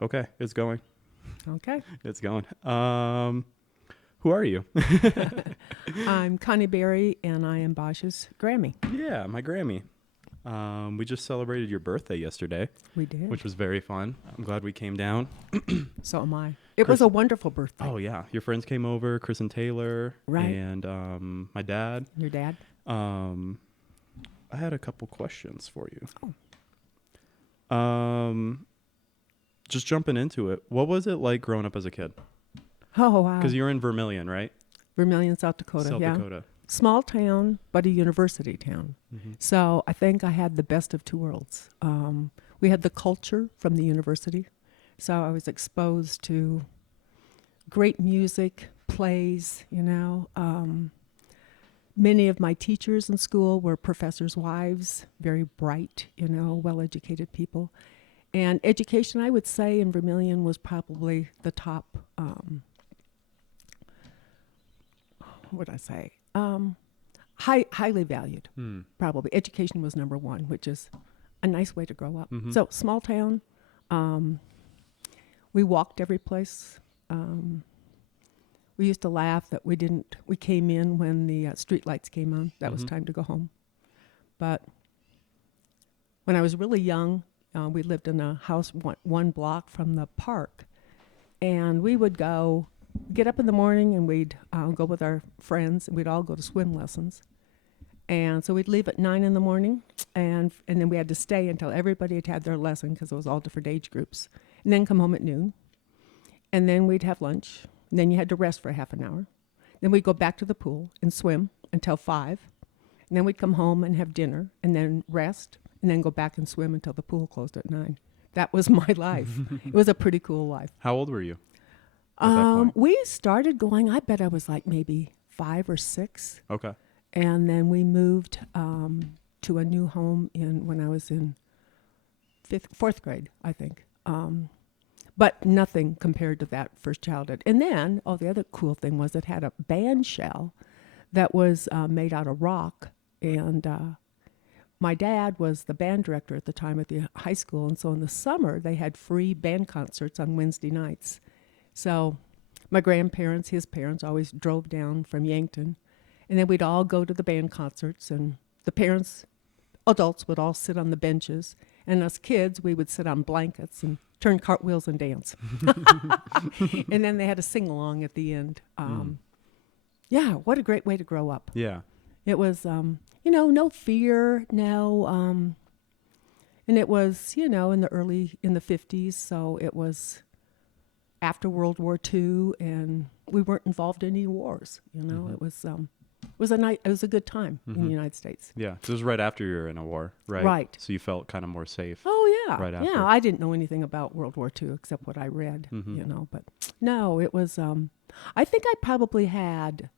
Okay, it's going. Okay. It's going. Who are you? I'm Connie Berry, and I am Bosch's Grammie. Yeah, my Grammie. We just celebrated your birthday yesterday, We did. which was very fun. I'm glad we came down. So am I. It Chris- was a wonderful birthday. Oh yeah, your friends came over, Chris and Taylor, Right. and my dad. Your dad? Um, I had a couple questions for you. Oh. Just jumping into it, what was it like growing up as a kid? Oh, wow. Because you're in Vermilion, right? Vermilion, South Dakota. South yeah. Dakota. Small town, but a university town. Mm-hmm. So I think I had the best of two worlds. We had the culture from the university. So I was exposed to great music, plays, Many of my teachers in school were professors' wives, very bright, well-educated people. And education, I would say, in Vermilion was probably the top, highly valued, probably. Education was number one, which is a nice way to grow up. Mm-hmm. So, small town, we walked every place. We used to laugh that we came in when the street lights came on. That was time to go home. But when I was really young, we lived in a house one block from the park. And we would get up in the morning and we'd go with our friends and we'd all go to swim lessons. And so we'd leave at 9 in the morning and then we had to stay until everybody had had their lesson because it was all different age groups. And then come home at noon. And then we'd have lunch. And then you had to rest for half an hour. Then we'd go back to the pool and swim until 5. And then we'd come home and have dinner and then rest and then go back and swim until the pool closed at 9. That was my life. It was a pretty cool life. How old were you at that point? We started going, I bet I was like maybe 5 or 6. Okay. And then we moved to a new home when I was in 4th grade, I think. But nothing compared to that first childhood. And then, the other cool thing was it had a band shell that was made out of rock. And my dad was the band director at the time at the high school. And so in the summer, they had free band concerts on Wednesday nights. So my grandparents, his parents, always drove down from Yankton. And then we'd all go to the band concerts. And the parents, adults, would all sit on the benches. And us kids, we would sit on blankets and turn cartwheels and dance. And then they had a sing-along at the end. Yeah, what a great way to grow up. Yeah. It was, no fear, no, and it was, in the 50s, so it was after World War II, and we weren't involved in any wars, It was it was a good time in the United States. Yeah. So it was right after you were in a war, right? Right. So you felt kind of more safe. Oh, yeah. Right after. Yeah, I didn't know anything about World War II except what I read, but no, it was, I think I probably had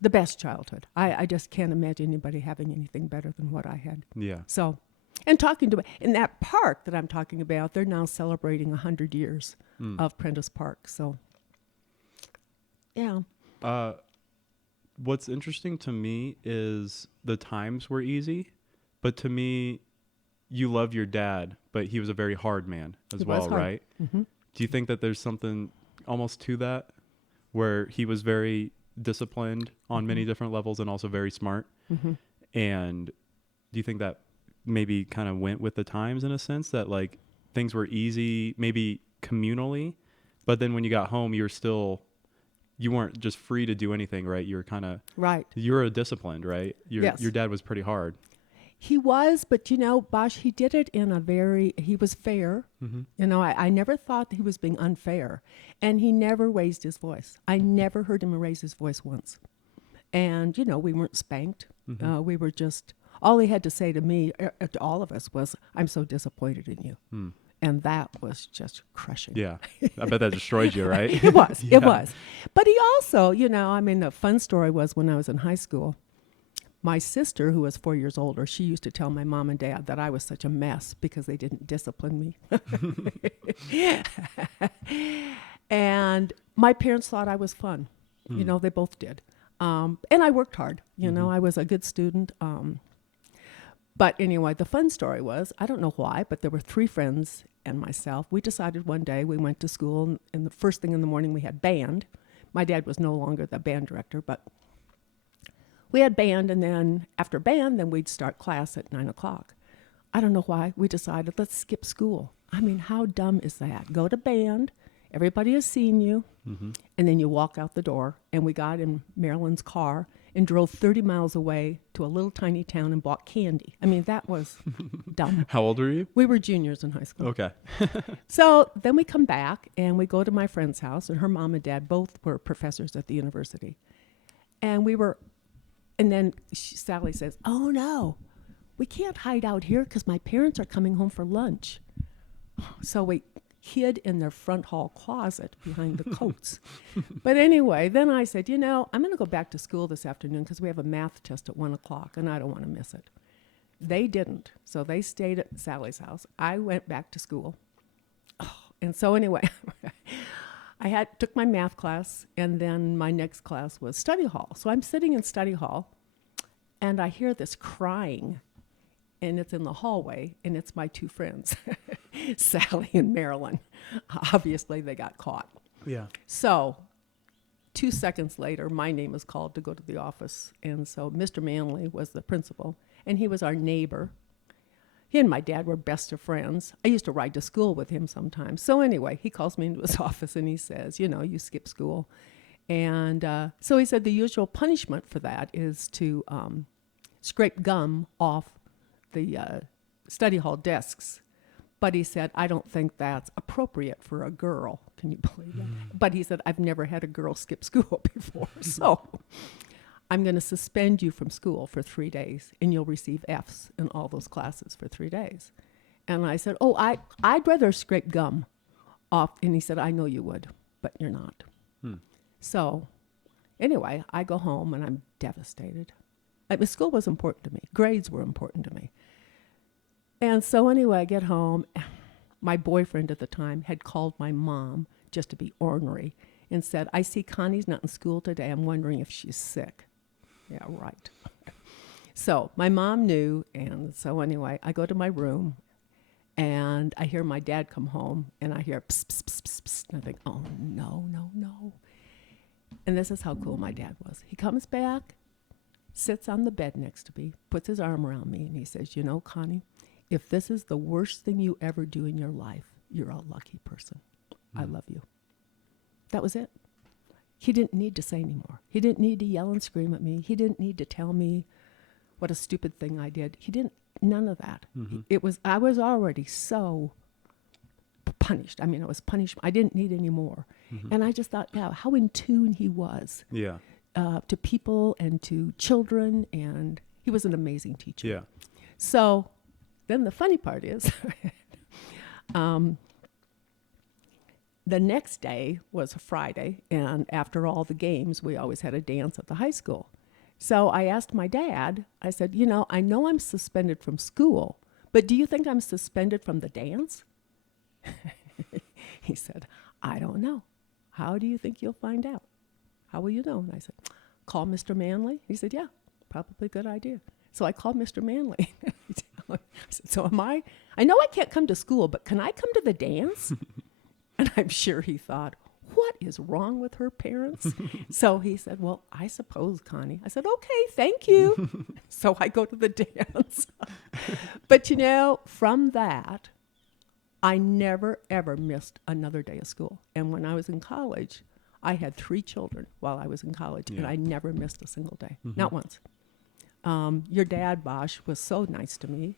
the best childhood. I just can't imagine anybody having anything better than what I had. Yeah. So, and talking to, in that park that I'm talking about, they're now celebrating 100 years of Prentice Park. So, yeah. What's interesting to me is the times were easy, but to me, you love your dad, but he was a very hard man as well, right? Mm-hmm. Do you think that there's something almost to that where he was very disciplined on many different levels and also very smart? Mm-hmm. And do you think that maybe kind of went with the times in a sense that like things were easy, maybe communally, but then when you got home, you weren't just free to do anything, right? You were kind of, right. You were disciplined, right? Yes. Your dad was pretty hard. He was, but Bosch, he did it in he was fair. Mm-hmm. I never thought that he was being unfair. And he never raised his voice. I never heard him raise his voice once. And, we weren't spanked. Mm-hmm. We were just, all he had to say to me, to all of us, was, I'm so disappointed in you. And that was just crushing. Yeah. I bet that destroyed you, right? It was. Yeah. It was. But he also, the fun story was when I was in high school, my sister, who was 4 years older, she used to tell my mom and dad that I was such a mess because they didn't discipline me. And my parents thought I was fun. They both did. And I worked hard. I was a good student. But anyway, the fun story was, I don't know why, but there were 3 friends and myself, we decided one day we went to school, and the first thing in the morning we had band. My dad was no longer the band director, but we had band, and then after band, then we'd start class at 9 o'clock. I don't know why. We decided, let's skip school. I mean, how dumb is that? Go to band, everybody has seen you, and then you walk out the door. And we got in Marilyn's car and drove 30 miles away to a little tiny town and bought candy. I mean, that was dumb. How old were you? We were juniors in high school. Okay. So then we come back, and we go to my friend's house, and her mom and dad both were professors at the university. And then Sally says, oh, no, we can't hide out here because my parents are coming home for lunch. So we hid in their front hall closet behind the coats. But anyway, then I said, I'm going to go back to school this afternoon because we have a math test at 1 o'clock, and I don't want to miss it. They didn't. So they stayed at Sally's house. I went back to school. And so anyway, I took my math class, and then my next class was study hall. So I'm sitting in study hall, and I hear this crying, and it's in the hallway, and it's my two friends, Sally and Marilyn. Obviously, they got caught. Yeah. So 2 seconds later, my name was called to go to the office, and so Mr. Manley was the principal, and he was our neighbor. He and my dad were best of friends. I used to ride to school with him sometimes. So anyway, he calls me into his office, and he says, you skip school. And so he said the usual punishment for that is to scrape gum off the study hall desks. But he said, I don't think that's appropriate for a girl. Can you believe that? But he said, I've never had a girl skip school before. So I'm going to suspend you from school for 3 days, and you'll receive Fs in all those classes for 3 days. And I said, I'd rather scrape gum off. And he said, I know you would, but you're not. So anyway, I go home, and I'm devastated. School was important to me. Grades were important to me. And so anyway, I get home. My boyfriend at the time had called my mom just to be ornery and said, I see Connie's not in school today. I'm wondering if she's sick. Yeah, right. So my mom knew, and so anyway, I go to my room, and I hear my dad come home, and I hear psst, psst, psst, psst, psst, and I think, oh, no. And this is how cool my dad was. He comes back, sits on the bed next to me, puts his arm around me, and he says, Connie, if this is the worst thing you ever do in your life, you're a lucky person. I love you. That was it. He didn't need to say anymore. He didn't need to yell and scream at me. He didn't need to tell me what a stupid thing I did. He didn't, none of that. I was already so punished. I mean, I was punished. I didn't need any more. And I just thought, how in tune he was. Yeah. To people and to children, and he was an amazing teacher. Yeah. So then the funny part is, the next day was a Friday, and after all the games, we always had a dance at the high school. So I asked my dad, I said, I know I'm suspended from school, but do you think I'm suspended from the dance? He said, I don't know. How do you think you'll find out? How will you know? And I said, call Mr. Manley. He said, yeah, probably a good idea. So I called Mr. Manley. I said, so I know I can't come to school, but can I come to the dance? And I'm sure he thought, what is wrong with her parents? So he said, well, I suppose, Connie. I said, okay, thank you. So I go to the dance. But from that, I never, ever missed another day of school. And when I was in college, I had 3 children while I was in college, and I never missed a single day, not once. Your dad, Bosch, was so nice to me.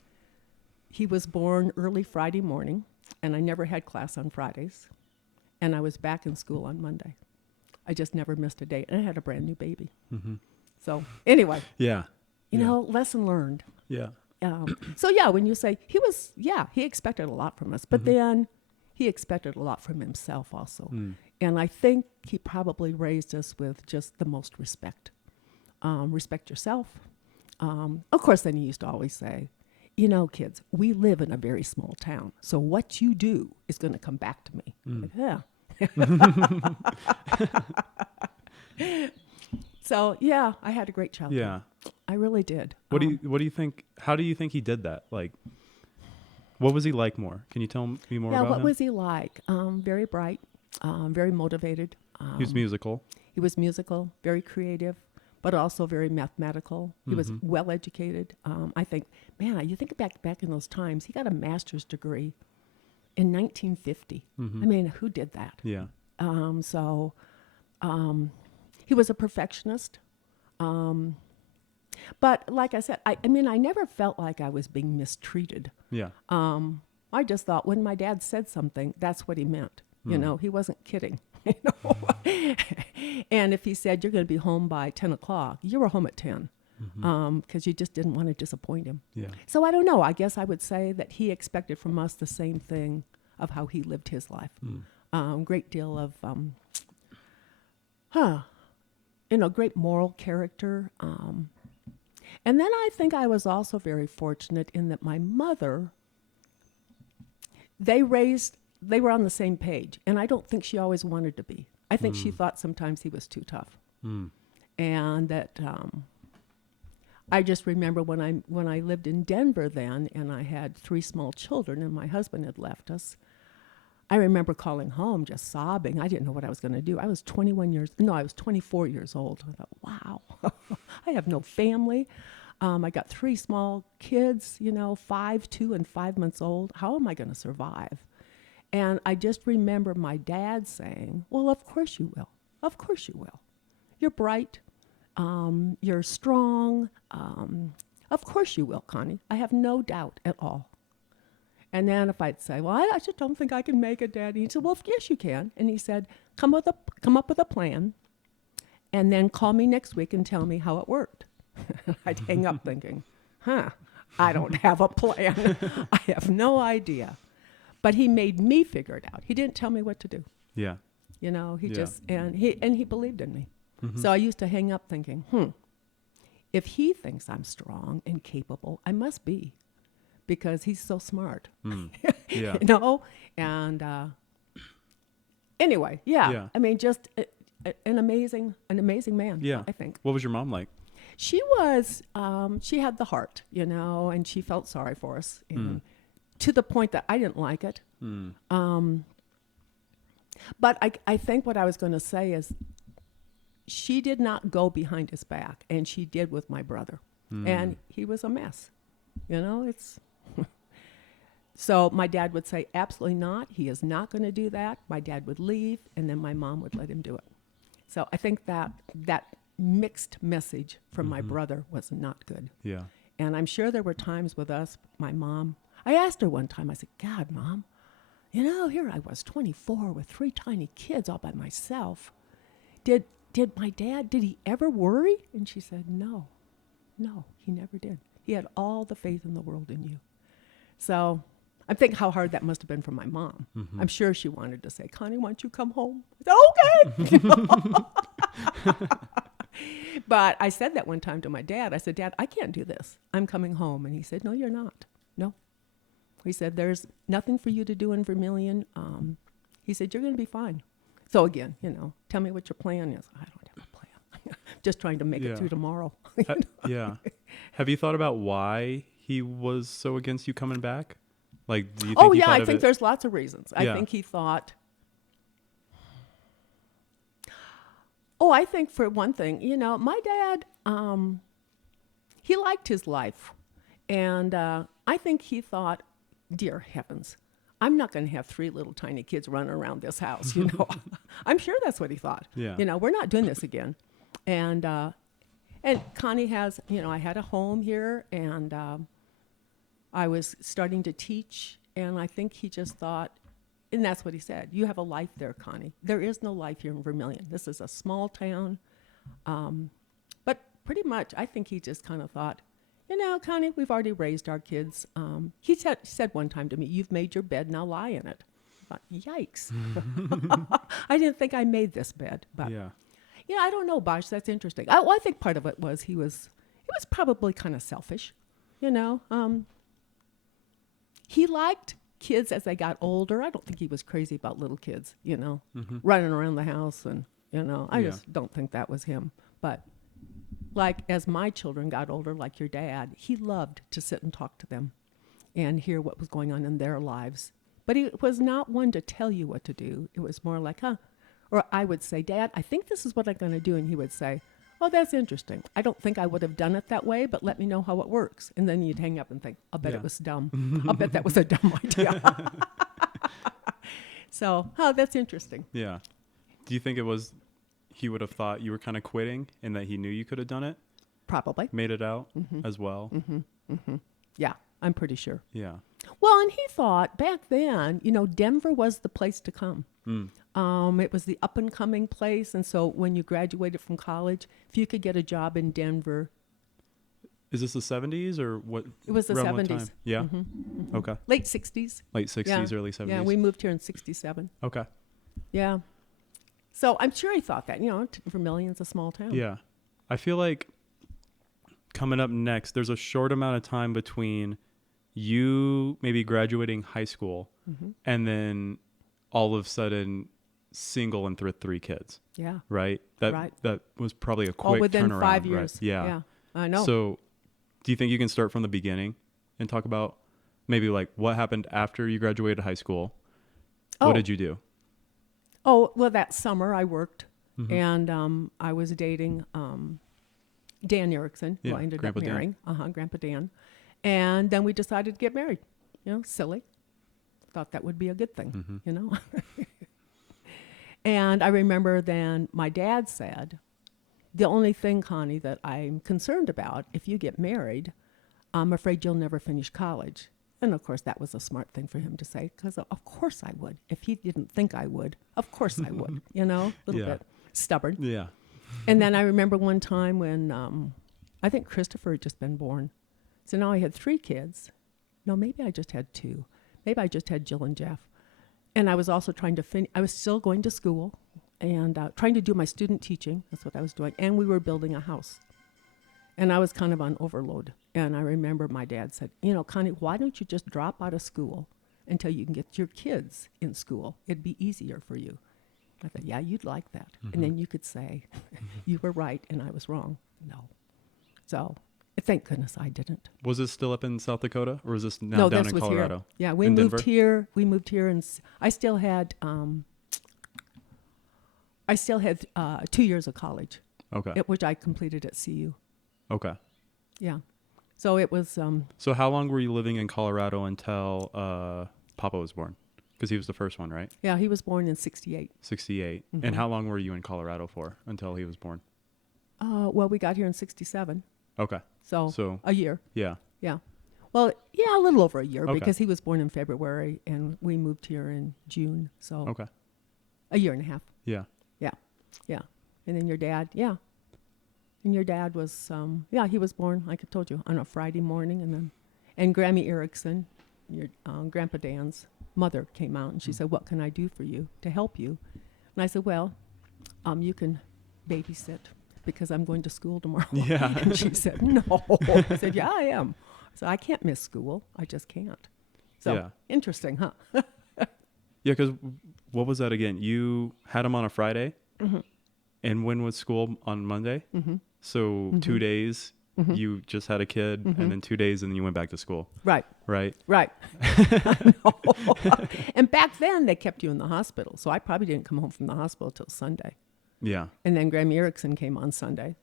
He was born early Friday morning, and I never had class on Fridays, and I was back in school on Monday. I just never missed a day, and I had a brand new baby. So anyway, lesson learned. Yeah. So when you say he expected a lot from us, but then he expected a lot from himself also. And I think he probably raised us with just the most respect. Respect yourself. Of course, then he used to always say, kids, we live in a very small town, so what you do is going to come back to me. Like, yeah. So, I had a great childhood. Yeah. I really did. What do you think? How do you think he did that? Like, What was he like more? Can you tell me more Yeah, about what him? was he like? Very bright, very motivated. He was musical. He was musical, very creative, but also very mathematical. He was well educated. I think, man, you think back in those times, he got a master's degree in 1950. I mean, who did that? Yeah. So he was a perfectionist. But like I said, I mean, I never felt like I was being mistreated. Yeah. I just thought when my dad said something, that's what he meant. You know, he wasn't kidding. You know, and if he said you're going to be home by 10 o'clock, you were home at 10 because you just didn't want to disappoint him. Yeah. So I don't know. I guess I would say that he expected from us the same thing of how he lived his life. Great deal of, great moral character. And then I think I was also very fortunate in that my mother, they were on the same page, and I don't think she always wanted to be. I think she thought sometimes he was too tough, and that I just remember when I lived in Denver then, and I had 3 small children, and my husband had left us. I remember calling home just sobbing. I didn't know what I was going to do. I was 24 years old. I thought, wow, I have no family. I got 3 small kids, 5, 2, and 5 months old. How am I going to survive? And I just remember my dad saying, well, of course you will. Of course you will. You're bright. You're strong. Of course you will, Connie. I have no doubt at all. And then if I'd say, well, I just don't think I can make it, Dad. And he said, well, yes, you can. And he said, come up with a plan, and then call me next week and tell me how it worked. I'd hang up thinking, I don't have a plan. I have no idea. But he made me figure it out. He didn't tell me what to do. Yeah. He believed in me. So I used to hang up thinking, if he thinks I'm strong and capable, I must be, because he's so smart. Yeah. And anyway, yeah. I mean, just an amazing man. Yeah. I think. What was your mom like? She was. She had the heart, and she felt sorry for us, and to the point that I didn't like it. But I think what I was going to say is, she did not go behind his back, and she did with my brother, and he was a mess. It's. So my dad would say, absolutely not. He is not going to do that. My dad would leave, and then my mom would let him do it. So I think that mixed message from my brother was not good. Yeah. And I'm sure there were times with us, my mom, I asked her one time, I said, God, Mom, here I was, 24 with 3 tiny kids all by myself. Did my dad, did he ever worry? And she said, no, he never did. He had all the faith in the world in you. So I think how hard that must have been for my mom. I'm sure she wanted to say, Connie, why don't you come home? I said, okay. But I said that one time to my dad. I said, Dad, I can't do this. I'm coming home. And he said, no, you're not. No. He said, there's nothing for you to do in Vermilion. He said, you're going to be fine. So again, tell me what your plan is. I don't have a plan. Just trying to make it through tomorrow. Yeah. Have you thought about why he was so against you coming back? Like, do you think I think there's lots of reasons. I think he thought, I think for one thing, my dad, he liked his life. And I think he thought, dear heavens, I'm not going to have 3 little tiny kids running around this house, I'm sure that's what he thought. Yeah. We're not doing this again. And Connie has, I had a home here, and I was starting to teach, and I think he just thought, and that's what he said, you have a life there, Connie. There is no life here in Vermilion. This is a small town. But pretty much, I think he just kind of thought, Connie, we've already raised our kids. He said one time to me, you've made your bed, now lie in it. I thought, yikes. I didn't think I made this bed. But I don't know, Bosh, that's interesting. I think part of it was he was probably kind of selfish, He liked kids as they got older. I don't think he was crazy about little kids, running around the house. And, I just don't think that was him. But like as my children got older, like your dad, he loved to sit and talk to them. and hear what was going on in their lives. But he was not one to tell you what to do. It was more like, huh? Or I would say, Dad, I think this is what I'm going to do. And he would say, oh, that's interesting. I don't think I would have done it that way, but let me know how it works. And then you'd hang up and think, I'll bet Yeah. it was dumb. I'll bet that was a dumb idea. So, oh, that's interesting. Yeah. Do you think it was he would have thought you were kind of quitting and that he knew you could have done it? Probably. Made it out as well? Yeah, I'm pretty sure. Yeah. Well, and he thought back then, Denver was the place to come. It was the up and coming place. And so when you graduated from college, if you could get a job in Denver. Is this the 70s or what? It was the around what 70s. time? Yeah. Okay. Late 60s. Late 60s, early 70s. Yeah, we moved here in 67. Okay. Yeah. So I'm sure he thought that, Vermilion's a small town. Yeah. I feel like coming up next, there's a short amount of time between you maybe graduating high school and then all of a sudden single and with 3 kids. Yeah. Right? Right. That was probably a quick within turnaround. 5 years. Right? Yeah. I know. So do you think you can start from the beginning and talk about maybe like what happened after you graduated high school? What did you do? Oh, well, that summer I worked and I was dating Dan Erickson, who I ended Grandpa up marrying. Grandpa Dan. And then we decided to get married. Silly. Thought that would be a good thing, And I remember then my dad said, the only thing, Connie, that I'm concerned about, if you get married, I'm afraid you'll never finish college. And of course, that was a smart thing for him to say, because of course I would. If he didn't think I would, of course I would, a little bit stubborn. Yeah. And then I remember one time when I think Christopher had just been born. So now I had 3 kids. No, maybe I just had 2. Maybe I just had Jill and Jeff. And I was also trying to finish. I was still going to school and trying to do my student teaching. That's what I was doing. And we were building a house. And I was kind of on overload. And I remember my dad said, Connie, why don't you just drop out of school until you can get your kids in school? It'd be easier for you. I thought, yeah, you'd like that. And then you could say, you were right and I was wrong. No. So thank goodness I didn't. Was this still up in South Dakota or was this now No, down this in was Colorado? Here. Yeah, we in moved Denver? here. We moved here and I still had 2 years of college, Okay. which I completed at CU. Okay. Yeah. So it was So how long were you living in Colorado until Papa was born? Because he was the first one, right? yeah, he was born in 68. 68. And how long were you in Colorado for until he was born? Well, we got here in 67. Okay. So a year. Yeah. Yeah. Well, yeah, a little over a year Okay. because he was born in February and we moved here in June. So Okay. a year and a half. Yeah. Yeah. Yeah. And then your dad, yeah. And your dad was, he was born, like I told you, on a Friday morning. And Grammie Erickson, your Grandpa Dan's mother, came out and she said, what can I do for you to help you? And I said, well, you can babysit because I'm going to school tomorrow. Yeah. And she said, no. I said, yeah, I am. So I can't miss school. I just can't. So Yeah. interesting, huh? Yeah, because what was that again? You had him on a Friday, and when was school on Monday? So 2 days, you just had a kid, and then 2 days, and then you went back to school, Right. right? Right. And back then they kept you in the hospital. So I probably didn't come home from the hospital till Sunday. Yeah. And then Grammie Erickson came on Sunday.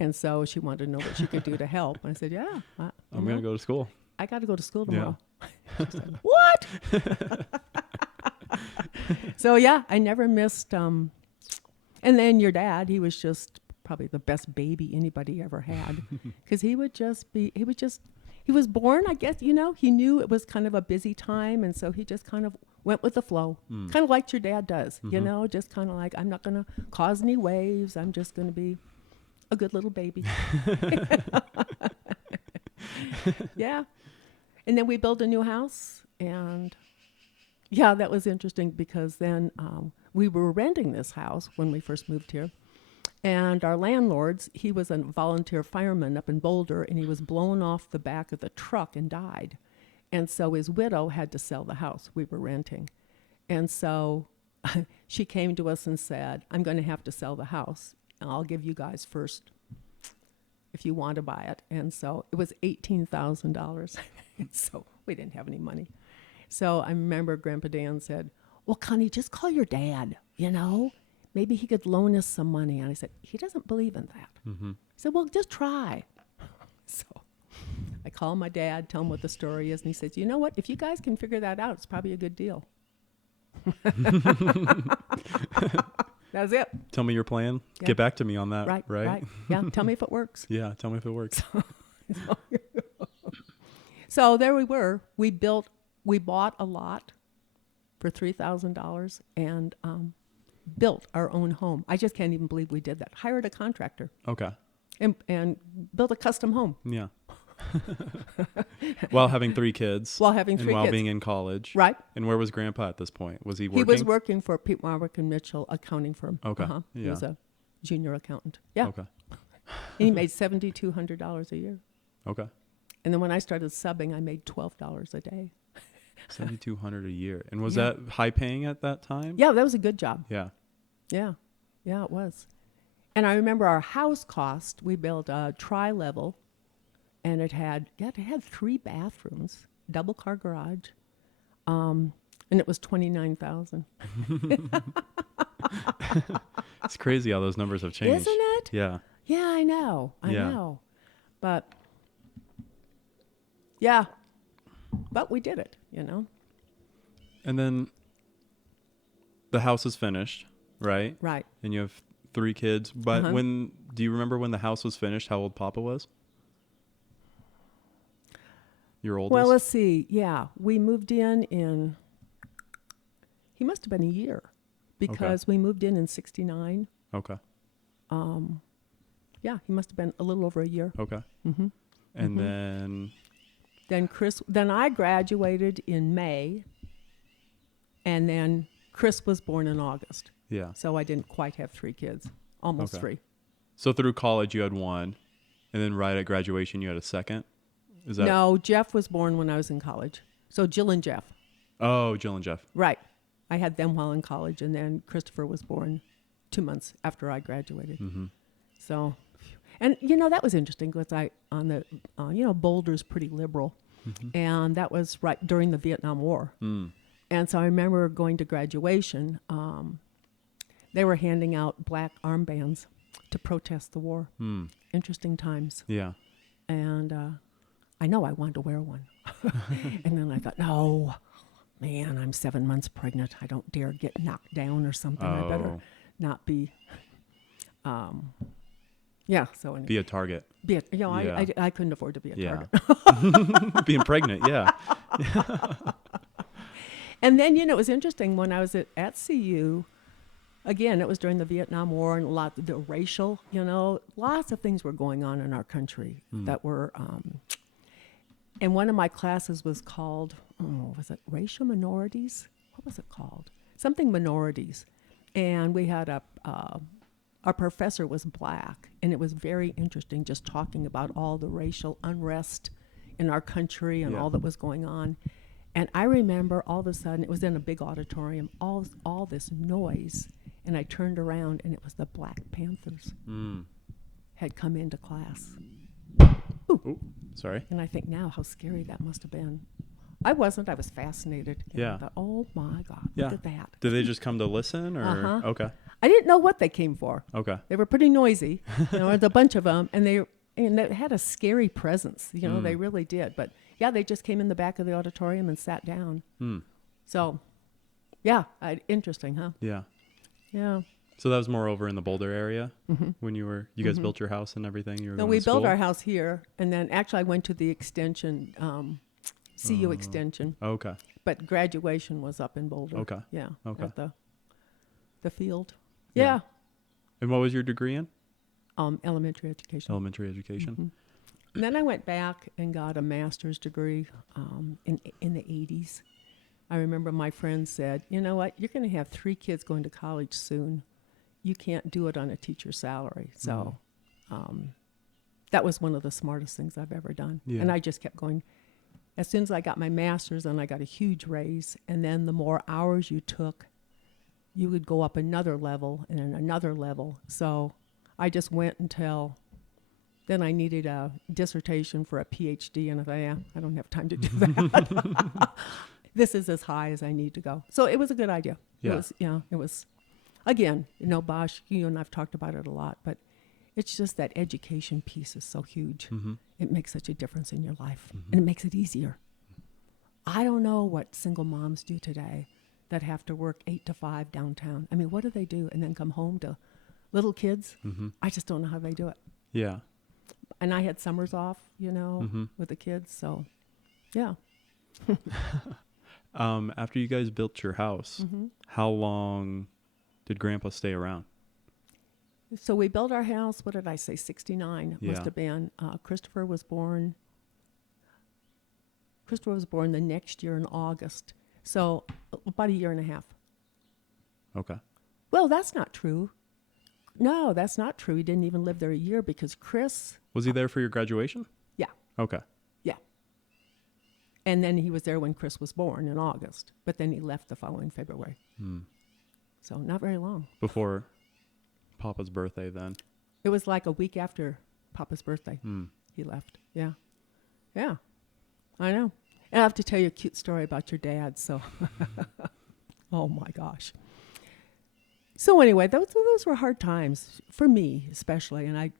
And so she wanted to know what she could do to help. And I said, yeah. I'm going to go to school. I got to go to school tomorrow. Yeah. She said, what? So, yeah, I never missed. And then your dad, he was just probably the best baby anybody ever had. Because he was born, I guess, he knew it was kind of a busy time. And so he just kind of went with the flow, kind of like your dad does, just kind of like, I'm not going to cause any waves. I'm just going to be a good little baby. Yeah. And then we built a new house. And yeah, that was interesting because then we were renting this house when we first moved here. And our landlords, he was a volunteer fireman up in Boulder, and he was blown off the back of the truck and died. And so his widow had to sell the house we were renting. And so she came to us and said, I'm going to have to sell the house. And I'll give you guys first if you want to buy it. And so it was $18,000. So we didn't have any money. So I remember Grandpa Dan said, well, Connie, just call your dad, you know? Maybe he could loan us some money. And I said, he doesn't believe in that. Mm-hmm. He said, well, just try. So I call my dad, tell him what the story is, and he says, you know what? If you guys can figure that out, it's probably a good deal. That's it. Tell me your plan. Yeah. Get back to me on that. Right. Yeah, tell me if it works. Yeah, tell me if it works. So there we were. We bought a lot for $3,000 and built our own home. I just can't even believe we did that. Hired a contractor Okay. and built a custom home. Yeah. While having 3 kids. While having 3 and while kids. being in college. Right. And where was Grandpa at this point? Was he working? He was working for Pete Marwick and Mitchell accounting firm. Okay. He Yeah. was a junior accountant. Yeah. Okay. And he made $7,200 a year. Okay. And then when I started subbing, I made $12 a day. $7,200 a year. And was Yeah. that high paying at that time? Yeah, that was a good job. Yeah. Yeah. Yeah, it was. And I remember our house cost, we built a tri-level, and it had 3 bathrooms, double car garage, and it was $29,000. It's crazy how those numbers have changed. Isn't it? Yeah. Yeah, I know. I Yeah. know. But yeah. But we did it, you know. And then the house is finished, right? Right. And you have 3 kids. But Uh-huh. do you remember when the house was finished, how old Papa was? Your oldest? Well, let's see. Yeah, we moved in he must have been a year because we moved in 69. Okay. Yeah, he must have been a little over a year. Okay. Mm-hmm. And then Then I graduated in May, and then Chris was born in August. yeah. So I didn't quite have 3 kids, almost Okay. 3. So through college you had 1, and then right at graduation you had a second. Is that No, Jeff was born when I was in college. So Jill and Jeff. Oh, Jill and Jeff. Right. I had them while in college, and then Christopher was born 2 months after I graduated. Mm-hmm. So, and that was interesting because Boulder's pretty liberal, and that was right during the Vietnam War. Mm. And so I remember going to graduation. They were handing out black armbands to protest the war. Mm. Interesting times. Yeah. And I know I wanted to wear one. And then I thought, no, man, I'm 7 months pregnant. I don't dare get knocked down or something. I better Oh. not be. Yeah. So anyway, Be a target. Yeah. I couldn't afford to be a Yeah. target. Being pregnant, yeah. And then, it was interesting when I was at CU, again, it was during the Vietnam War and the racial, lots of things were going on in our country that were, and one of my classes was called, was it racial minorities? What was it called? Something minorities. And we had our professor was black, and it was very interesting just talking about all the racial unrest in our country and all that was going on. And I remember all of a sudden, it was in a big auditorium, all this noise, and I turned around, and it was the Black Panthers had come into class. Ooh, sorry. And I think now how scary that must have been. I wasn't. I was fascinated. And Yeah. I thought, oh, my God, Yeah. look at that. Did they just come to listen, or Uh-huh. okay? I didn't know what they came for. Okay. They were pretty noisy. There's a bunch of them, and they had a scary presence. They really did. But yeah, they just came in the back of the auditorium and sat down. Hmm. So, yeah, interesting, huh? Yeah. Yeah. So that was more over in the Boulder area when you guys built your house and everything. You were No, going we to built school? our house here, and then actually I went to the extension, CU extension, Okay. but graduation was up in Boulder. Okay. Yeah. Okay. At the field. Yeah. Yeah. And what was your degree in? Elementary education. Elementary education. And then I went back and got a master's degree in the 80s. I remember my friend said, you know what, you're going to have 3 kids going to college soon. You can't do it on a teacher's salary. So that was one of the smartest things I've ever done. Yeah. And I just kept going. As soon as I got my master's, and I got a huge raise, and then the more hours you took, you would go up another level and then another level. So I just went until Then I needed a dissertation for a PhD, and I thought, I don't have time to do that. This is as high as I need to go. So it was a good idea. Yeah. It was, again, Bosch, you and I've talked about it a lot, but it's just that education piece is so huge. Mm-hmm. It makes such a difference in your life, Mm-hmm. and it makes it easier. I don't know what single moms do today that have to work 8 to 5 downtown. I mean, what do they do and then come home to little kids? Mm-hmm. I just don't know how they do it. Yeah. And I had summers off, Mm-hmm. with the kids. So, yeah. After you guys built your house, Mm-hmm. how long did Grandpa stay around? So we built our house, what did I say, 69 Yeah. must have been. Christopher was born the next year in August. So about a year and a half. Okay. Well, that's not true. No, that's not true. He didn't even live there a year because Chris, Was he there for your graduation? yeah, Okay. yeah. And then he was there when Chris was born in August, but then he left the following February. Hmm. So not very long. Before Papa's birthday then. It was like a week after Papa's birthday. Hmm. He left. Yeah. Yeah. I know. And I have to tell you a cute story about your dad. So, oh my gosh. So anyway, those were hard times for me, especially. And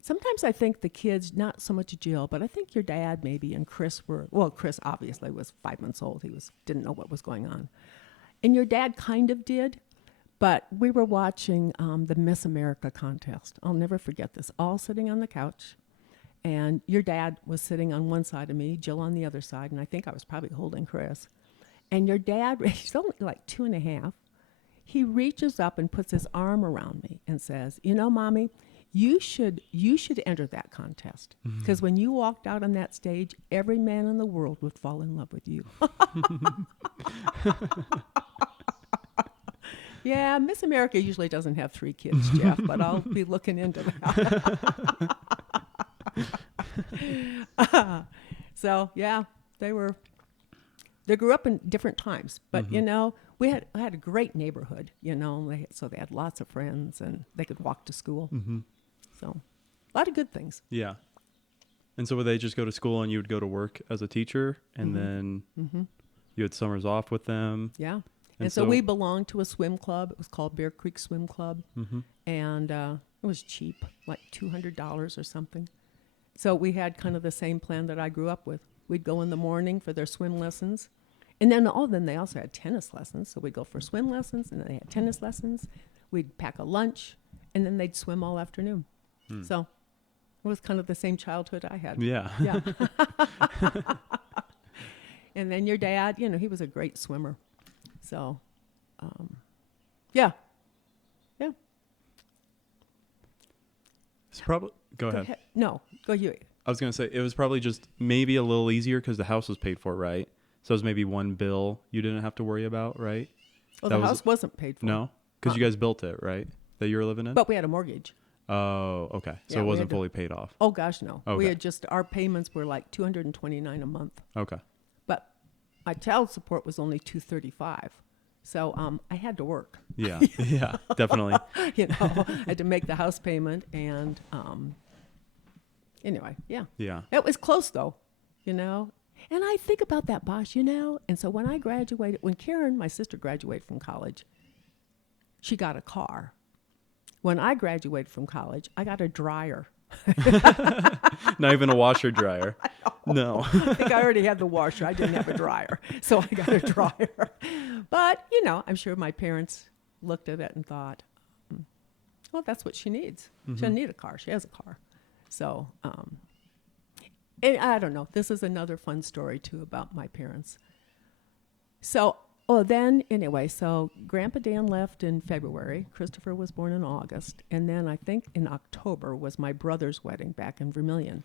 sometimes I think the kids, not so much Jill, but I think your dad maybe and Chris Chris obviously was 5 months old. He didn't know what was going on. And your dad kind of did. But we were watching the Miss America contest. I'll never forget this. All sitting on the couch. And your dad was sitting on one side of me, Jill on the other side, and I think I was probably holding Chris. And your dad, he's only like 2.5. He reaches up and puts his arm around me and says, Mommy, you should enter that contest. Because when you walked out on that stage, every man in the world would fall in love with you. Yeah, Miss America usually doesn't have 3 kids, Jeff, but I'll be looking into that. So, yeah, they grew up in different times. But, I had a great neighborhood, so they had lots of friends and they could walk to school. Mm-hmm. So, a lot of good things. Yeah. And so would they just go to school and you would go to work as a teacher and Mm-hmm. then Mm-hmm. you had summers off with them? Yeah. And so we belonged to a swim club. It was called Bear Creek Swim Club. Mm-hmm. And it was cheap, like $200 or something. So we had kind of the same plan that I grew up with. We'd go in the morning for their swim lessons. And then they also had tennis lessons. So we'd go for swim lessons, and then they had tennis lessons. We'd pack a lunch, and then they'd swim all afternoon. So it was kind of the same childhood I had. Yeah. Yeah. And then your dad, he was a great swimmer. So, yeah. Yeah. It's probably go ahead. No, go you. I was going to say it was probably just maybe a little easier because the house was paid for, right? So it was maybe one bill you didn't have to worry about, right? Well, That the was- house wasn't paid for. No? Because you guys built it, right? That you were living in? But we had a mortgage. Oh, okay. So Yeah, it we wasn't had to- fully paid off. Oh, gosh, no. Okay. We had our payments were like $229 a month. Okay. But my child support was only $235. So I had to work. Yeah. Yeah, definitely. I had to make the house payment. And anyway, yeah. Yeah. It was close, though, And I think about that, Bosch, And so when Karen, my sister, graduated from college, she got a car. When I graduated from college, I got a dryer. Not even a washer dryer. No. I think I already had the washer. I didn't have a dryer. So I got a dryer. But, I'm sure my parents looked at it and thought, well, that's what she needs. She doesn't need a car. She has a car. So, and I don't know. This is another fun story, too, about my parents. So, so Grandpa Dan left in February. Christopher was born in August. And then I think in October was my brother's wedding back in Vermilion.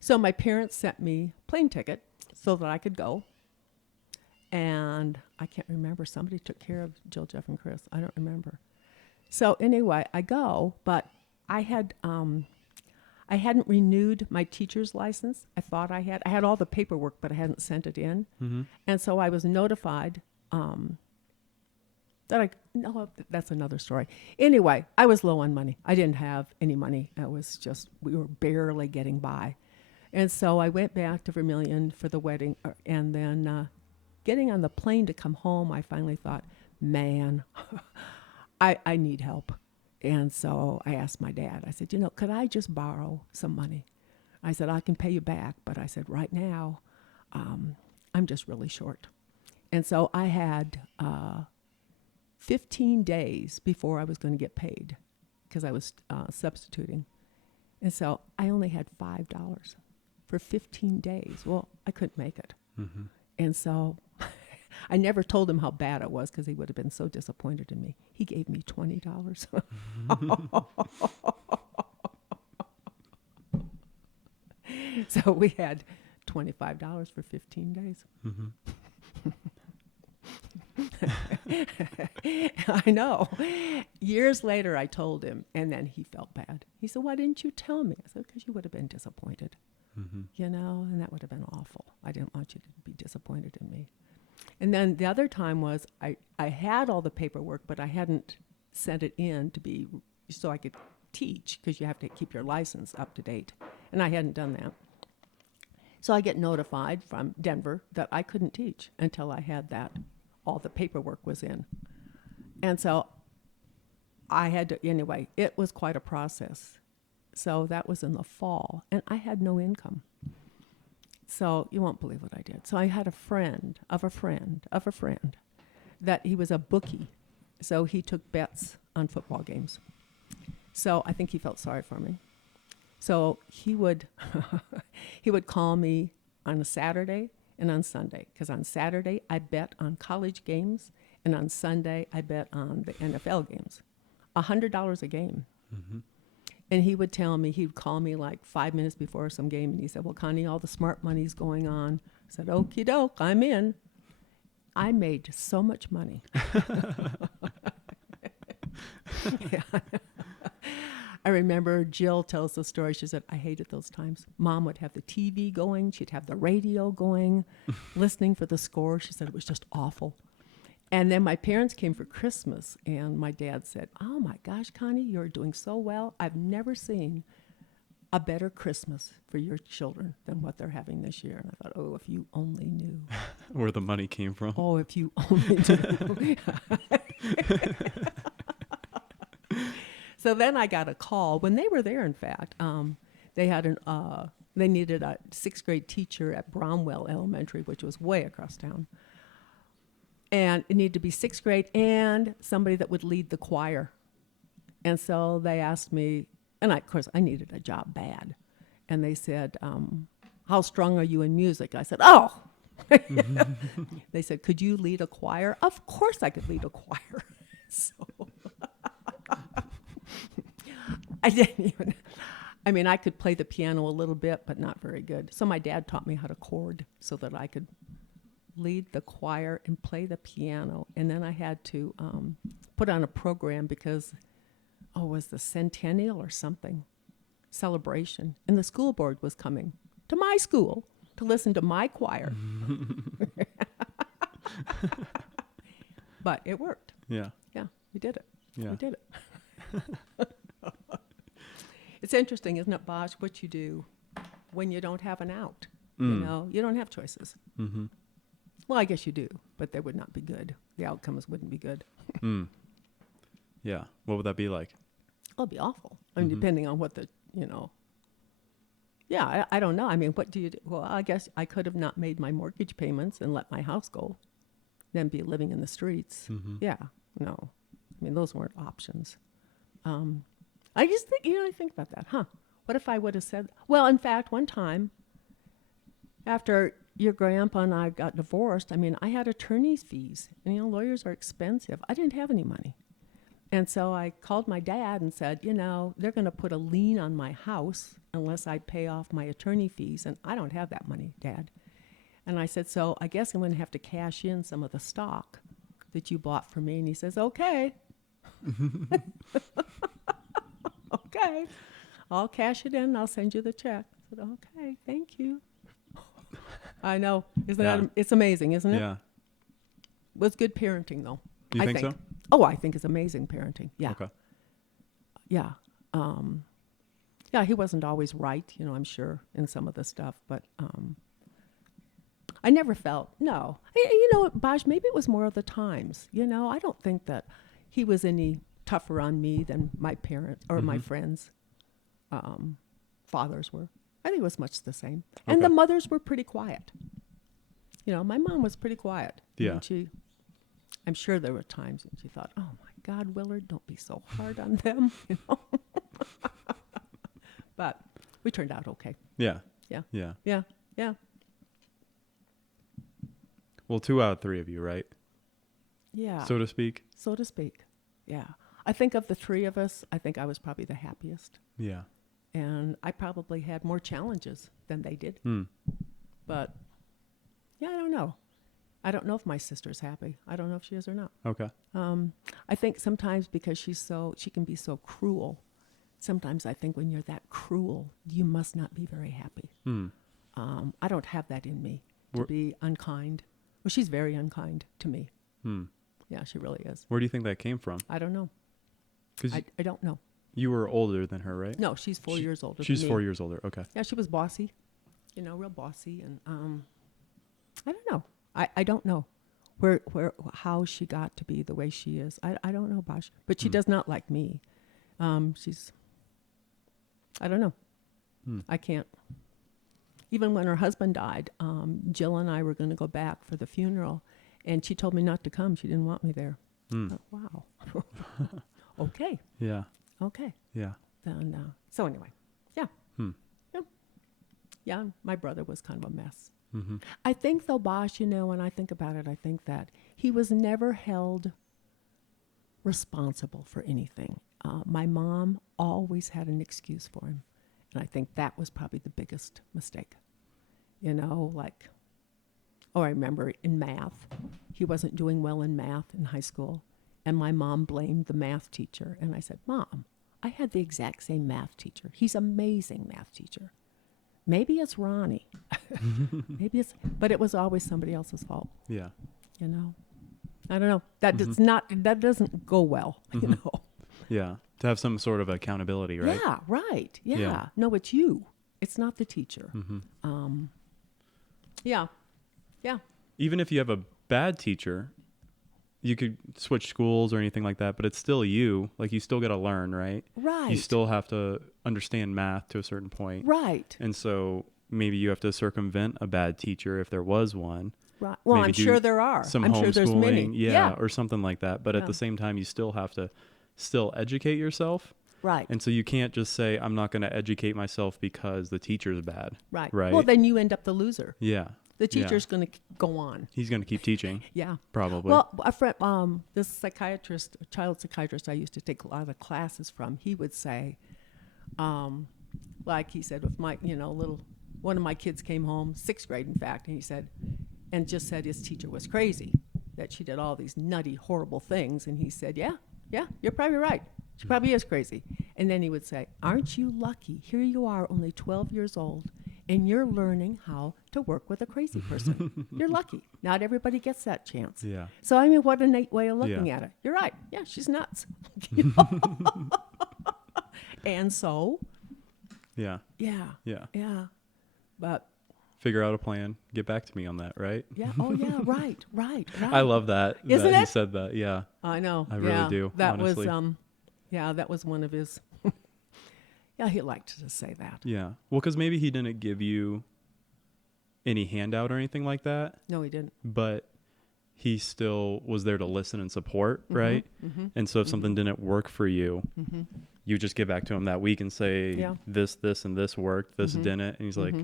So my parents sent me a plane ticket so that I could go. And I can't remember. Somebody took care of Jill, Jeff, and Chris. I don't remember. So anyway, I go, but I hadn't renewed my teacher's license. I thought I had. I had all the paperwork, but I hadn't sent it in. Mm-hmm. And so I was notified That's another story. Anyway, I was low on money. I didn't have any money. We were barely getting by. And so I went back to Vermilion for the wedding. And then getting on the plane to come home, I finally thought, man, I need help. And so I asked my dad, I said, could I just borrow some money? I said, I can pay you back. But I said, right now, I'm just really short. And so I had 15 days before I was going to get paid because I was substituting. And so I only had $5 for 15 days. Well, I couldn't make it. Mm-hmm. And so I never told him how bad it was because he would have been so disappointed in me. He gave me $20. So we had $25 for 15 days. Mm-hmm. I know. Years later, I told him, and then he felt bad. He said, why didn't you tell me? I said, because you would have been disappointed, Mm-hmm. and that would have been awful. I didn't want you to be disappointed in me. And then the other time was I had all the paperwork, but I hadn't sent it in so I could teach, because you have to keep your license up to date. And I hadn't done that. So I get notified from Denver that I couldn't teach until I had all the paperwork was in. And so I had to, anyway, it was quite a process. So that was in the fall, and I had no income. So you won't believe what I did. So I had a friend of a friend of a friend that he was a bookie. So he took bets on football games. So I think he felt sorry for me. So he would call me on a Saturday and on Sunday, because on Saturday I bet on college games, and on Sunday I bet on the NFL games, $100 a game. Mm-hmm. And he would call me like 5 minutes before some game, and he said, well, Connie, all the smart money's going on. I said, okie doke, I'm in. I made so much money. Yeah. I remember Jill tells the story. She said, I hated those times. Mom would have the TV going. She'd have the radio going, listening for the score. She said it was just awful. And then my parents came for Christmas, and my dad said, oh, my gosh, Connie, you're doing so well. I've never seen a better Christmas for your children than what they're having this year. And I thought, oh, if you only knew. Where the money came from. Oh, if you only knew. So then I got a call when they were there. In fact, they needed a 6th grade teacher at Bromwell Elementary, which was way across town, and it needed to be 6th grade and somebody that would lead the choir. And so they asked me, and of course I needed a job bad, and they said, "How strong are you in music?" I said, "Oh." They said, "Could you lead a choir?" Of course I could lead a choir. So. I could play the piano a little bit, but not very good. So my dad taught me how to chord so that I could lead the choir and play the piano. And then I had to put on a program because, it was the centennial or something, celebration. And the school board was coming to my school to listen to my choir. But it worked. Yeah. Yeah, we did it. Yeah. We did it. It's interesting, isn't it, Bosch, what you do when you don't have an out? You don't have choices. Mm-hmm. Well, I guess you do, but they would not be good. The outcomes wouldn't be good. Yeah. What would that be like? It'd be awful. I mean, depending on what Yeah, I don't know. I mean, what do you do? Well, I guess I could have not made my mortgage payments and let my house go, then be living in the streets. Mm-hmm. Yeah, no. I mean, those weren't options. I just think, I think about that, What if I would have said, well, in fact, one time, after your grandpa and I got divorced, I had attorney's fees, and, lawyers are expensive. I didn't have any money. And so I called my dad and said, they're going to put a lien on my house unless I pay off my attorney fees, and I don't have that money, Dad. And I said, so I guess I'm going to have to cash in some of the stock that you bought for me. And he says, okay. Okay, I'll cash it in and I'll send you the check. I said, okay, thank you. I know. Isn't that, it's amazing, isn't it? Yeah. It was good parenting, though. You think so? Oh, I think it's amazing parenting. Yeah. Okay. Yeah. Yeah, he wasn't always right, I'm sure, in some of the stuff, but I never felt, no. Bosh, maybe it was more of the times, I don't think that he was any tougher on me than my parents or my friends' fathers were. I think it was much the same. And Okay. the mothers were pretty quiet. My mom was pretty quiet. Yeah. I'm sure there were times when she thought, oh my God, Willard, don't be so hard on them, But we turned out okay. Yeah. Yeah. Yeah. Yeah. Yeah. Well, 2 out of 3 of you, right? Yeah. So to speak. So to speak. Yeah. I think of the 3 of us, I think I was probably the happiest. Yeah. And I probably had more challenges than they did. But yeah, I don't know. I don't know if my sister's happy. I don't know if she is or not. Okay. I think sometimes because she can be so cruel. Sometimes I think when you're that cruel, you must not be very happy. I don't have that in me to be unkind. Well, she's very unkind to me. Yeah, she really is. Where do you think that came from? I don't know. 'Cause I don't know. you were older than her, right? No, she's 4 years older She's than me. 4 years older. Okay. Yeah, she was bossy, real bossy. And I don't know. I don't know how she got to be the way she is. I don't know, Bosh. But she does not like me. I don't know. I can't. Even when her husband died, Jill and I were going to go back for the funeral, and she told me not to come. She didn't want me there. Thought, wow. Okay. Yeah. Okay. Yeah. Then, so anyway, yeah. Yeah. Yeah, my brother was kind of a mess. I think, though, Bosh, when I think about it, I think that he was never held responsible for anything. My mom always had an excuse for him. And I think that was probably the biggest mistake. I remember in math, he wasn't doing well in math in high school. And my mom blamed the math teacher. And I said, Mom, I had the exact same math teacher. He's an amazing math teacher. Maybe it's Ronnie. But it was always somebody else's fault. Yeah. I don't know. That doesn't go well, Yeah. To have some sort of accountability, right? Yeah, right. Yeah. Yeah. No, it's you. It's not the teacher. Yeah. Yeah. Even if you have a bad teacher, you could switch schools or anything like that, but it's still you. Like, you still got to learn, right? Right. You still have to understand math to a certain point. Right. And so maybe you have to circumvent a bad teacher if there was one. Right. Well, Maybe I'm do sure there are. Some I'm homeschooling, sure there's many. yeah, or something like that. But Yeah. at the same time, you still have to still educate yourself. Right. And so you can't just say, I'm not going to educate myself because the teacher's bad. Right. Right. Well, then you end up the loser. Yeah. The teacher's going to go on. He's going to keep teaching. Yeah. Probably. Well, a friend, this psychiatrist, child psychiatrist I used to take a lot of classes from, he would say, like he said, if my, one of my kids came home, 6th grade, in fact, and he said, and just said his teacher was crazy, that she did all these nutty, horrible things. And he said, yeah, you're probably right. She probably is crazy. And then he would say, aren't you lucky? Here you are, only 12 years old, and you're learning how to work with a crazy person. You're lucky. Not everybody gets that chance. Yeah. So, what a neat way of looking at it. You're right. Yeah, she's nuts. And so, Yeah. yeah. Yeah. Yeah. But, Figure out a plan. Get back to me on that, right? yeah. Oh, yeah. Right. I love that. Isn't that it? He said that. Yeah. I know. I really do, That honestly. was, that was one of his. Yeah, he liked to say that. Yeah. Well, because maybe he didn't give you any handout or anything like that, No, he didn't. but he still was there to listen and support, right? And so if something didn't work for you, you just get back to him that week and say, Yeah. this, and this worked, this didn't. And he's like,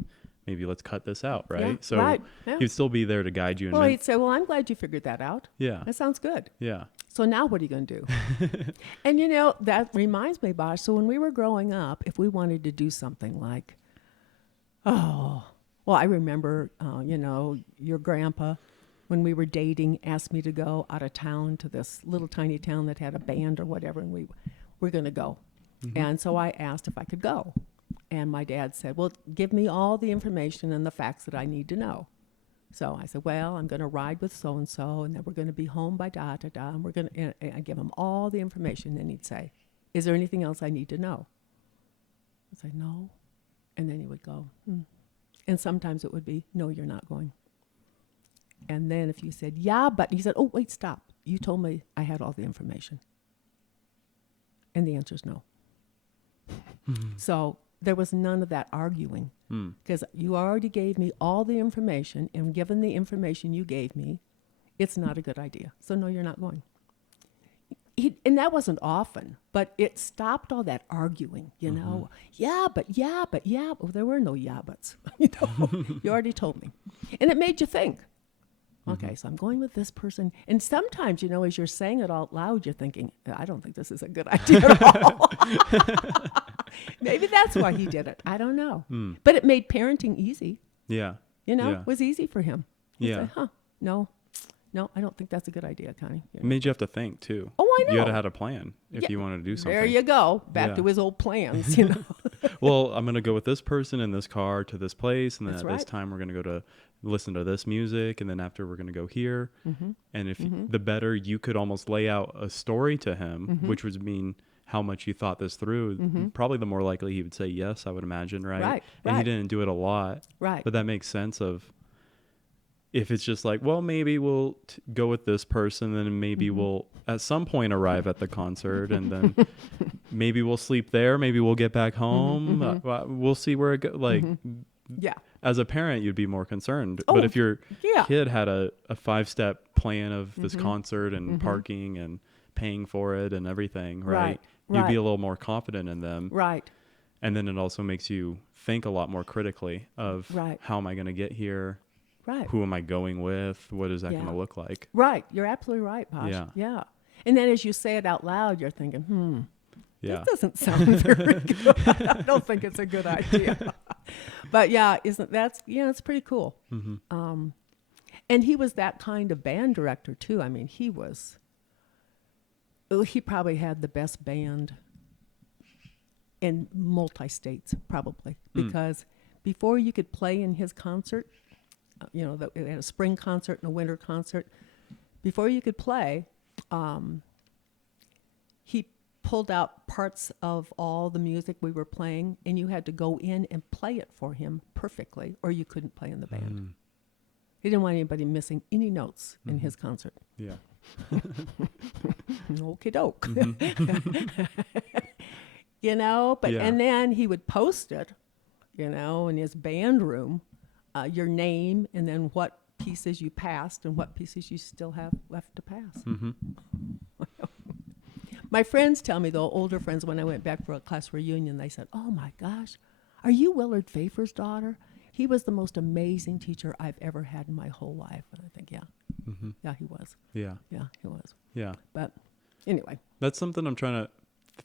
maybe let's cut this out, right? Yeah, So right, yeah. he'd still be there to guide you. And Well, he'd say, well, I'm glad you figured that out. yeah. That sounds good. Yeah. So now what are you going to do? And, that reminds me, Bosh, so when we were growing up, if we wanted to do something like, I remember, your grandpa, when we were dating, asked me to go out of town to this little tiny town that had a band or whatever, and we were going to go. And so I asked if I could go. And my dad said, well, give me all the information and the facts that I need to know. So I said, well, I'm going to ride with so-and-so, and then we're going to be home by da-da-da, and we're going to, and I give him all the information, and he'd say, is there anything else I need to know? I'd say, no. And then he would go, And sometimes it would be, no, you're not going. And then if you said, yeah, but, he said, oh, wait, stop. You told me I had all the information. And the answer is no. So there was none of that arguing, because you already gave me all the information, and given the information you gave me, it's not a good idea. So no, you're not going. And that wasn't often, but it stopped all that arguing, you know. Yeah, but. Well, there were no yeah buts. You already told me. And it made you think, okay, so I'm going with this person. And sometimes, as you're saying it out loud, you're thinking, I don't think this is a good idea at all. Maybe that's why he did it. I don't know. But it made parenting easy. Yeah. It was easy for him. He'd Yeah. say, no, I don't think that's a good idea, Connie. It made you have to think too. Oh, I know. You had to have a plan if you wanted to do something. There you go. Back to his old plans, Well, I'm going to go with this person in this car to this place. And then That's at this right. time, we're going to go to listen to this music. And then after, we're going to go here. And if the better you could almost lay out a story to him, which would mean how much you thought this through, probably the more likely he would say yes, I would imagine, right? Right, And he right. didn't do it a lot. Right. But that makes sense of, if it's just like, well, maybe we'll go with this person, then maybe we'll at some point arrive at the concert, and then maybe we'll sleep there, maybe we'll get back home. We'll see where it goes. Like, Yeah. as a parent, you'd be more concerned. Oh, but if your yeah. kid had a 5-step plan of this concert and parking and paying for it and everything, right? You'd be a little more confident in them. Right. And then it also makes you think a lot more critically of Right. how am I going to get here? Right. Who am I going with? What is that going to look like? Right. You're absolutely right, Posh. Yeah. And then as you say it out loud, you're thinking, Yeah. this doesn't sound very good. I don't think it's a good idea. But it's pretty cool. And he was that kind of band director too. I mean, he probably had the best band in multi-states, probably, because before you could play in his concert, it had a spring concert and a winter concert. Before you could play, he pulled out parts of all the music we were playing, and you had to go in and play it for him perfectly, or you couldn't play in the band. He didn't want anybody missing any notes in his concert. Yeah. Okie doke. And then he would post it, in his band room, your name, and then what pieces you passed and what pieces you still have left to pass. My friends tell me, though, older friends, when I went back for a class reunion, they said, oh my gosh, are you Willard Pfeiffer's daughter? He was the most amazing teacher I've ever had in my whole life. And I think, yeah, he was. Yeah. Yeah, he was. Yeah. But anyway. That's something I'm trying to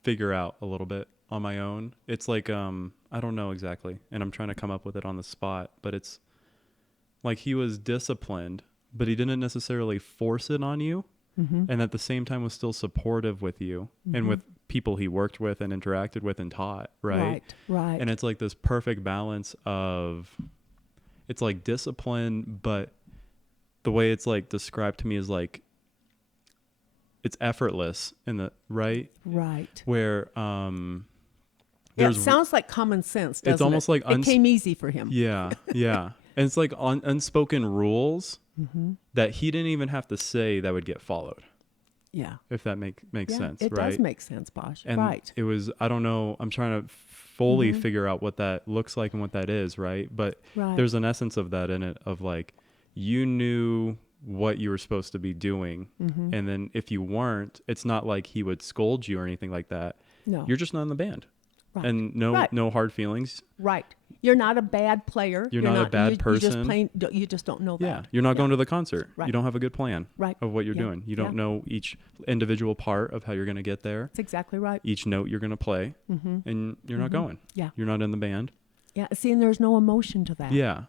figure out a little bit on my own. It's like, I don't know exactly, and I'm trying to come up with it on the spot, but it's like he was disciplined, but he didn't necessarily force it on you. And at the same time was still supportive with you and with people he worked with and interacted with and taught, right? Right. And it's like this perfect balance of, it's like discipline, but the way it's like described to me is like, it's effortless in the right. Where it sounds like common sense, doesn't it? It's almost like it came easy for him. Yeah. And it's like unspoken rules that he didn't even have to say that would get followed. Yeah. If that makes sense, it right? does make sense, Bosh. And right. it was, I don't know, I'm trying to fully figure out what that looks like and what that is, right? But there's an essence of that in it, of like, you knew what you were supposed to be doing. And then if you weren't, it's not like he would scold you or anything like that. No. You're just not in the band. Right. And no hard feelings. Right. You're not a bad player. You're not a bad person. You just don't know that. Yeah. You're not going to the concert. Right. You don't have a good plan of what you're Yeah. doing. You don't know each individual part of how you're going to get there. That's exactly right. Each note you're going to play. And you're not going. Yeah. You're not in the band. Yeah. See, and there's no emotion to that. Yeah.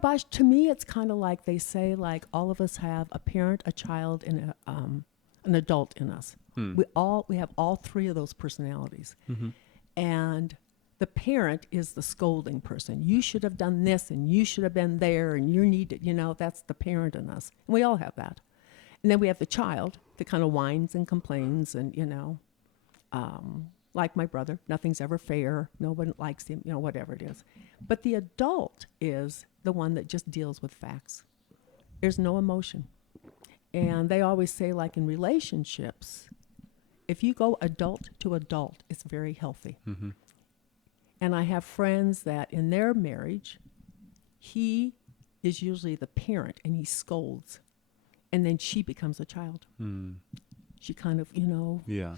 Bosh, to me, it's kind of like they say, like, all of us have a parent, a child, and an adult in us. We have all three of those personalities. And the parent is the scolding person. You should have done this, and you should have been there, and you need to, that's the parent in us. And we all have that. And then we have the child that kind of whines and complains and, like my brother, nothing's ever fair. No one likes him, whatever it is. But the adult is the one that just deals with facts. There's no emotion. And they always say, like in relationships, if you go adult to adult, it's very healthy. Mm-hmm. And I have friends that in their marriage, he is usually the parent and he scolds. And then she becomes a child. Mm. She kind of, Yeah.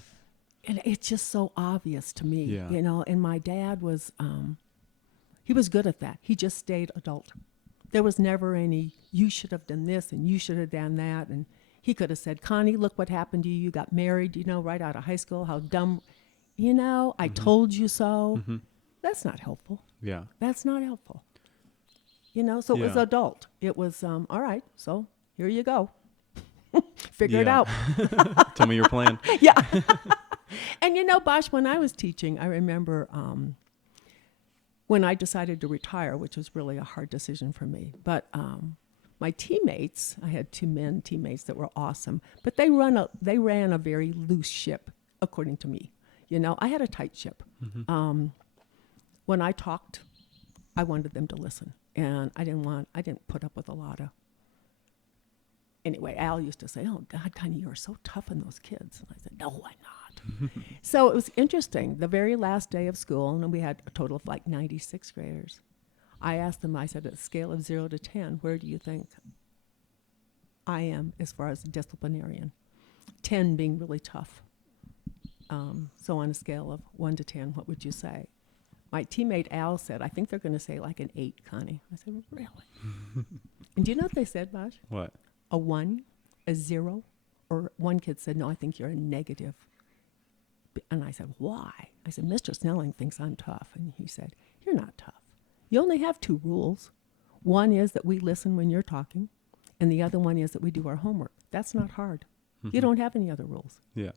And it's just so obvious to me, Yeah. And my dad was, he was good at that. He just stayed adult. There was never any, you should have done this and you should have done that. And he could have said, Connie, look what happened to you. You got married, right out of high school. How dumb, I told you so. Mm-hmm. That's not helpful. Yeah. That's not helpful. So it was adult. It was, all right, so here you go. Figure it out. Tell me your plan. Yeah. And Bosch, when I was teaching, I remember when I decided to retire, which was really a hard decision for me. But my teammates, I had 2 men teammates that were awesome, but they ran a very loose ship, according to me. I had a tight ship. Mm-hmm. When I talked, I wanted them to listen, and I didn't put up with a lot of. Anyway, Al used to say, "Oh God, Connie, you are so tough on those kids." And I said, "No, I'm not." So it was interesting. The very last day of school, and we had a total of like 96 graders. I asked them, I said, at a scale of 0 to 10, where do you think I am as far as a disciplinarian? 10 being really tough. So on a scale of 1 to 10, what would you say? My teammate Al said, I think they're going to say like an 8, Connie. I said, really? And do you know what they said, Bosch? What? A 1, a 0, or one kid said, no, I think you're a negative. And I said, why? I said, Mr. Snelling thinks I'm tough. And he said, you're not tough. You only have 2 rules. One is that we listen when you're talking, and the other one is that we do our homework. That's not hard. Mm-hmm. You don't have any other rules. Yeah.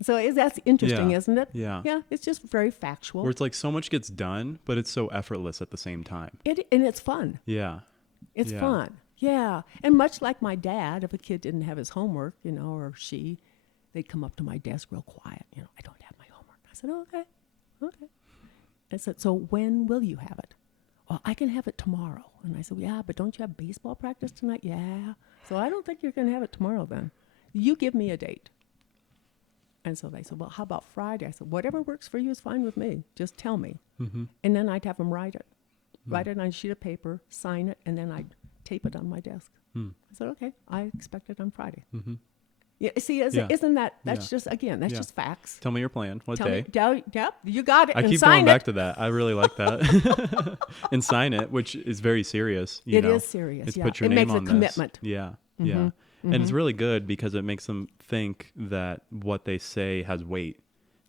So that's interesting, Yeah. isn't it? Yeah. Yeah, it's just very factual. Where it's like so much gets done, but it's so effortless at the same time. And it's fun. Yeah. It's Yeah. fun. Yeah. And much like my dad, if a kid didn't have his homework, or she, they'd come up to my desk real quiet. I don't have my homework. I said, oh, okay. I said, so when will you have it? Well, I can have it tomorrow. And I said, yeah, but don't you have baseball practice tonight? Yeah. So I don't think you're going to have it tomorrow then. You give me a date. And so they said, well, how about Friday? I said, whatever works for you is fine with me. Just tell me. Mm-hmm. And then I'd have them write it. Write it on a sheet of paper, sign it, and then I'd tape it on my desk. Mm. I said, okay, I expect it on Friday. Mm-hmm. Yeah, see, Yeah. isn't that's Yeah. just, again, that's just facts. Tell me your plan. What Tell day? Me, yep, you got it. I and keep sign going back it. to that. I really like that. And sign it, which is very serious. It is serious. It's Yeah. put your It name makes on a this. commitment. Yeah. Mm-hmm. Yeah. Mm-hmm. And it's really good because it makes them think that what they say has weight.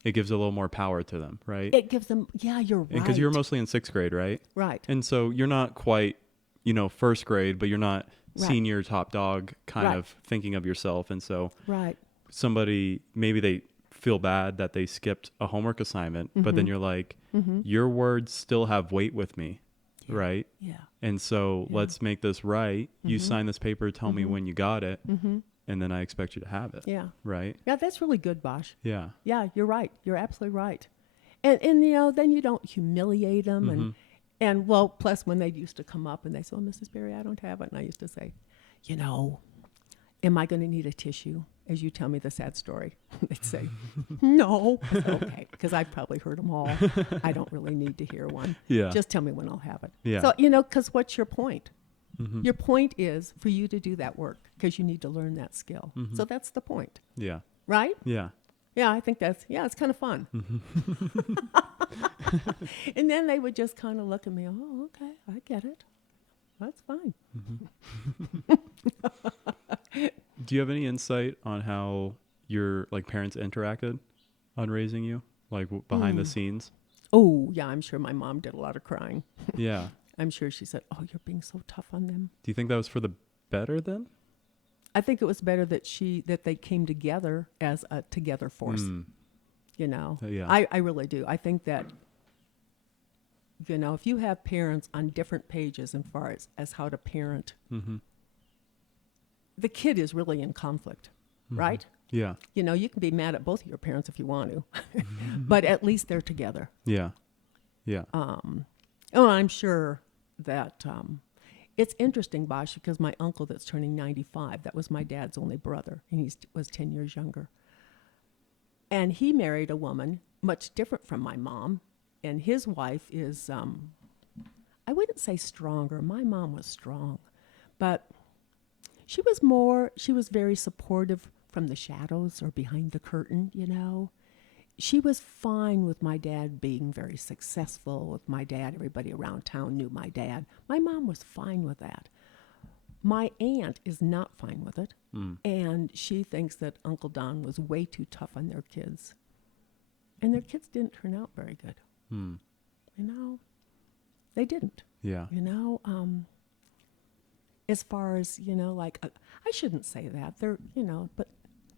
It gives a little more power to them, right? It gives them, yeah, you're right. Because you were mostly in 6th grade, right? Right. And so you're not quite, 1st grade, but you're not Right. senior top dog kind Right. of thinking of yourself. And so Right. somebody, maybe they feel bad that they skipped a homework assignment, but then you're like, your words still have weight with me, right? Yeah. And so Yeah. let's make this right. You sign this paper, tell me when you got it, Mm-hmm. and then I expect you to have it, Yeah. right? Yeah, that's really good, Bosch. Yeah. Yeah, you're right. You're absolutely right. And then you don't humiliate them. And well, plus when they used to come up and they say, oh, Mrs. Berry, I don't have it. And I used to say, am I going to need a tissue as you tell me the sad story? They'd say, no. I said, okay, because I've probably heard them all. I don't really need to hear one. Yeah. Just tell me when I'll have it. Yeah. So, because what's your point? Mm-hmm. Your point is for you to do that work because you need to learn that skill. Mhm. So that's the point, Yeah. right? Yeah. Yeah, I think it's kind of fun. And then they would just kind of look at me, oh, okay, I get it. That's fine. Do you have any insight on how your parents interacted on raising you, behind the scenes? Oh, yeah, I'm sure my mom did a lot of crying. Yeah. I'm sure she said, oh, you're being so tough on them. Do you think that was for the better then? I think it was better that they came together as a together force. Mm. Yeah. Yeah. I really do. I think that You know, if you have parents on different pages as far as how to parent, Mm-hmm. the kid is really in conflict, right? Yeah. You know, you can be mad at both of your parents if you want to, but at least they're together. Yeah. Yeah. Oh, I'm sure that it's interesting, Bosch, because my uncle that's turning 95, that was my dad's only brother, and he was 10 years younger. And he married a woman much different from my mom, and his wife is, I wouldn't say stronger. My mom was strong, but she was very supportive from the shadows or behind the curtain, you know. She was fine with my dad being very successful with my dad. Everybody around town knew my dad. My mom was fine with that. My aunt is not fine with it, and she thinks that Uncle Don was way too tough on their kids. And their kids didn't turn out very good. Mm. You know, they didn't. Yeah. You know, as far as, you know, like, I shouldn't say that. They're, you know, but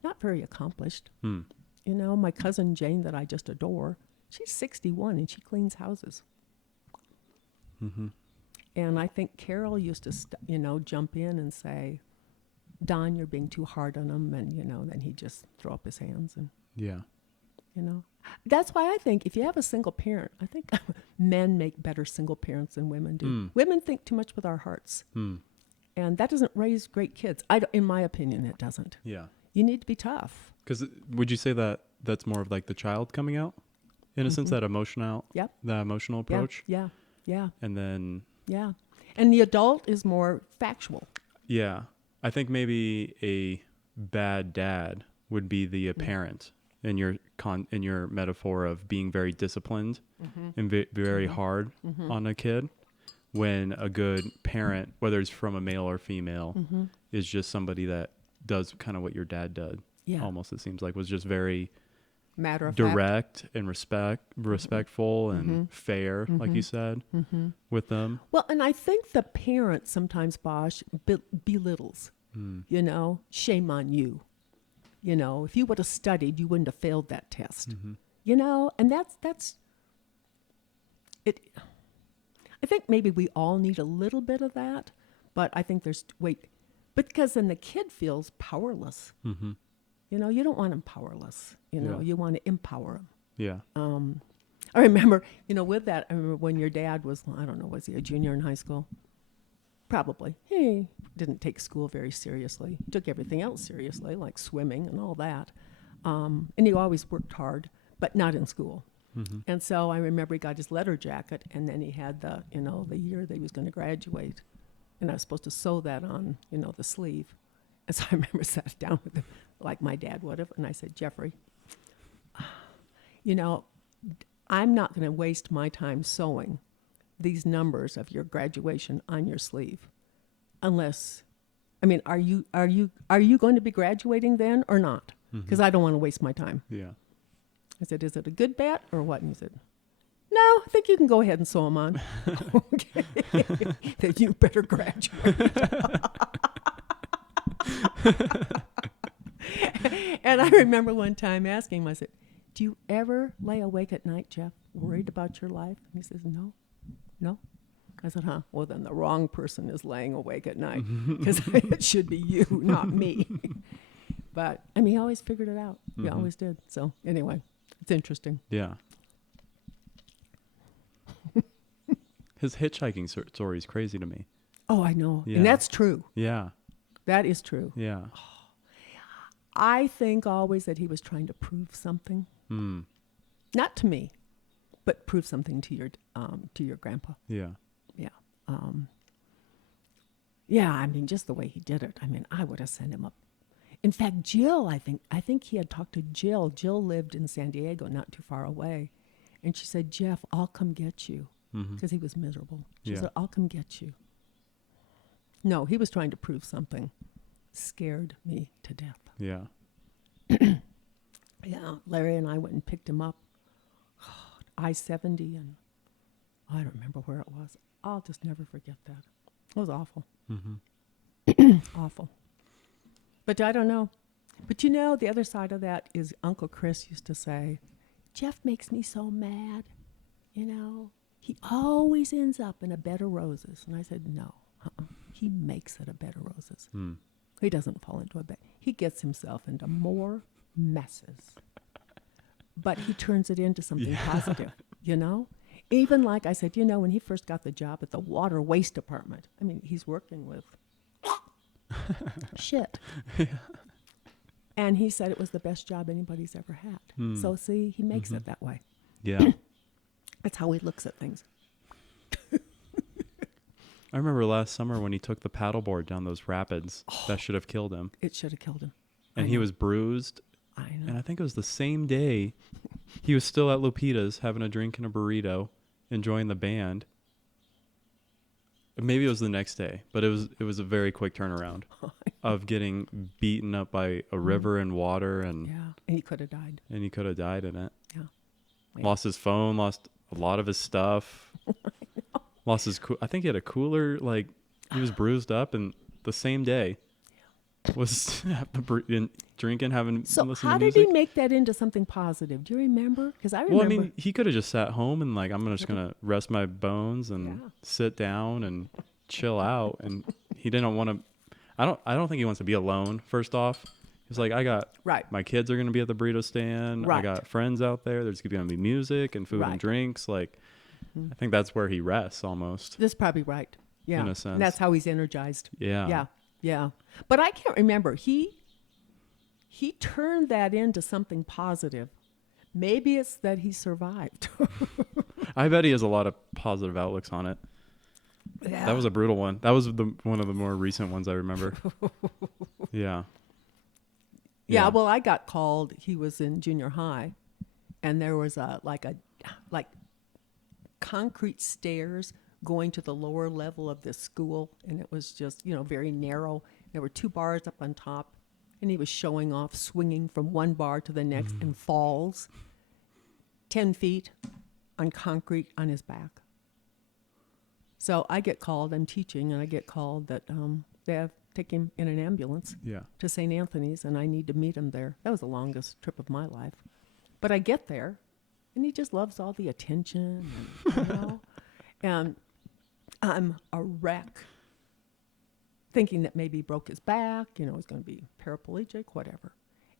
not very accomplished. Mm. You know, my cousin Jane that I just adore, she's 61 and she cleans houses. Mm-hmm. And I think Carol used to, you know, jump in and say, Don, you're being too hard on him. And, you know, then he'd just throw up his hands and, Yeah. you know. That's why I think if you have a single parent, I think men make better single parents than women do. Women think too much with our hearts. And that doesn't raise great kids. In my opinion, it doesn't. Yeah. You need to be tough. Because would you say that that's more of like the child coming out, in a sense, that emotional approach? Yeah. And then, Yeah. And the adult is more factual. yeah, I think maybe a bad dad would be the parent in your metaphor of being very disciplined and very hard on a kid. When a good parent, whether it's from a male or female, is just somebody that does kind of what your dad did. Yeah. Almost, it seems like, was just very Matter of direct fact. and respectful and fair, like you said, with them. Well, and I think the parent sometimes, Bosch, belittles. You know, shame on you. You know, if you would have studied, you wouldn't have failed that test. You know, and that's it. I think maybe we all need a little bit of that, but I think because then the kid feels powerless. You know, you don't want him powerless. You know, you want to empower him. Yeah. I remember, you know, with that, I remember when your dad was, I don't know, was he a junior in high school? Probably. He didn't take school very seriously. He took everything else seriously, like swimming and all that. And he always worked hard, but not in school. And so I remember he got his letter jacket, and then he had the year that he was going to graduate. And I was supposed to sew that on, you know, the sleeve. And so I remember sat down with him, like my dad would have, and I said, Jeffrey, you know, I'm not going to waste my time sewing these numbers of your graduation on your sleeve, unless, I mean, are you going to be graduating then or not? Because I don't want to waste my time. Yeah. I said, is it a good bet or what? And he said, no, I think you can go ahead and sew them on. Okay. Then you better graduate. And I remember one time asking him, I said, do you ever lay awake at night, Jeff, worried about your life? And he says, no. I said, huh? Well, then the wrong person is laying awake at night, because it should be you, not me. But, I mean, he always figured it out. He always did. So, anyway, it's interesting. Yeah. His hitchhiking story is crazy to me. Oh, I know. Yeah. And that's true. Yeah. That is true. Yeah. I think always that he was trying to prove something. Not to me, but prove something to your grandpa. Yeah. Yeah. Yeah, I mean, just the way he did it. I mean, I would have sent him up. In fact, Jill, I think he had talked to Jill. Jill lived in San Diego, not too far away. And she said, Jeff, I'll come get you. Because he was miserable. She said, I'll come get you. No, he was trying to prove something. Scared me to death. Yeah. Yeah, Larry and I went and picked him up. I-70, and I don't remember where it was. I'll just never forget that. It was awful. Awful. But I don't know. But you know, the other side of that is Uncle Chris used to say, Jeff makes me so mad. You know, He always ends up in a bed of roses. And I said, no, he makes it a bed of roses. He doesn't fall into a bed. He gets himself into more messes. But he turns it into something positive, you know? Even like I said, you know, when he first got the job at the water waste department, I mean, he's working with shit. And he said it was the best job anybody's ever had. So see, he makes it that way. Yeah. That's how he looks at things. I remember last summer when he took the paddleboard down those rapids. That should have killed him. It should have killed him. And he was bruised. I know. And I think it was the same day he was still at Lupita's having a drink and a burrito, enjoying the band. Maybe it was the next day, but it was a very quick turnaround of getting beaten up by a river and water, and and he could have died. And he could have died in it. Yeah. Lost his phone, lost a lot of his stuff. Lost his I think he had a cooler, like he was bruised up, and the same day was drinking, having so listening how to music. did he make that into something positive? Do you remember? Because I remember. Well, I mean, he could have just sat home and like, I'm just gonna rest my bones and sit down and chill out. And he didn't want to. I don't think he wants to be alone. First off, he's like, I got my kids are gonna be at the burrito stand. I got friends out there. There's gonna be music and food and drinks. Like, I think that's where he rests almost. That's probably right. Yeah, in a sense. And that's how he's energized. Yeah. Yeah. But I can't remember. He turned that into something positive. Maybe it's that he survived. I bet he has a lot of positive outlooks on it. Yeah. That was a brutal one. That was one of the more recent ones I remember. Yeah. Yeah. Well, I got called. He was in junior high, and there was like concrete stairs going to the lower level of this school, and it was just, very narrow. There were 2 bars up on top, and he was showing off, swinging from one bar to the next, and falls 10 feet on concrete on his back. So I get called, I'm teaching, and I get called that they have to take him in an ambulance to St. Anthony's, and I need to meet him there. That was the longest trip of my life. But I get there, and he just loves all the attention, and, and I'm a wreck, thinking that maybe he broke his back, he's going to be paraplegic, whatever.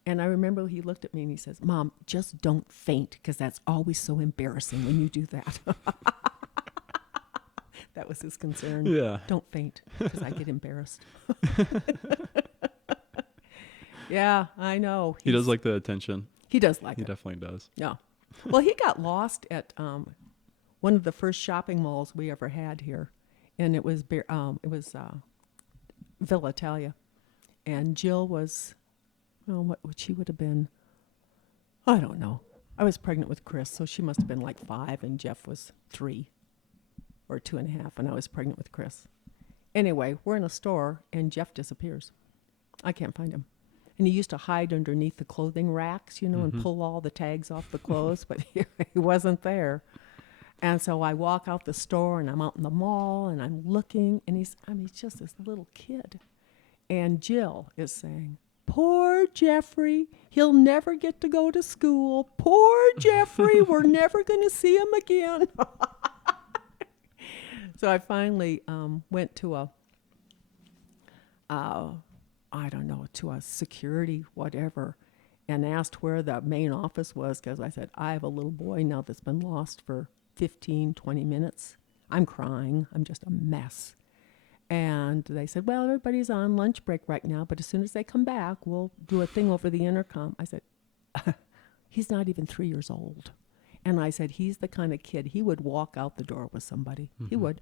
And I remember he looked at me and he says, Mom, just don't faint, because that's always so embarrassing when you do that. That was his concern. Yeah. Don't faint, because I get embarrassed. Yeah, I know. He does like the attention. He does like it. He definitely does. Yeah. Well, he got lost at one of the first shopping malls we ever had here, and it was Villa Italia, and Jill was, what would she would have been? I don't know. I was pregnant with Chris, so she must have been like 5, and Jeff was 3 or 2.5, and I was pregnant with Chris. Anyway, we're in a store, and Jeff disappears. I can't find him. And he used to hide underneath the clothing racks, and pull all the tags off the clothes, but he wasn't there. And so I walk out the store, and I'm out in the mall, and I'm looking, and he's just this little kid. And Jill is saying, poor Jeffrey, he'll never get to go to school. Poor Jeffrey, we're never going to see him again. So I finally went to to a security whatever, and asked where the main office was, because I said, I have a little boy now that's been lost for 15, 20 minutes. I'm crying. I'm just a mess. And they said, well, everybody's on lunch break right now, but as soon as they come back, we'll do a thing over the intercom. I said, he's not even 3 years old. And I said, he's the kind of kid, he would walk out the door with somebody. He would.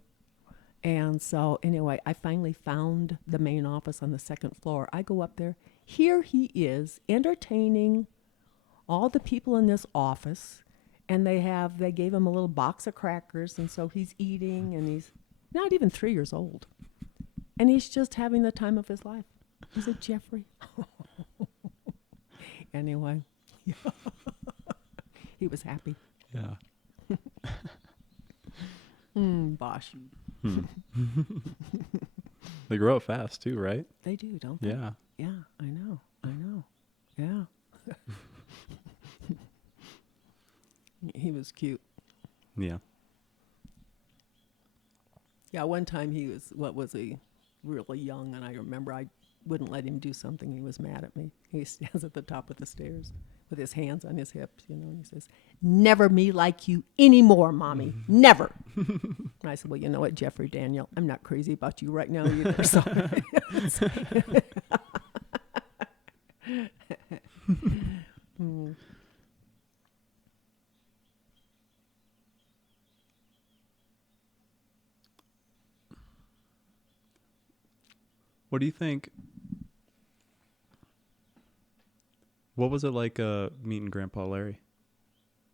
And so anyway, I finally found the main office on the 2nd floor. I go up there. Here he is, entertaining all the people in this office. And they gave him a little box of crackers. And so he's eating, and he's not even 3 years old. And he's just having the time of his life. He said, Jeffrey. Anyway, he was happy. Yeah. Bosh. They grow up fast too, right? They do, don't they? Yeah. Yeah, I know. Yeah. He was cute. Yeah. Yeah, one time he really young, and I remember I wouldn't let him do something. He was mad at me. He stands at the top of the stairs with his hands on his hips, and he says, "Never me like you anymore, Mommy. Never." And I said, "Well, you know what, Jeffrey Daniel, I'm not crazy about you right now either." So Mm. What do you think? What was it like meeting Grandpa Larry?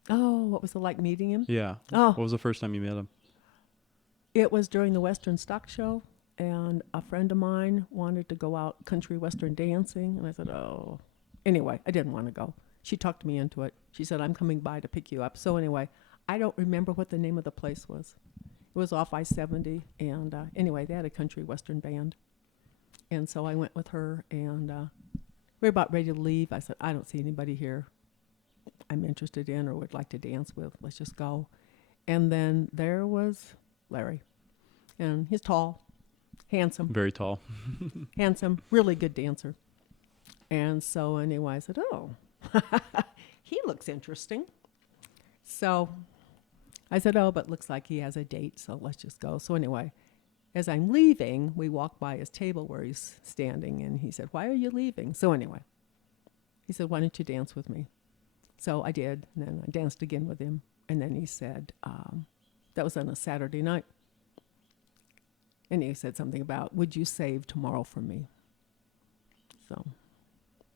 Oh, what was it like meeting him? Yeah. Oh, What was the first time you met him? it was during the Western Stock Show, and a friend of mine wanted to go out country western dancing, and I said, "Oh." Anyway, I didn't want to go. She talked me into it. She said, "I'm coming by to pick you up." So anyway, I don't remember what the name of the place was. It was off I-70, and anyway, they had a country western band, and so I went with her, and we were about ready to leave. I said, "I don't see anybody here I'm interested in or would like to dance with. Let's just go." And then there was Larry, and he's tall, handsome, Very tall. handsome, really good dancer. And so anyway, I said, "Oh, he looks interesting." So I said, "Oh, but looks like he has a date, so let's just go." So anyway, as I'm leaving, we walked by his table where he's standing, and he said, "Why are you leaving?" So anyway, he said, "Why don't you dance with me?" So I did, and then I danced again with him. And then he said, that was on a Saturday night. And he said something about, "Would you save tomorrow for me?" So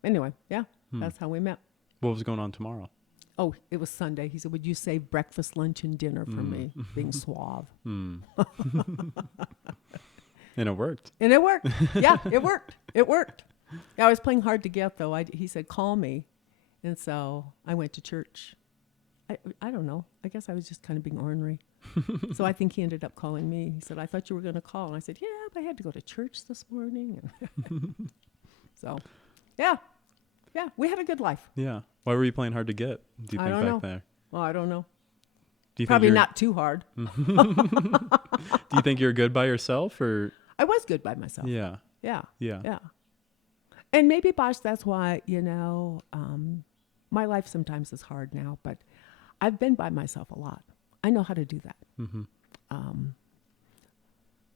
anyway, yeah, that's how we met. What was going on tomorrow? Oh, it was Sunday. He said, "Would you save breakfast, lunch, and dinner for me?" Being suave. And it worked. And it worked. Yeah, it worked. It worked. Yeah, I was playing hard to get, though. He said, "Call me." And so I went to church. I don't know. I guess I was just kind of being ornery. So I think he ended up calling me. He said, "I thought you were going to call." And I said, "Yeah, but I had to go to church this morning." So, yeah. Yeah, we had a good life. Yeah. Why were you playing hard to get? Do you I think don't back know. there? Well, I don't know. Do you Probably think not too hard. Do you think you're good by yourself or? I was good by myself. Yeah. Yeah. Yeah. Yeah. And maybe, Bosh, that's why, my life sometimes is hard now, but I've been by myself a lot. I know how to do that. Mm-hmm.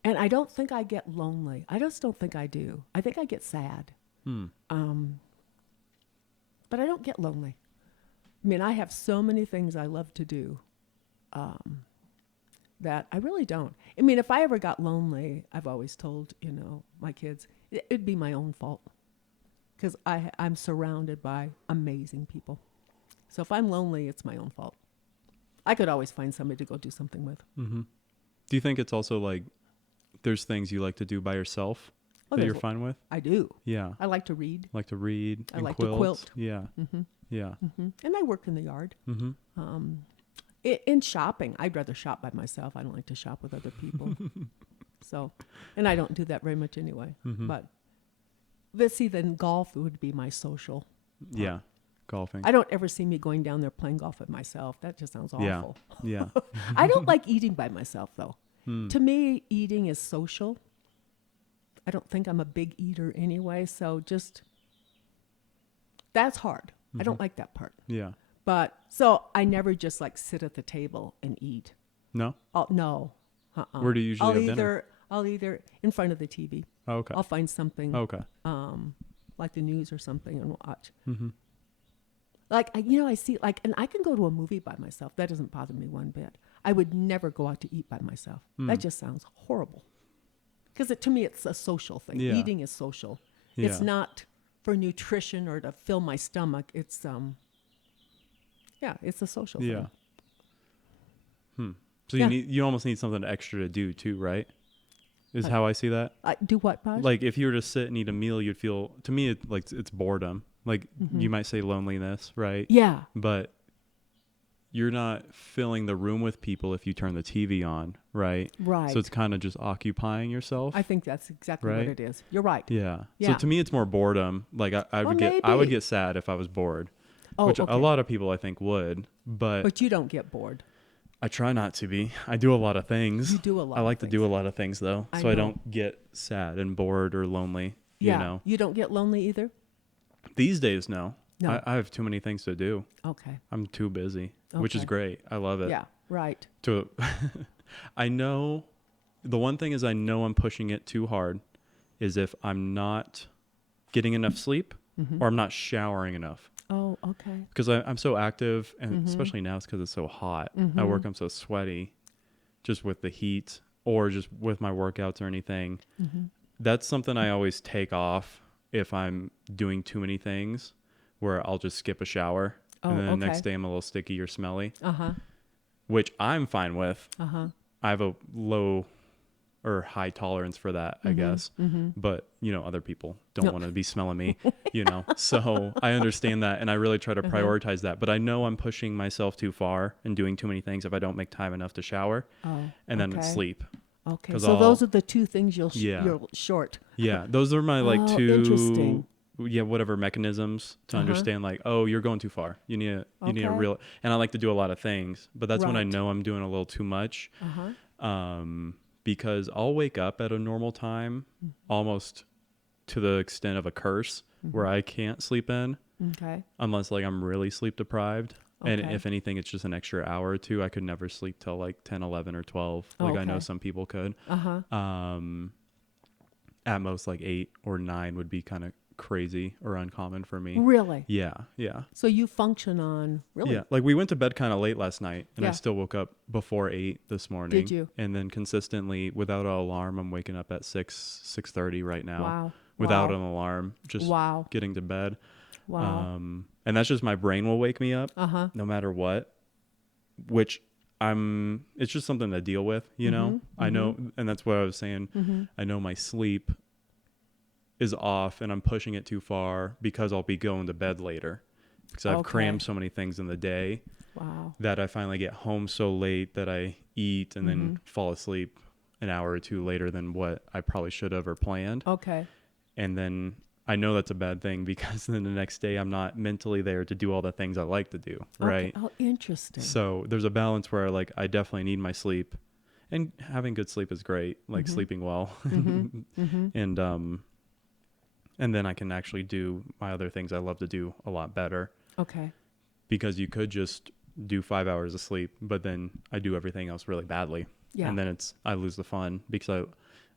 And I don't think I get lonely. I just don't think I do. I think I get sad. But I don't get lonely. I mean, I have so many things I love to do that I really don't. I mean, if I ever got lonely, I've always told, my kids, it'd be my own fault. Because I'm surrounded by amazing people. So if I'm lonely, it's my own fault. I could always find somebody to go do something with. Mm-hmm. Do you think it's also like there's things you like to do by yourself that you're fine with? I do. Yeah. I like to read. Like to read. I and like quilt. to quilt. Yeah. Mm-hmm. Yeah. Mm-hmm. And I work in the yard. Mm-hmm. In shopping, I'd rather shop by myself. I don't like to shop with other people. So, and I don't do that very much anyway. Mm-hmm. But then golf would be my social. Yeah. Golfing. I don't ever see me going down there playing golf with myself. That just sounds awful. Yeah. I don't like eating by myself, though. Mm. To me, eating is social. I don't think I'm a big eater anyway, so that's hard. I don't like that part. Yeah. But, so I never just like sit at the table and eat. No? No. Where do you usually have dinner? I'll either in front of the TV. Oh, okay. I'll find something Okay. like the news or something and watch. Mm-hmm. Like, I see, like, and I can go to a movie by myself. That doesn't bother me one bit. I would never go out to eat by myself. That just sounds horrible. Because to me, it's a social thing. Yeah. Eating is social. Yeah. It's not for nutrition or to fill my stomach. It's, it's a social thing. Yeah. So you almost need something extra to do too, right? Is how I see that. Do what, Bosh? Like if you were to sit and eat a meal, you'd feel, to me, it's boredom. Like you might say loneliness, right? Yeah. But you're not filling the room with people if you turn the TV on, right? Right. So it's kind of just occupying yourself. I think that's exactly right? what it is. You're right. Yeah. Yeah. So to me, it's more boredom. Like I would get sad if I was bored, which okay. a lot of people I think would, but you don't get bored. I try not to be. I do a lot of things. You do a lot I like of to things. do a lot of things though, I so I know. don't get sad and bored or lonely. Yeah. You know, You don't get lonely either? these days, no. No. I have too many things to do. Okay. I'm too busy, which is Okay. great. I love it. Yeah. Right. To, I know, the one thing is I know I'm pushing it too hard is if I'm not getting enough sleep Mm-hmm. or I'm not showering enough. Oh, okay. Because I'm so active, and Mm-hmm. especially now it's because it's so hot. Mm-hmm. At work, I'm so sweaty just with the heat or just with my workouts or anything. Mm-hmm. That's something I always take off if I'm doing too many things, where I'll just skip a shower. Oh, And then the okay. next day I'm a little sticky or smelly, Uh-huh. which I'm fine with. Uh-huh. I have a low or high tolerance for that, I guess. Mm-hmm. But, other people don't No. want to be smelling me, So I understand that, and I really try to Uh-huh. prioritize that. But I know I'm pushing myself too far and doing too many things if I don't make time enough to shower Oh, and then okay. sleep. Okay. 'Cause So those are the two things Yeah. you're short. Yeah, those are my Oh, two interesting. whatever mechanisms to Uh-huh. understand, like, oh, you're going too far. You need a Okay. real, and I like to do a lot of things, but that's when I Right. know I'm doing a little too much. Uh-huh. Because I'll wake up at a normal time, almost to the extent of a curse, where I can't sleep in Okay. unless like I'm really sleep deprived. And Okay. if anything, it's just an extra hour or two. I could never sleep till like 10, 11 or 12. Like I know Okay. some people could. Uh-huh. At most like 8 or 9 would be kind of crazy or uncommon for me. Really? Yeah. Yeah. So you function on really? Yeah. Like we went to bed kind of late last night and I Yeah. still woke up before 8 this morning. Did you? And then consistently without an alarm, I'm waking up at 6:30 right now. Wow. Without Wow. an alarm, just Wow. getting to bed. Wow. And that's just my brain will wake me up Uh-huh. no matter what, which it's just something to deal with, I know. And that's what I was saying. Mm-hmm. I know my sleep is off and I'm pushing it too far because I'll be going to bed later because I've Okay. crammed so many things in the day Wow. that I finally get home so late that I eat and then fall asleep an hour or two later than what I probably should have or planned. Okay. And then I know that's a bad thing because then the next day I'm not mentally there to do all the things I like to do. Right. Okay. Oh, interesting. So there's a balance where like I definitely need my sleep, and having good sleep is great, like sleeping well. And then I can actually do my other things I love to do a lot better, Okay. because you could just do 5 hours of sleep, but then I do everything else really badly. Yeah. And then I lose the fun because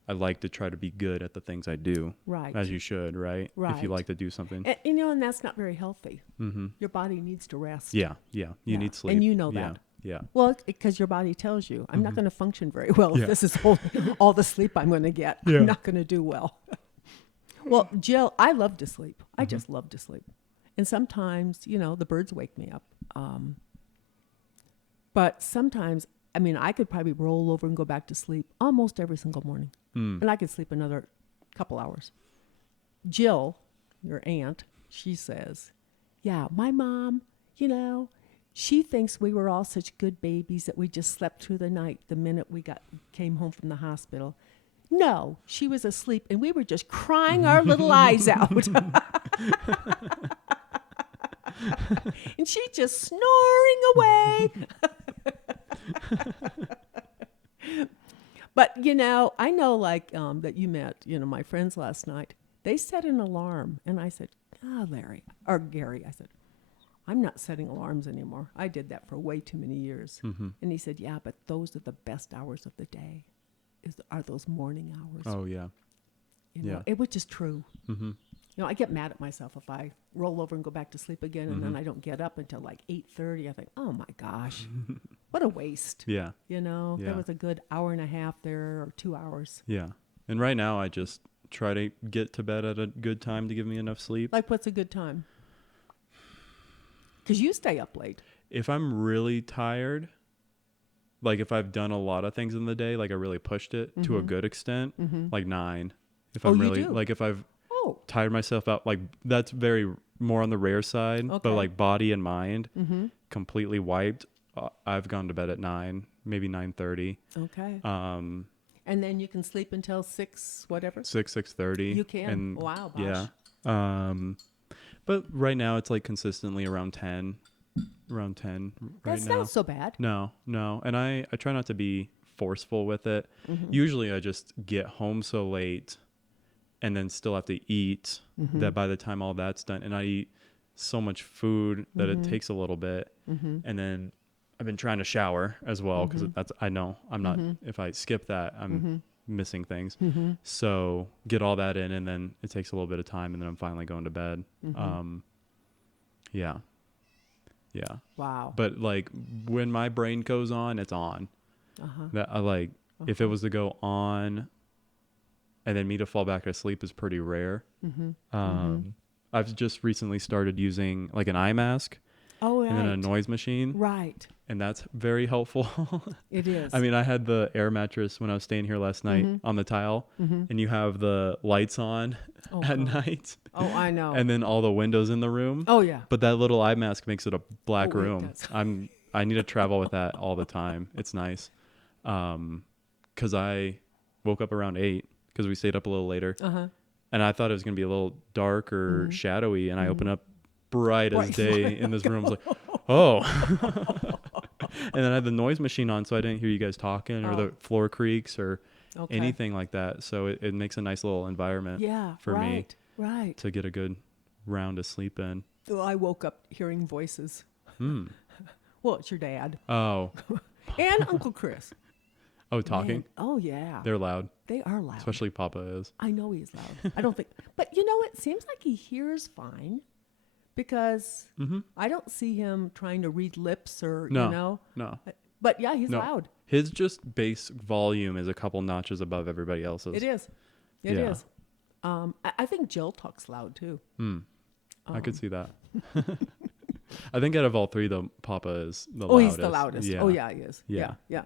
I like to try to be good at the things I do. Right. As you should, right? If you Right. like to do something. And that's not very healthy. Your body needs to rest. Yeah. Yeah. You need sleep. And you know Yeah. that. Yeah. Well, because your body tells you, I'm not going to function very well Yeah. if this is all the sleep I'm going to get. Yeah. I'm not going to do well. Well, Jill, I love to sleep. I just love to sleep. And sometimes, the birds wake me up. But sometimes, I could probably roll over and go back to sleep almost every single morning. And I could sleep another couple hours. Jill, your aunt, she says, yeah, my mom, she thinks we were all such good babies that we just slept through the night the minute we came home from the hospital. No, she was asleep and we were just crying our little eyes out. And she just snoring away. But, I know that you met, my friends last night. They set an alarm. And I said, Gary, I said, I'm not setting alarms anymore. I did that for way too many years. And he said, yeah, but those are the best hours of the day, are those morning hours. Oh, yeah. Yeah. Which is true. I get mad at myself if I roll over and go back to sleep again and then I don't get up until like 8:30. I think, oh my gosh, what a waste. Yeah. There was a good hour and a half there, or 2 hours. Yeah. And right now I just try to get to bed at a good time to give me enough sleep. Like, what's a good time? Because you stay up late. If I'm really tired, like if I've done a lot of things in the day, like I really pushed it to a good extent, like 9. If I'm you really, do? like if I've Oh, tired myself out, like that's very more on the rare side, Okay. but like body and mind completely wiped. I've gone to bed at 9, maybe 9:30. okay. And then you can sleep until 6, whatever. 6:30. You can? And Wow, gosh. yeah. But right now it's like consistently around 10. around 10 right That's now. not so bad. No. And I try not to be forceful with it. Usually I just get home so late and then still have to eat that by the time all that's done, and I eat so much food that it takes a little bit. And then I've been trying to shower as well, because that's, I know I'm not, if I skip that, I'm missing things. So get all that in, and then it takes a little bit of time, and then I'm finally going to bed. Yeah. Wow. But like when my brain goes on, it's on. That I like, if it was to go on and then me to fall back asleep is pretty rare. I've just recently started using like an eye mask. Oh, right. And then a noise machine. Right. And that's very helpful. It is. I mean, I had the air mattress when I was staying here last night on the tile, and you have the lights on at night. Oh, I know. And then all the windows in the room. Oh, yeah. But that little eye mask makes it a black Oh, it room. does. I need to travel with that all the time. It's nice. 'Cause I woke up around 8 because we stayed up a little later. And I thought it was going to be a little dark or shadowy. And I opened up bright as day in this room. I was like, oh. And then I had the noise machine on, so I didn't hear you guys talking or the floor creaks or anything like that. So it makes a nice little environment for me to get a good round of sleep in. Well, I woke up hearing voices. Well, it's your dad. Oh. And Uncle Chris. Oh, talking? Man. Oh, yeah. They're loud. They are loud. Especially Papa is. I know he's loud. I don't think, but you know, it seems like he hears fine, because I don't see him trying to read lips or, you know. No. But yeah, he's loud. His just base volume is a couple notches above everybody else's. It is. It is. I think Jill talks loud too. I could see that. I think out of all three, though, Papa is the loudest. Oh, he's the loudest. Yeah. Oh, yeah, he is. Yeah. Yeah.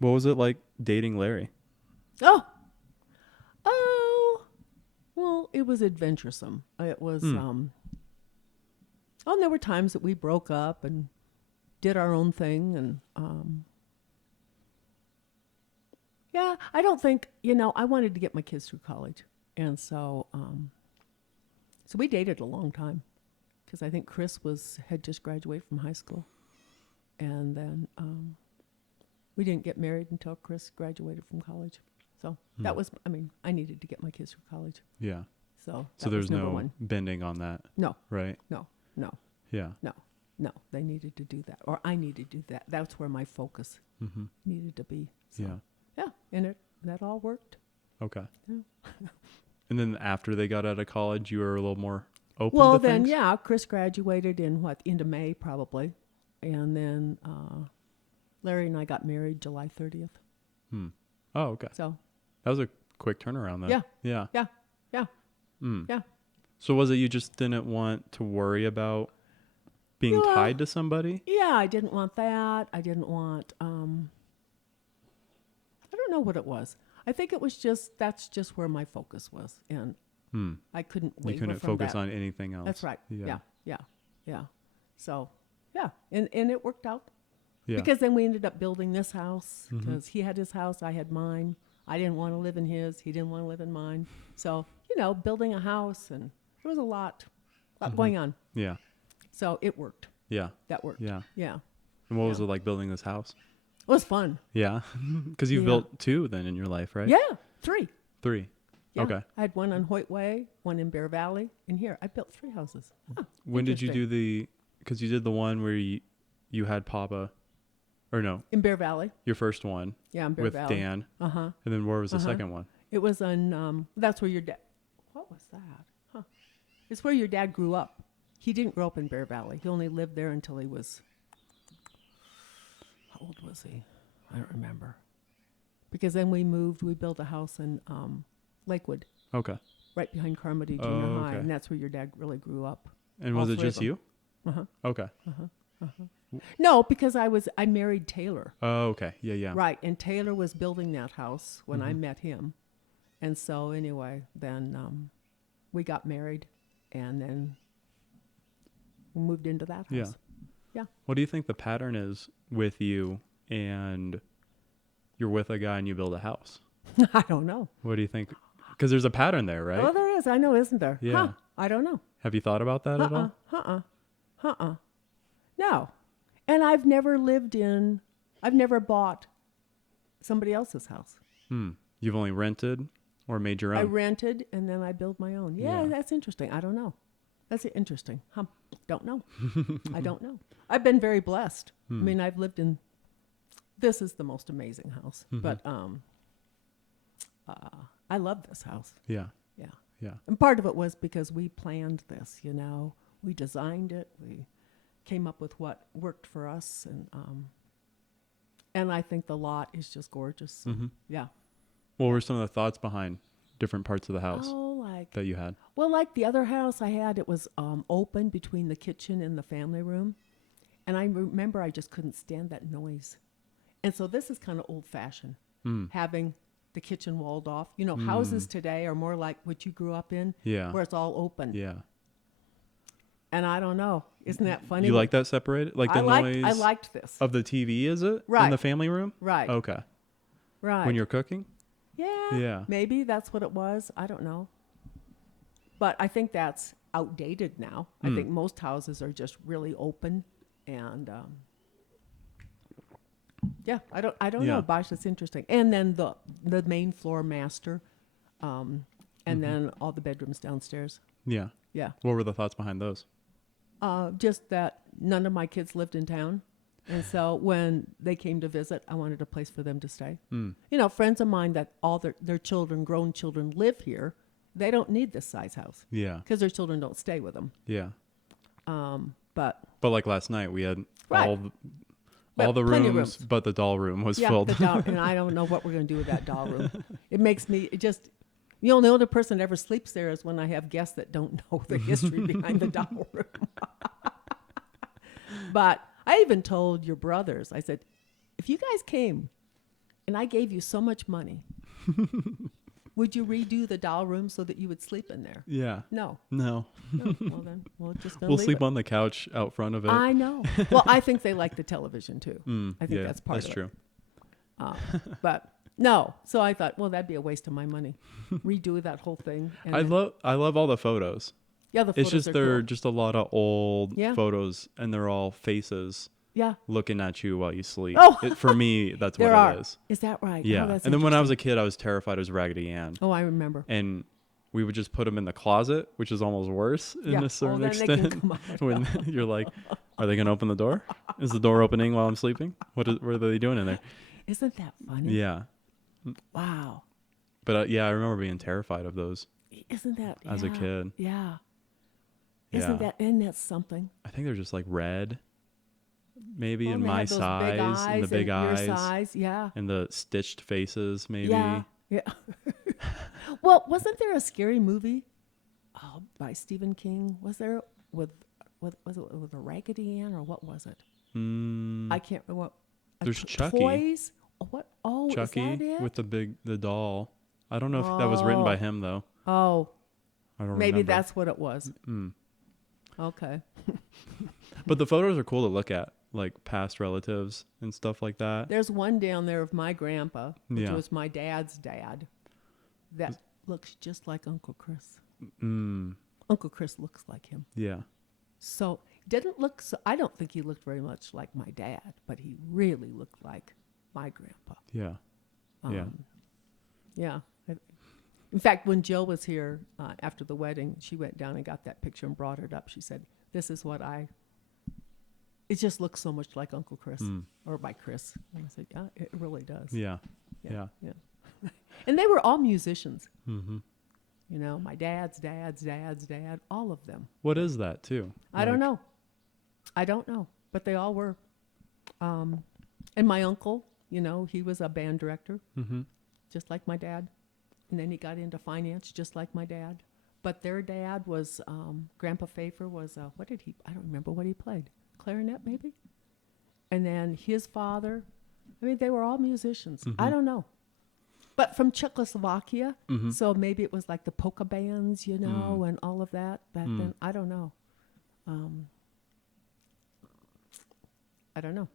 What was it like dating Larry? Oh, well, it was adventuresome. It was, and there were times that we broke up and did our own thing. And, yeah, I don't think, I wanted to get my kids through college. And so we dated a long time, because I think Chris had just graduated from high school. And then, we didn't get married until Chris graduated from college. So that was, I needed to get my kids through college. Yeah. So there's no bending on that. No. Right? No. Yeah. No. They needed to do that. Or I needed to do that. That's where my focus needed to be. So, yeah. And that all worked. Okay. Yeah. And then after they got out of college, you were a little more open well, to then, things? yeah, Chris graduated in into May probably. And then Larry and I got married July 30th. Oh, okay. So that was a quick turnaround then. Yeah. Yeah. So was it you just didn't want to worry about being tied to somebody? Yeah, I didn't want that. I didn't want, I don't know what it was. I think it was that's just where my focus was. And I couldn't waver. You couldn't from focus that. on anything else. That's right. Yeah. Yeah. So, yeah. And it worked out. Yeah. Because then we ended up building this house, because he had his house, I had mine. I didn't want to live in his. He didn't want to live in mine. So, building a house, and there was a lot going on. Yeah. So it worked. Yeah. That worked. Yeah. Yeah. And what was it like building this house? It was fun. Yeah. Because you've built 2 then in your life, right? Yeah. 3. 3. Yeah. Okay. I had one on Hoyt Way, one in Bear Valley, and here I built 3 houses. Huh, when did you interesting. because you did the one where you had Papa, or no, In Bear Valley. your first one Yeah, in Bear with Valley. Dan. Uh-huh. And then where was the second one? It was on, that's where your dad, what was that? Huh. It's where your dad grew up. He didn't grow up in Bear Valley. He only lived there until he was, how old was he? I don't remember. Because then we built a house in Lakewood, Okay. right behind Carmody Junior High, and that's where your dad really grew up. And All was it 3 of just them. you? Uh-huh. Okay. No, because I married Taylor. Oh, okay. Yeah. Right, and Taylor was building that house when I met him. And so anyway, then we got married, and then we moved into that house. Yeah. What do you think the pattern is with you and you're with a guy and you build a house? I don't know. What do you think? Because there's a pattern there, right? Oh, there is. I know, isn't there? Yeah. Huh. I don't know. Have you thought about that at all? No. And I've never bought somebody else's house. You've only rented or made your own? I rented and then I built my own. Yeah, Yeah. that's interesting. I don't know. That's interesting. Don't know. I don't know. I've been very blessed. I mean, I've lived in, this is the most amazing house. But I love this house. Yeah. Yeah. Yeah. And part of it was because we planned this, you know. We designed it. We came up with what worked for us. And I think the lot is just gorgeous. So, yeah. What were some of the thoughts behind different parts of the house Oh, that you had? well, like the other house I had, it was open between the kitchen and the family room. And I remember I just couldn't stand that noise. And so this is kind of old-fashioned, having the kitchen walled off. You know, houses today are more like what you grew up in, Yeah. where it's all open. Yeah. And I don't know. Isn't that funny? You like that separated? Like the noise I liked this. of the TV, is it? Right. In the family room? Right. Okay. Right. When you're cooking? Yeah. Yeah. Maybe that's what it was. I don't know. But I think that's outdated now. I think most houses are just really open and yeah, I don't know. Gosh, it's interesting. And then the main floor master, and then all the bedrooms downstairs. Yeah. Yeah. What were the thoughts behind those? Just that none of my kids lived in town. And so when they came to visit, I wanted a place for them to stay. You know, friends of mine that all their children, grown children, live here, they don't need this size house. Yeah. Because their children don't stay with them. Yeah. But like last night, we had Right. all the plenty of rooms, but the doll room was yeah, filled. and I don't know what we're going to do with that doll room. It makes me just, you know, the only person that ever sleeps there is when I have guests that don't know the history behind the doll room. But I even told your brothers, I said, if you guys came and I gave you so much money, would you redo the doll room so that you would sleep in there? Yeah. No. No. Well, then we're just going to We'll leave sleep it. on the couch out front of it. I know. Well, I think they like the television too. I think yeah, that's part that's of true. it. But no. So I thought, well, that'd be a waste of my money. Redo that whole thing. And I love all the photos. Yeah, the photos It's just are they're cool. just a lot of old Yeah. photos, and they're all faces Yeah. looking at you while you sleep. Oh. For me, that's what There are. it is. Is that right? Yeah. Oh, that's And then when I was interesting. a kid, I was terrified it was Raggedy Ann. Oh, I remember. And we would just put them in the closet, which is almost worse Yeah. in a certain then they can extent. come out. When you're like, are they going to open the door? Is the door opening while I'm sleeping? What are they doing in there? Isn't that funny? Yeah. Wow. But yeah, I remember being terrified of those Isn't that as a kid. Yeah. Yeah. Isn't that something? I think they're just like red, maybe Oh, in and they my have those big size, and the big and eyes, Your size, yeah. and the stitched faces, maybe. Yeah. Yeah. Well, wasn't there a scary movie by Stephen King? Was there was it with a Raggedy Ann or what was it? I can't remember what. There's Chucky. Toys? Oh, what? Oh, Chucky is that it? with the doll. I don't know if that was written by him though. Oh, I don't maybe remember. that's what it was. Okay. But the photos are cool to look at, like past relatives and stuff like that. There's one down there of my grandpa, which Yeah. was my dad's dad, that looks just like Uncle Chris. Uncle Chris looks like him. Yeah. So didn't look. So I don't think he looked very much like my dad, but he really looked like my grandpa. Yeah. Yeah. Yeah. In fact, when Jill was here after the wedding, she went down and got that picture and brought it up. She said, "This is what it just looks so much like Uncle Chris or my Chris." And I said, "Yeah, it really does." Yeah. Yeah. And they were all musicians. Mm-hmm. You know, my dad's dad, all of them. What is that too? I don't know. But they all were. And my uncle, you know, he was a band director, just like my dad. And then he got into finance, just like my dad. But their dad was, Grandpa Pfeiffer was, I don't remember what he played. Clarinet, maybe? And then his father, I mean, they were all musicians. I don't know. But from Czechoslovakia, so maybe it was like the polka bands, you know, and all of that back then. I don't know. I don't know.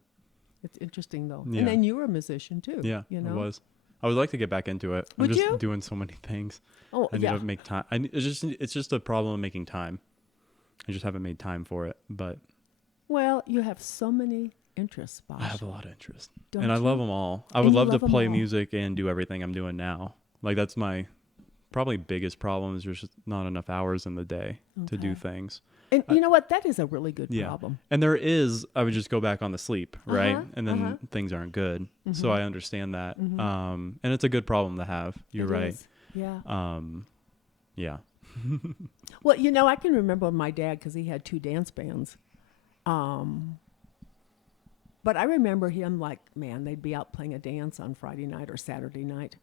It's interesting, though. Yeah. And then you were a musician, too. Yeah, you know? I was. I would like to get back into it. I'm Would just you? doing so many things. Oh, I need yeah. to make time. It's just a problem of making time. I just haven't made time for it, but Well, you have so many interests, Bosh. I have a lot of interest. Don't And I you? love them all. I And would you love to love 'em play all. music and do everything I'm doing now. Like that's my probably biggest problem is there's just not enough hours in the day to do Okay. things. And I- you know what? That is a really good Yeah. problem. And there is, I would just go back on the sleep, right? Uh-huh, And then uh-huh. things aren't good. So Mhm. I understand that. Mhm. And it's a good problem to have. You're It right. is. Yeah. Yeah. Well, you know, I can remember my dad because he had 2 dance bands. But I remember him like, man, they'd be out playing a dance on Friday night or Saturday night,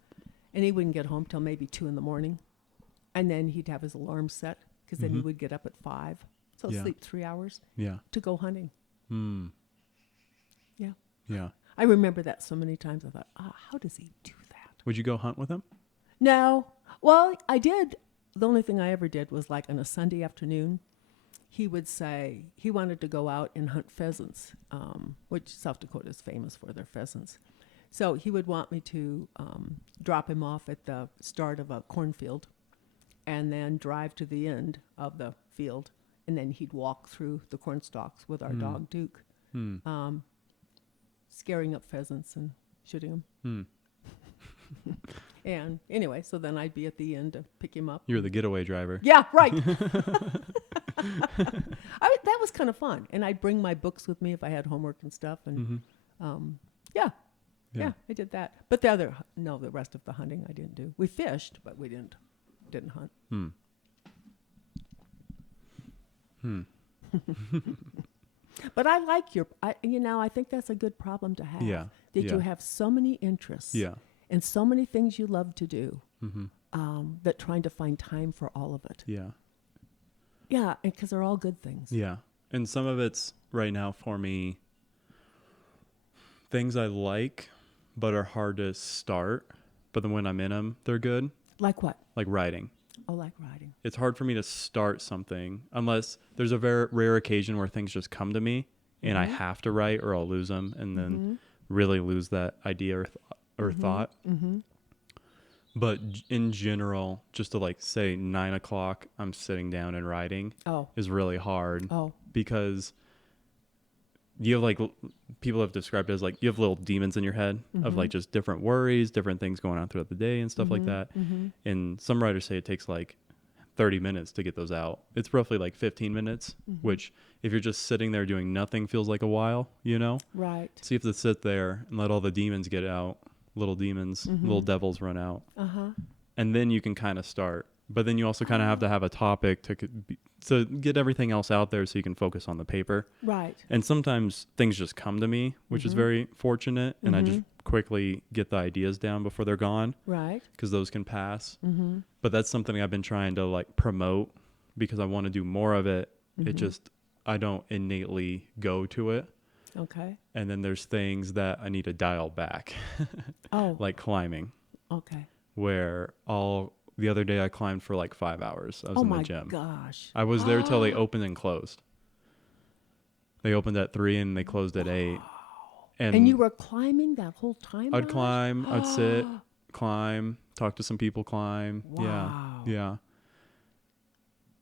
and he wouldn't get home till maybe 2 a.m. And then he'd have his alarm set because then he Mhm. would get up at 5, so Yeah. sleep 3 hours Yeah. to go hunting. Hmm. Yeah, Yeah. I remember that so many times. I thought, how does he do that? Would you go hunt with him? No, well, I did. The only thing I ever did was like on a Sunday afternoon. He would say he wanted to go out and hunt pheasants, which South Dakota is famous for their pheasants. So he would want me to drop him off at the start of a cornfield and then drive to the end of the field. And then he'd walk through the corn stalks with our dog, Duke, Hmm. scaring up pheasants and shooting them. Hmm. And anyway, so then I'd be at the end to pick him up. You're the getaway driver. Yeah, right. That was kind of fun. And I'd bring my books with me if I had homework and stuff. And Mm-hmm. yeah, I did that. But the rest of the hunting I didn't do. We fished, but we didn't hunt. Hmm. Hmm. But I like I think that's a good problem to have. Yeah. That Yeah. you have so many interests. Yeah. And so many things you love to do. Mm-hmm. That trying to find time for all of it. Yeah. Yeah, because they're all good things. Yeah. And some of it's right now for me things I like but are hard to start, but then when I'm in them, they're good. Like what? Like writing. Oh, like writing. It's hard for me to start something unless there's a very rare occasion where things just come to me and I have to write or I'll lose them and then really lose that idea or thought. Mm-hmm. But in general, just to like say 9 o'clock, I'm sitting down and writing is really hard because you have like, people have described it as like, you have little demons in your head of like just different worries, different things going on throughout the day and stuff like that. Mm-hmm. And some writers say it takes like 30 minutes to get those out. It's roughly like 15 minutes, which if you're just sitting there doing nothing feels like a while, you know? Right. So you have to sit there and let all the demons get out, little demons, little devils run out. Uh-huh. And then you can kind of start. But then you also kind of have to have a topic to get everything else out there so you can focus on the paper. Right. And sometimes things just come to me, which is very fortunate. And I just quickly get the ideas down before they're gone. Right. Because those can pass. Mm-hmm. But that's something I've been trying to like promote because I want to do more of it. It just, I don't innately go to it. Okay. And then there's things that I need to dial back. Like climbing. Okay. Where the other day I climbed for like 5 hours. I was in the gym. Oh my gosh. I was there till they opened and closed. They opened at 3 and they closed at 8. And you were climbing that whole time? I'd Bosh? climb, I'd sit, climb, talk to some people, climb. Wow. Yeah.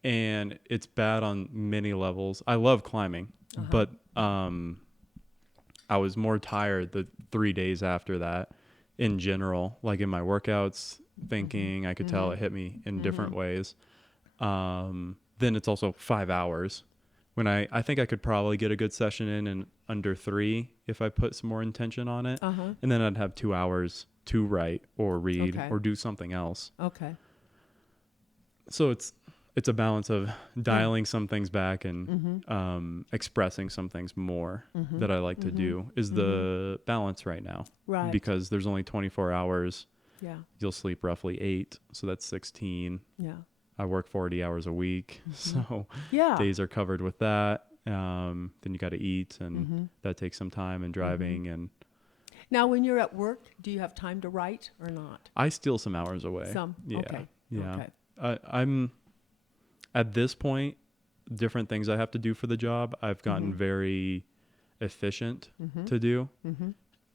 And it's bad on many levels. I love climbing, but I was more tired the 3 days after that in general, like in my workouts, thinking I could tell it hit me in different ways. Then it's also 5 hours when I think I could probably get a good session in under 3 if I put some more intention on it. And then I'd have 2 hours to write or read or do something else. Okay. So it's a balance of dialing some things back and expressing some things more that I like to do is the balance right now. Right. Because there's only 24 hours. Yeah. You'll sleep roughly 8, so that's 16. Yeah. I work 40 hours a week, so Yeah. days are covered with that. Then you got to eat, and that takes some time and driving. And Now, when you're at work, do you have time to write or not? I steal some hours away. Some. Yeah. Okay. Yeah. Okay. I'm at this point, different things I have to do for the job, I've gotten very efficient to do.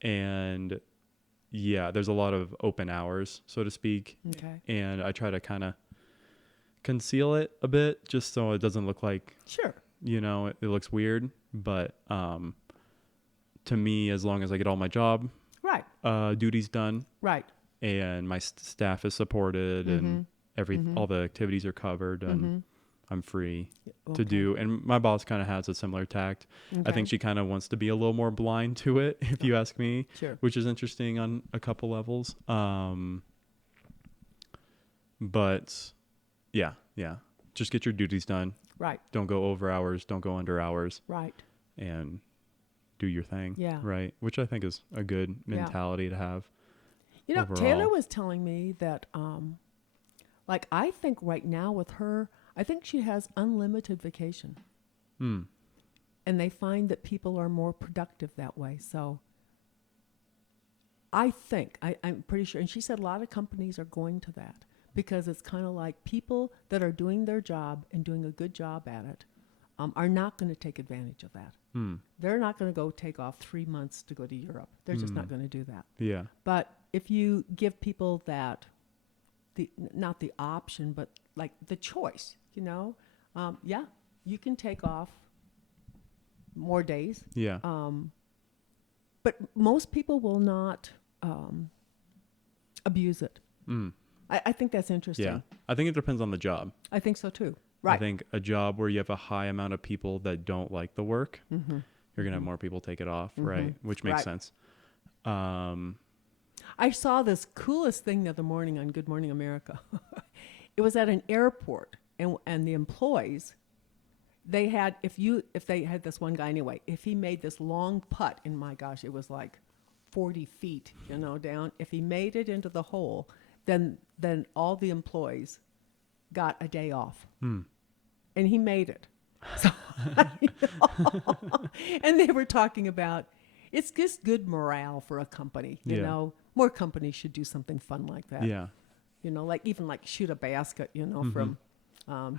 And yeah, there's a lot of open hours, so to speak. Okay. And I try to kind of conceal it a bit just so it doesn't look like, Sure. it looks weird. But to me, as long as I get all my job Right. duties done Right. and my staff is supported and all the activities are covered and I'm free to do. And my boss kind of has a similar tact. I Okay. think she kind of wants to be a little more blind to it, if you ask me, Sure. which is interesting on a couple levels. But yeah, just get your duties done. Right. Don't go over hours. Don't go under hours. Right. And do your thing. Yeah. Right. Which I think is a good mentality to have. You know, overall. Taylor was telling me that, like, I think right now with her, I think she has unlimited vacation. Hmm. And they find that people are more productive that way. So I think, I'm pretty sure, and she said a lot of companies are going to that because it's kind of like people that are doing their job and doing a good job at it are not going to take advantage of that. Hmm. They're not going to go take off 3 months to go to Europe. They're just not going to do that. Yeah. But if you give people that, not the option, but like the choice, yeah, you can take off more days. Yeah. But most people will not abuse it. Mm. I think that's interesting. Yeah. I think it depends on the job. I think so too. Right. I think a job where you have a high amount of people that don't like the work, you're going to have more people take it off, right? Which makes sense. I saw this coolest thing the other morning on Good Morning America. It was at an airport, and the employees, they had, if they had this one guy anyway, if he made this long putt, and my gosh, it was like 40 feet, down. If he made it into the hole, then all the employees got a day off. And he made it. So, and they were talking about, it's just good morale for a company, you know. More companies should do something fun like that. Yeah. Like even like shoot a basket, from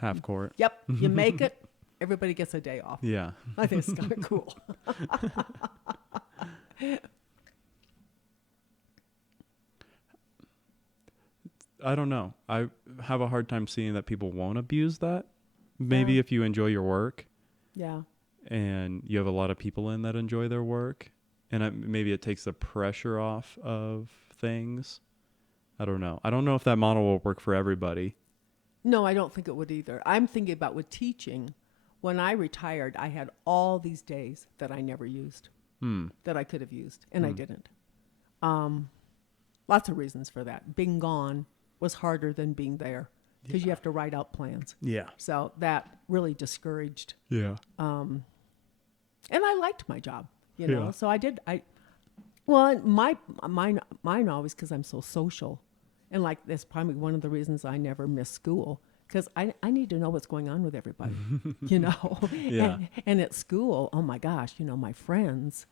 Half court. Yep, you make it, everybody gets a day off. Yeah. I think it's kind of cool. I don't know. I have a hard time seeing that people won't abuse that. Maybe if you enjoy your work. Yeah. And you have a lot of people in that enjoy their work. And maybe it takes the pressure off of things. I don't know. I don't know if that model will work for everybody. No, I don't think it would either. I'm thinking about with teaching. When I retired, I had all these days that I never used, that I could have used, and I didn't. Lots of reasons for that. Being gone was harder than being there because you have to write out plans. Yeah. So that really discouraged. Yeah. And I liked my job, you know. Yeah. So I did. Mine always because I'm so social, and like that's probably one of the reasons I never miss school because I need to know what's going on with everybody, you know. Yeah. And at school, oh my gosh, my friends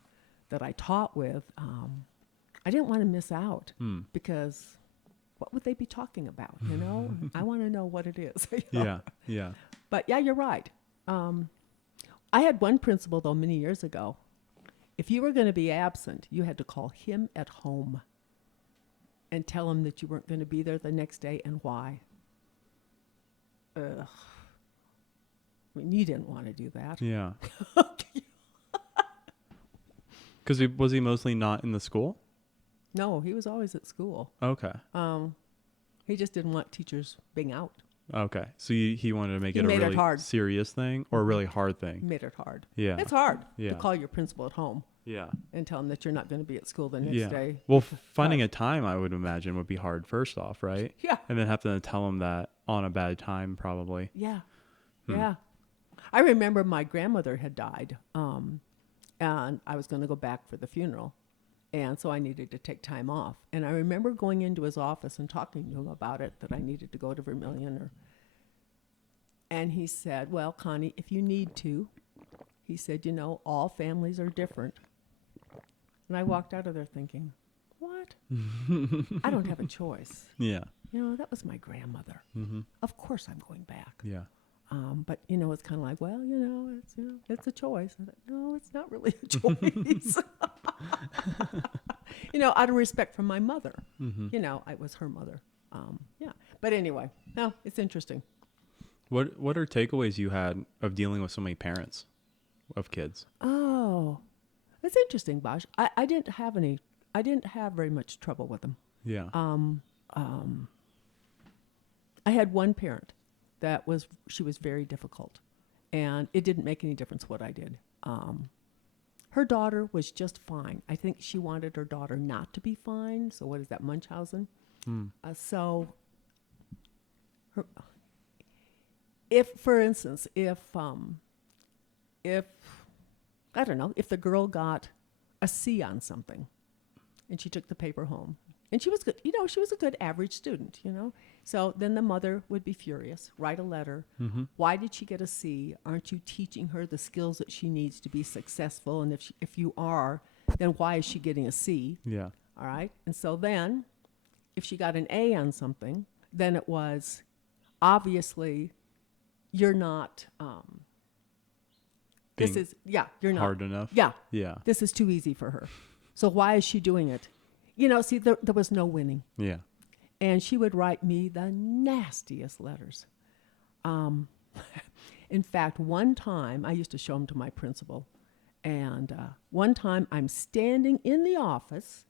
that I taught with, I didn't want to miss out because what would they be talking about, you know? I want to know what it is. You know? Yeah. Yeah. But yeah, you're right. I had one principal, though, many years ago. If you were going to be absent, you had to call him at home and tell him that you weren't going to be there the next day and why. Ugh. I mean, you didn't want to do that. Yeah. Because was he mostly not in the school? No, he was always at school. Okay. He just didn't want teachers being out. Okay. So he wanted to make He it a made it really hard. serious thing or a really hard He thing? made it hard. Yeah. It's hard Yeah. to call your principal at home Yeah. and tell him that you're not going to be at school the next Yeah. day. Well, finding a time, I would imagine, would be hard first off, right? Yeah. And then have to tell him that on a bad time, probably. Yeah. Yeah. I remember my grandmother had died, and I was going to go back for the funeral. And so I needed to take time off. And I remember going into his office and talking to him about it, that I needed to go to Vermilion. And he said, well, Connie, if you need to, he said, all families are different. And I walked out of there thinking, what? I don't have a choice. Yeah. That was my grandmother. Mm-hmm. Of course I'm going back. Yeah. But it's kind of like, well, it's a choice. I thought, no, it's not really a choice. out of respect for my mother. Mm-hmm. I was her mother. Yeah. But anyway, no, it's interesting. What are takeaways you had of dealing with so many parents of kids? Oh, that's interesting, Bosh. I didn't have very much trouble with them. Yeah. I had one parent she was very difficult, and it didn't make any difference what I did. Her daughter was just fine. I think she wanted her daughter not to be fine. So what is that, Munchausen? For instance, if I don't know, if the girl got a C on something, and she took the paper home, and she was good, she was a good average student, So then the mother would be furious, write a letter. Mm-hmm. Why did she get a C? Aren't you teaching her the skills that she needs to be successful? And if you are, then why is she getting a C? Yeah. All right. And so then, if she got an A on something, then it was obviously you're not. You're not hard enough. Yeah. Yeah. This is too easy for her. So why is she doing it? There was no winning. Yeah. And she would write me the nastiest letters. In fact, one time, I used to show them to my principal. And one time, I'm standing in the office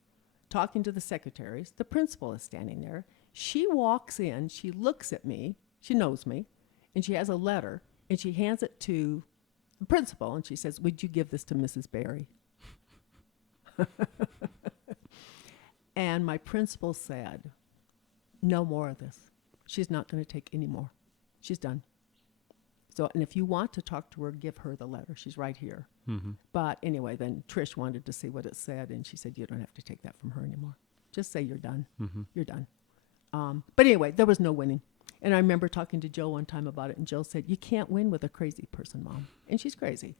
talking to the secretaries. The principal is standing there. She walks in. She looks at me. She knows me. And she has a letter. And she hands it to the principal. And she says, "Would you give this to Mrs. Barry?" And my principal said, "No more of this. She's not going to take any more. She's done. So, and if you want to talk to her, give her the letter. She's right here." Mm-hmm. But anyway, then Trish wanted to see what it said, and she said, "You don't have to take that from her anymore. Just say you're done. Mm-hmm. You're done." But anyway, there was no winning. And I remember talking to Jill one time about it, and Jill said, "You can't win with a crazy person, Mom." And she's crazy.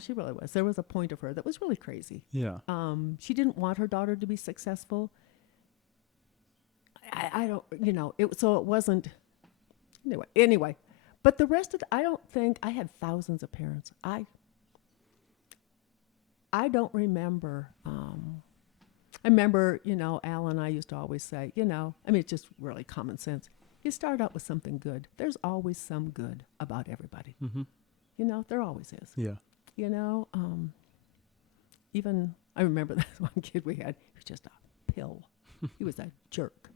She really was. There was a point of her that was really crazy. Yeah. She didn't want her daughter to be successful. I don't, so it wasn't, anyway. But the rest of I don't think, I had thousands of parents. I don't remember, I remember, Al and I used to always say, it's just really common sense. You start out with something good. There's always some good about everybody. Mm-hmm. There always is. Yeah. Even, I remember this one kid we had, he was just a pill. He was a jerk.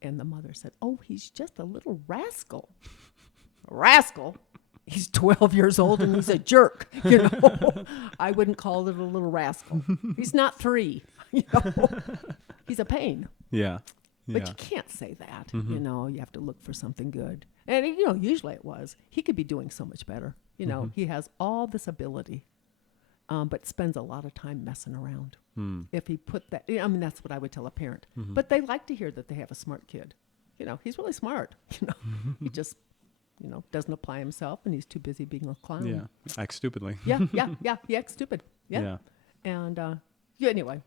And the mother said, "Oh, he's just a little rascal." Rascal? He's 12 years old and he's a jerk. I wouldn't call it a little rascal. He's not 3. He's a pain. Yeah. But you can't say that. Mm-hmm. You have to look for something good. And, usually it was. He could be doing so much better. Mm-hmm. He has all this ability, but spends a lot of time messing around. If he put that, that's what I would tell a parent. Mm-hmm. But they like to hear that they have a smart kid. He's really smart. He just, doesn't apply himself, and he's too busy being a clown. Yeah. Act stupidly. Yeah. He acts stupid. Yeah. And anyway,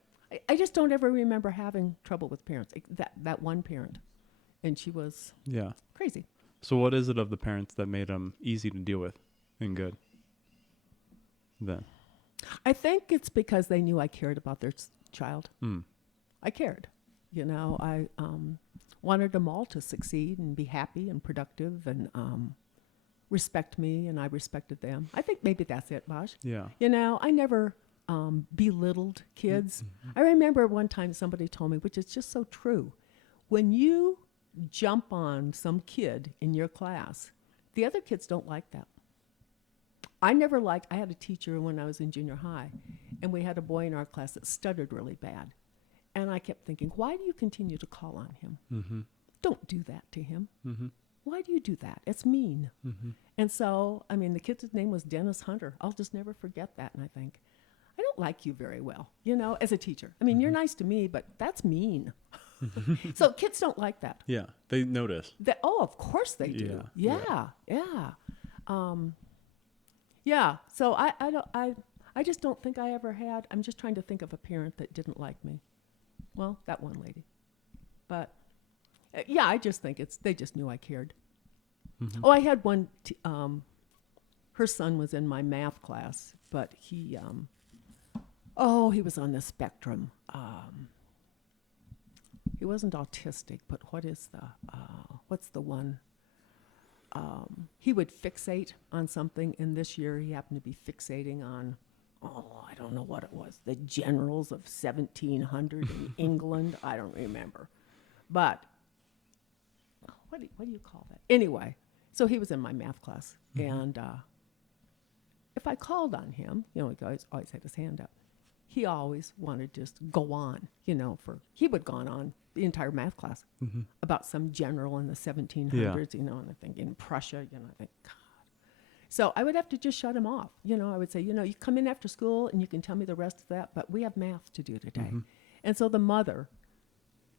I just don't ever remember having trouble with parents. That one parent, and she was crazy. So what is it of the parents that made them easy to deal with and good? Then. I think it's because they knew I cared about their child. Mm. I cared. I wanted them all to succeed and be happy and productive and respect me, and I respected them. I think maybe that's it, Bosh. Yeah. I never belittled kids. Mm-hmm. I remember one time somebody told me, which is just so true, when you jump on some kid in your class, the other kids don't like that. I had a teacher when I was in junior high, and we had a boy in our class that stuttered really bad. And I kept thinking, why do you continue to call on him? Mm-hmm. Don't do that to him. Mm-hmm. Why do you do that? It's mean. Mm-hmm. And so, the kid's name was Dennis Hunter. I'll just never forget that. And I think, I don't like you very well, as a teacher. You're nice to me, but that's mean. So kids don't like that. Yeah, they notice. Of course they do. Yeah. So I just don't think I ever had. I'm just trying to think of a parent that didn't like me. Well, that one lady. But I just think they just knew I cared. Mm-hmm. Oh, I had one. Her son was in my math class, but he Oh, he was on the spectrum. He wasn't autistic, but what's the one? He would fixate on something, and this year he happened to be fixating on, I don't know what it was, the generals of 1700 in England. I don't remember. But what do you call that? Anyway, so he was in my math class, and if I called on him, he always had his hand up. He always wanted to just go on, he would gone on the entire math class about some general in the 1700s, and I think in Prussia, I think, God. So I would have to just shut him off. I would say, you come in after school and you can tell me the rest of that, but we have math to do today. And so the mother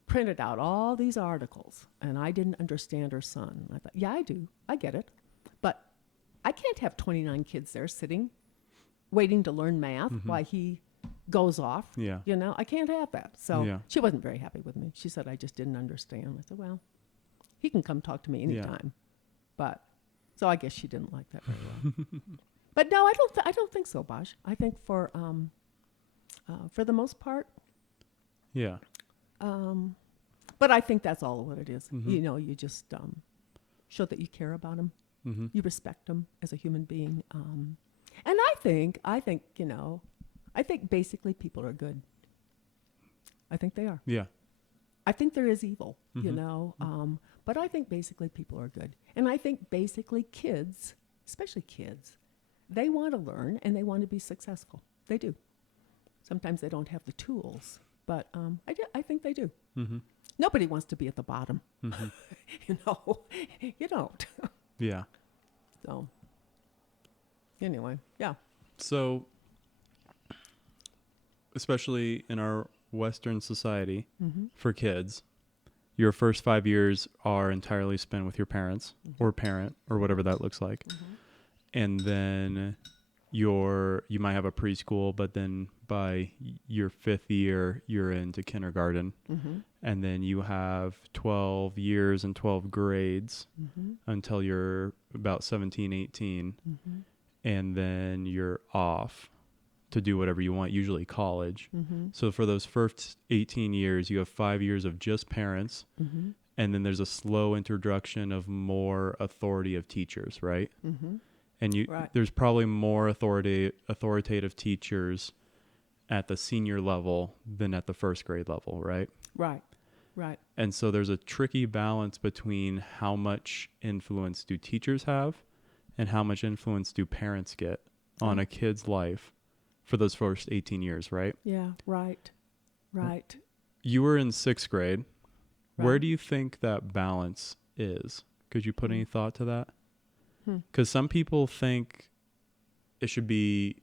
printed out all these articles, and I didn't understand her son. I thought, yeah, I do. I get it. But I can't have 29 kids there sitting, waiting to learn math while he goes off. Yeah. I can't have that. So she wasn't very happy with me. She said I just didn't understand. I said, well, he can come talk to me anytime. But so I guess she didn't like that very well. But no, I don't think so, Bosch. I think for the most part. Yeah. But I think that's all of what it is. You just show that you care about him. You respect him as a human being. And I think basically people are good. I think they are. Yeah. I think there is evil, but I think basically people are good. And I think basically kids, especially kids, they want to learn and they want to be successful. They do. Sometimes they don't have the tools, but I think they do. Nobody wants to be at the bottom. You don't. Yeah. So anyway, yeah. So especially in our Western society, for kids, your first 5 years are entirely spent with your parents or parent or whatever that looks like. And then you might have a preschool, but then by your 5th year, you're into kindergarten. And then you have 12 years and 12 grades until you're about 17, 18. And then you're off to do whatever you want, usually college. So for those first 18 years, you have 5 years of just parents. And then there's a slow introduction of more authority of teachers, right? And there's probably more authoritative teachers at the senior level than at the first grade level, right? Right. And so there's a tricky balance between how much influence do teachers have and how much influence do parents get on a kid's life for those first 18 years, right? Yeah, right. You were in 6th grade. Right. Where do you think that balance is? Could you put any thought to that? Because some people think it should be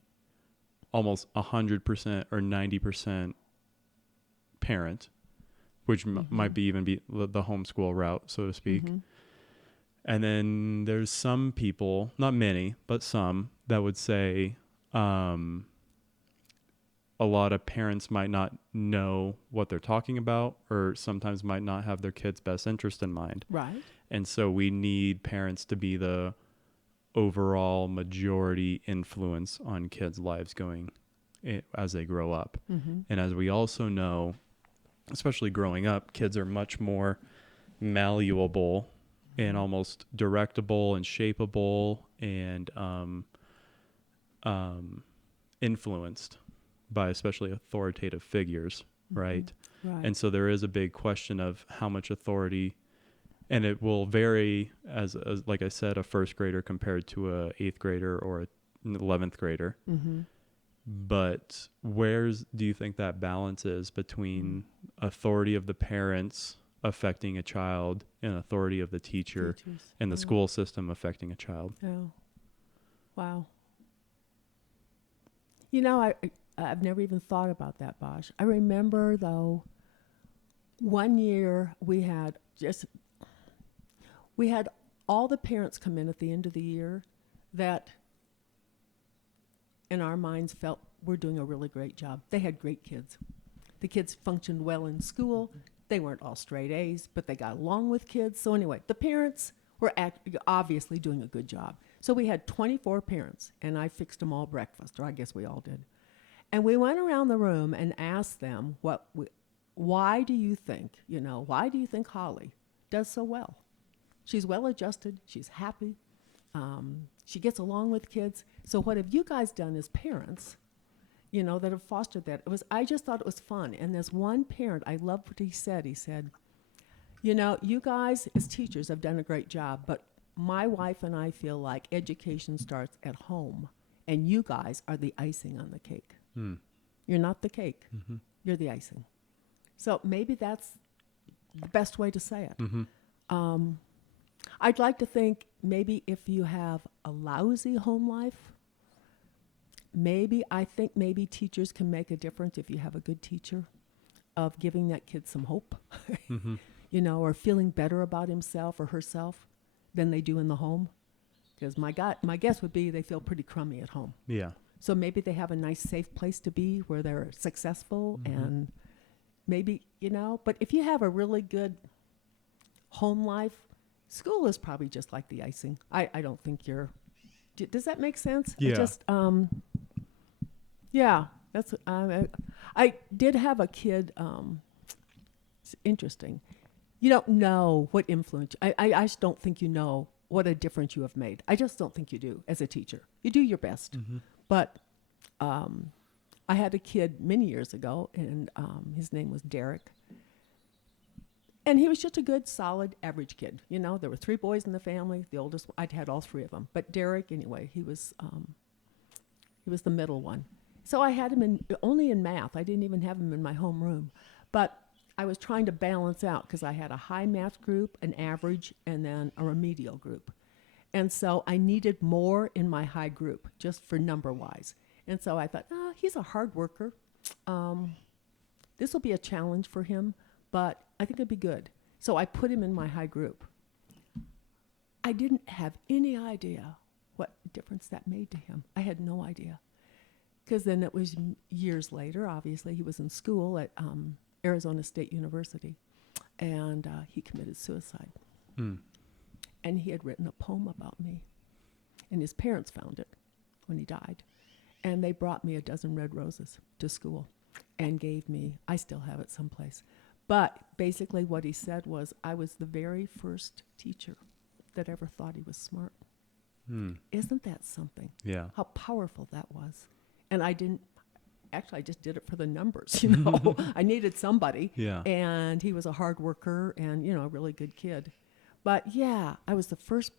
almost 100% or 90% parent, which might be even be the homeschool route, so to speak. And then there's some people, not many, but some, that would say a lot of parents might not know what they're talking about, or sometimes might not have their kids' best interest in mind. Right. And so we need parents to be the overall majority influence on kids' lives as they grow up. And as we also know, especially growing up, kids are much more malleable and almost directable and shapeable and influenced by especially authoritative figures, right? And so there is a big question of how much authority, and it will vary as like I said, a first grader compared to a 8th grader or an 11th grader. But do you think that balance is between authority of the parents affecting a child and authority of the teachers and the school system affecting a child? Oh, wow. I've never even thought about that, Bosch. I remember, though, one year we had all the parents come in at the end of the year that in our minds felt we're doing a really great job. They had great kids. The kids functioned well in school. They weren't all straight A's, but they got along with kids. So anyway, the parents were obviously doing a good job. So we had 24 parents, and I fixed them all breakfast, or I guess we all did. And we went around the room and asked them, why do you think Holly does so well? She's well adjusted. She's happy. She gets along with kids. So what have you guys done as parents, that have fostered that? I just thought it was fun. And there's one parent, I loved what he said. He said, you guys as teachers have done a great job, but my wife and I feel like education starts at home, and you guys are the icing on the cake. You're not the cake. Mm-hmm. You're the icing. So maybe that's the best way to say it. Mm-hmm. I'd like to think maybe if you have a lousy home life, I think maybe teachers can make a difference if you have a good teacher of giving that kid some hope, mm-hmm. Or feeling better about himself or herself than they do in the home. Because my guess would be they feel pretty crummy at home. Yeah. So maybe they have a nice, safe place to be where they're successful, mm-hmm. and maybe, but if you have a really good home life, school is probably just like the icing. I don't think does that make sense? Yeah. That's, I did have a kid, it's interesting. You don't know what influence, I just don't think you know what a difference you have made. I just don't think you do as a teacher. You do your best. Mm-hmm. But I had a kid many years ago, and his name was Derek. And he was just a good, solid, average kid. There were 3 boys in the family. The oldest, I'd had all 3 of them. But Derek, anyway, he was the middle one. So I had him only in math. I didn't even have him in my homeroom. But I was trying to balance out because I had a high math group, an average, and then a remedial group. And so I needed more in my high group, just for number-wise. And so I thought, he's a hard worker. This will be a challenge for him, but I think it'd be good. So I put him in my high group. I didn't have any idea what difference that made to him. I had no idea. Because then it was years later, obviously, he was in school at Arizona State University, and he committed suicide. Mm. And he had written a poem about me. And his parents found it when he died. And they brought me a dozen red roses to school and gave me, I still have it someplace. But basically what he said was, I was the very first teacher that ever thought he was smart. Isn't that something? Yeah. How powerful that was. And I just did it for the numbers, I needed somebody. Yeah. And he was a hard worker and, a really good kid. But yeah, I was the first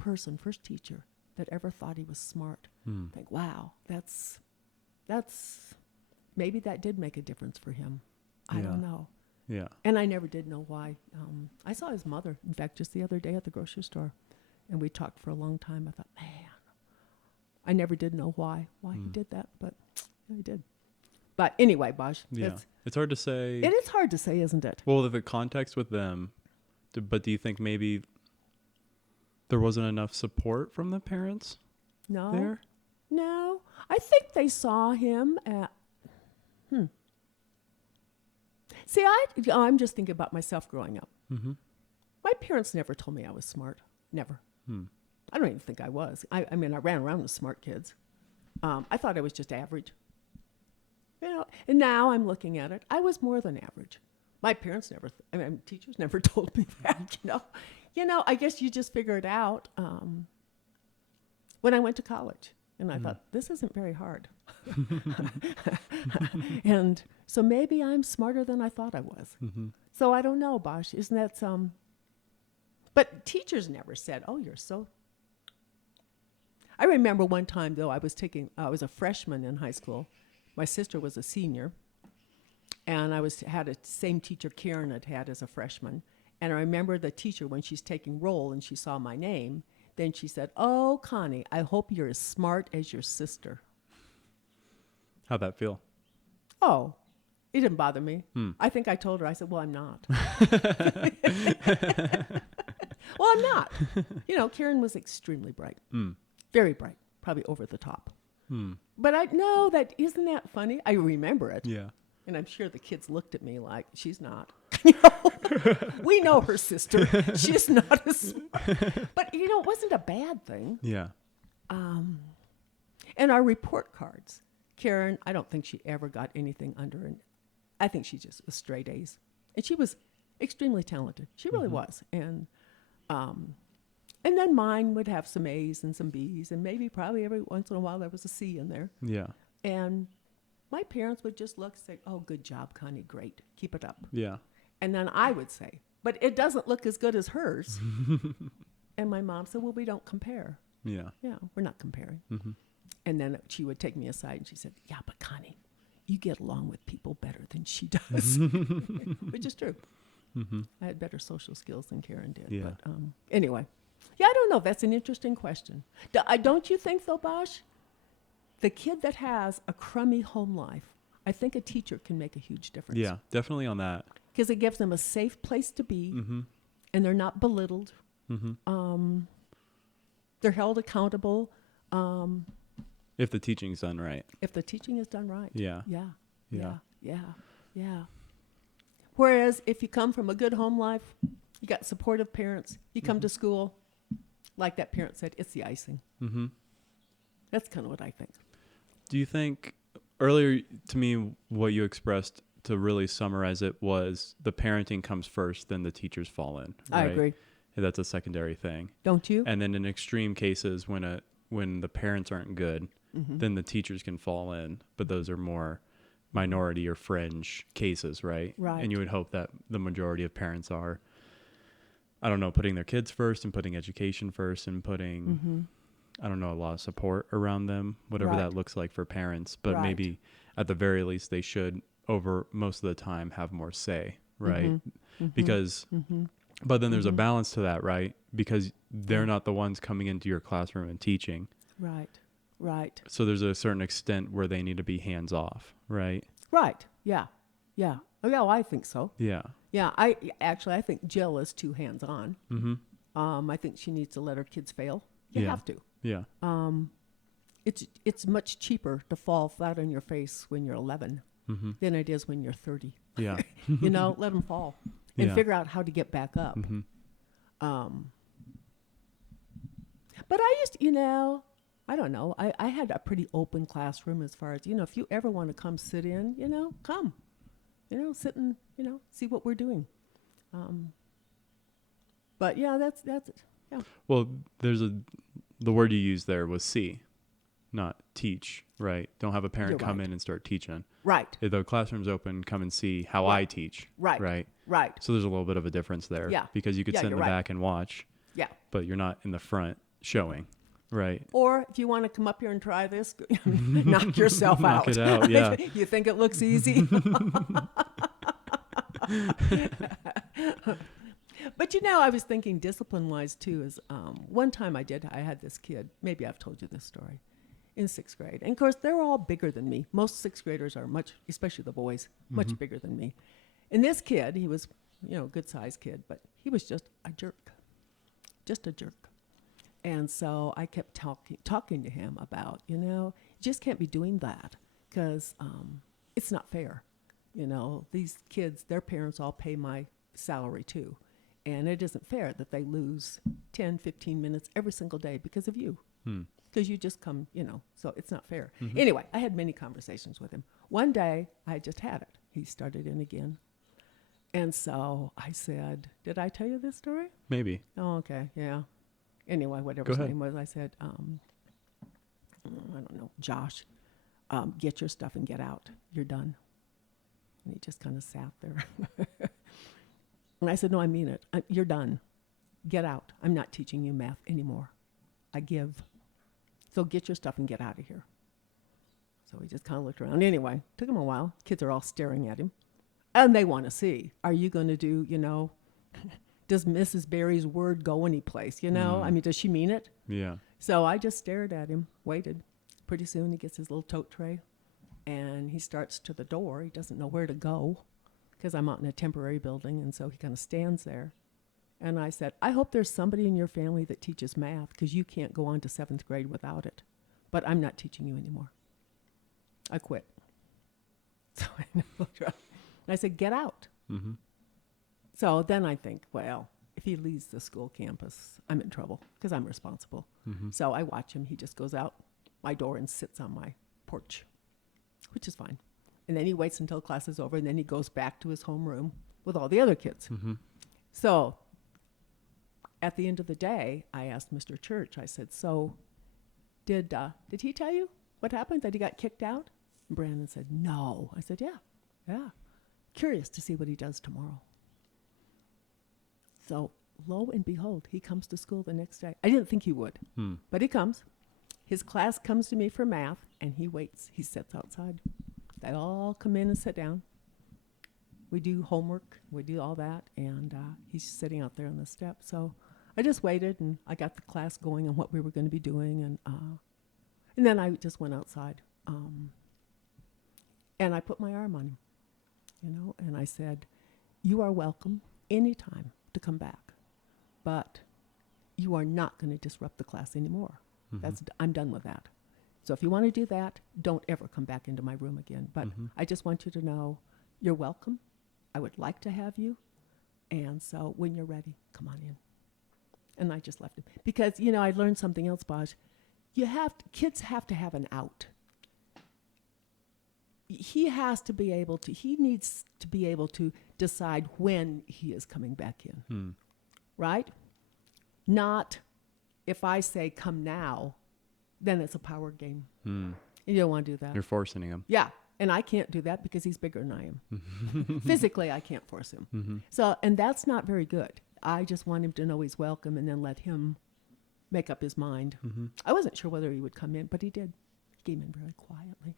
teacher that ever thought he was smart. I think, wow, that's maybe that did make a difference for him. I don't know. Yeah. And I never did know why. I saw his mother, in fact, just the other day at the grocery store, and we talked for a long time. I thought, man, I never did know why he did that, but he did. But anyway, Bosch. Yeah. It's hard to say. It is hard to say, isn't it? Well, the context with them, but do you think maybe there wasn't enough support from the parents? No. There? No. I think they saw him at... See, I'm just thinking about myself growing up. Mm-hmm. My parents never told me I was smart. Never. I don't even think I was. I mean, I ran around with smart kids. I thought I was just average. And now I'm looking at it. I was more than average. My parents teachers never told me that, I guess you just figure it out when I went to college. And I thought, this isn't very hard. And so maybe I'm smarter than I thought I was. Mm-hmm. So I don't know, Bosch. Isn't that some... But teachers never said, oh, you're so... I remember one time, though, I was a freshman in high school. My sister was a senior. And I had a same teacher Karen had as a freshman. And I remember the teacher, when she's taking roll and she saw my name, then she said, oh, Connie, I hope you're as smart as your sister. How'd that feel? Oh, it didn't bother me. I think I told her, I said, well, I'm not. Well, I'm not. Karen was extremely bright. Very bright, probably over the top. But I know that, isn't that funny? I remember it. Yeah. And I'm sure the kids looked at me like, she's not. We know her sister. She's not as smart. But, it wasn't a bad thing. Yeah. And our report cards. Karen, I don't think she ever got anything under an. I think she just was straight A's, and she was extremely talented. She really was, and then mine would have some A's and some B's, and maybe probably every once in a while there was a C in there. Yeah. And my parents would just look and say, "Oh, good job, Connie. Great. Keep it up." Yeah. And then I would say, "But it doesn't look as good as hers." And my mom said, "Well, we don't compare." Yeah. Yeah, we're not comparing. Mm-hmm. And then she would take me aside and she said, "Yeah, but Connie, you get along with people better than she does," which is true. Mm-hmm. I had better social skills than Karen did. Yeah. But anyway, yeah, I don't know. That's an interesting question. Don't you think, though, Bosch, the kid that has a crummy home life, I think a teacher can make a huge difference. Yeah, definitely on that. Because it gives them a safe place to be, Mm-hmm. and they're not belittled. Mm-hmm. They're held accountable. If the teaching's done right. If the teaching is done right. Yeah. Yeah. Yeah. Yeah. Yeah. Yeah. Whereas if you come from a good home life, you got supportive parents, you come to school, like that parent said, it's the icing. Mm-hmm. That's kind of what I think. Do you think earlier to me what you expressed to really summarize it was the parenting comes first, then the teachers fall in. Right? I agree. That's a secondary thing. Don't you? And then in extreme cases when the parents aren't good, then the teachers can fall in. But those are more minority or fringe cases, right? Right. And you would hope that the majority of parents are, I don't know, putting their kids first and putting education first and putting, I don't know, a lot of support around them, whatever Right. that looks like for parents. But Right. maybe at the very least they should, over most of the time, have more say, right? Because, but then there's a balance to that, right? Because they're not the ones coming into your classroom and teaching. Right. Right. So there's a certain extent where they need to be hands off, right? Right. Yeah. Yeah. Oh, yeah, well, I think so. Yeah. Yeah. I think Jill is too hands-on. I think she needs to let her kids fail. You Yeah. have to. Yeah. It's much cheaper to fall flat on your face when you're 11 than it is when you're 30. Yeah. You know, let them fall and Yeah. figure out how to get back up. But I used, I don't know. I had a pretty open classroom as far as, if you ever want to come sit in, come, sit and, see what we're doing. But yeah, that's yeah. Well, the word you used there was see, not teach, right? Don't have a parent You're come right. in and start teaching. Right. If the classroom's open, come and see how I teach. Right. Right. Right. So there's a little bit of a difference there. Yeah. Because you could Yeah, sit in the you're right. back and watch, Yeah. but you're not in the front showing. Right. Or if you want to come up here and try this, knock yourself Knock out. it out, yeah. You think it looks easy? But I was thinking discipline-wise too. Is one time I had this kid. Maybe I've told you this story. In 6th grade, and of course they're all bigger than me. Most 6th graders are especially the boys, much bigger than me. And this kid, he was, a good-sized kid, but he was just a jerk. And so I kept talking to him about, you just can't be doing that because it's not fair. These kids, their parents all pay my salary too. And it isn't fair that they lose 10, 15 minutes every single day because of you. Because you just come, so it's not fair. Anyway, I had many conversations with him. One day, I just had it. He started in again. And so I said, did I tell you this story? Maybe. Oh, okay, yeah. Anyway, whatever Go his ahead. name was, I said, I don't know, Josh, get your stuff and get out. You're done. And he just kind of sat there. And I said, no, I mean it. You're done. Get out. I'm not teaching you math anymore. I give. So get your stuff and get out of here. So he just kind of looked around. Anyway, took him a while. Kids are all staring at him. And they want to see, are you going to do, does Mrs. Barry's word go anyplace, I mean, does she mean it? Yeah. So I just stared at him, waited. Pretty soon he gets his little tote tray, and he starts to the door. He doesn't know where to go because I'm out in a temporary building, and so he kind of stands there. And I said, I hope there's somebody in your family that teaches math because you can't go on to 7th grade without it. But I'm not teaching you anymore. I quit. So I said, get out. Mm-hmm. So then I think, well, if he leaves the school campus, I'm in trouble because I'm responsible. So I watch him. He just goes out my door and sits on my porch. which is fine. And then he waits until class is over, and then he goes back to his homeroom with all the other kids. Mm-hmm. So at the end of the day, I asked Mr. Church, I said, so did he tell you what happened, that he got kicked out? And Brandon said, no. I said, yeah. Curious to see what he does tomorrow. So lo and behold, he comes to school the next day. I didn't think he would, but he comes. His class comes to me for math, and he waits. He sits outside. They all come in and sit down. We do homework. We do all that, and he's sitting out there on the step. So I just waited, and I got the class going on what we were going to be doing, and then I just went outside, and I put my arm on him, and I said, you are welcome anytime to come back, but you are not going to disrupt the class anymore. I'm done with that. So if you want to do that, don't ever come back into my room again. But I just want you to know you're welcome. I would like to have you. And so when you're ready, come on in. And I just left him. Because, I learned something else, Bosch. Kids have to have an out. He needs to be able to decide when he is coming back in. Right? Not if I say come now, then it's a power game. You don't want to do that. You're forcing him. Yeah. And I can't do that because he's bigger than I am. Physically, I can't force him. So, and that's not very good. I just want him to know he's welcome and then let him make up his mind. I wasn't sure whether he would come in, but he did. He came in very quietly.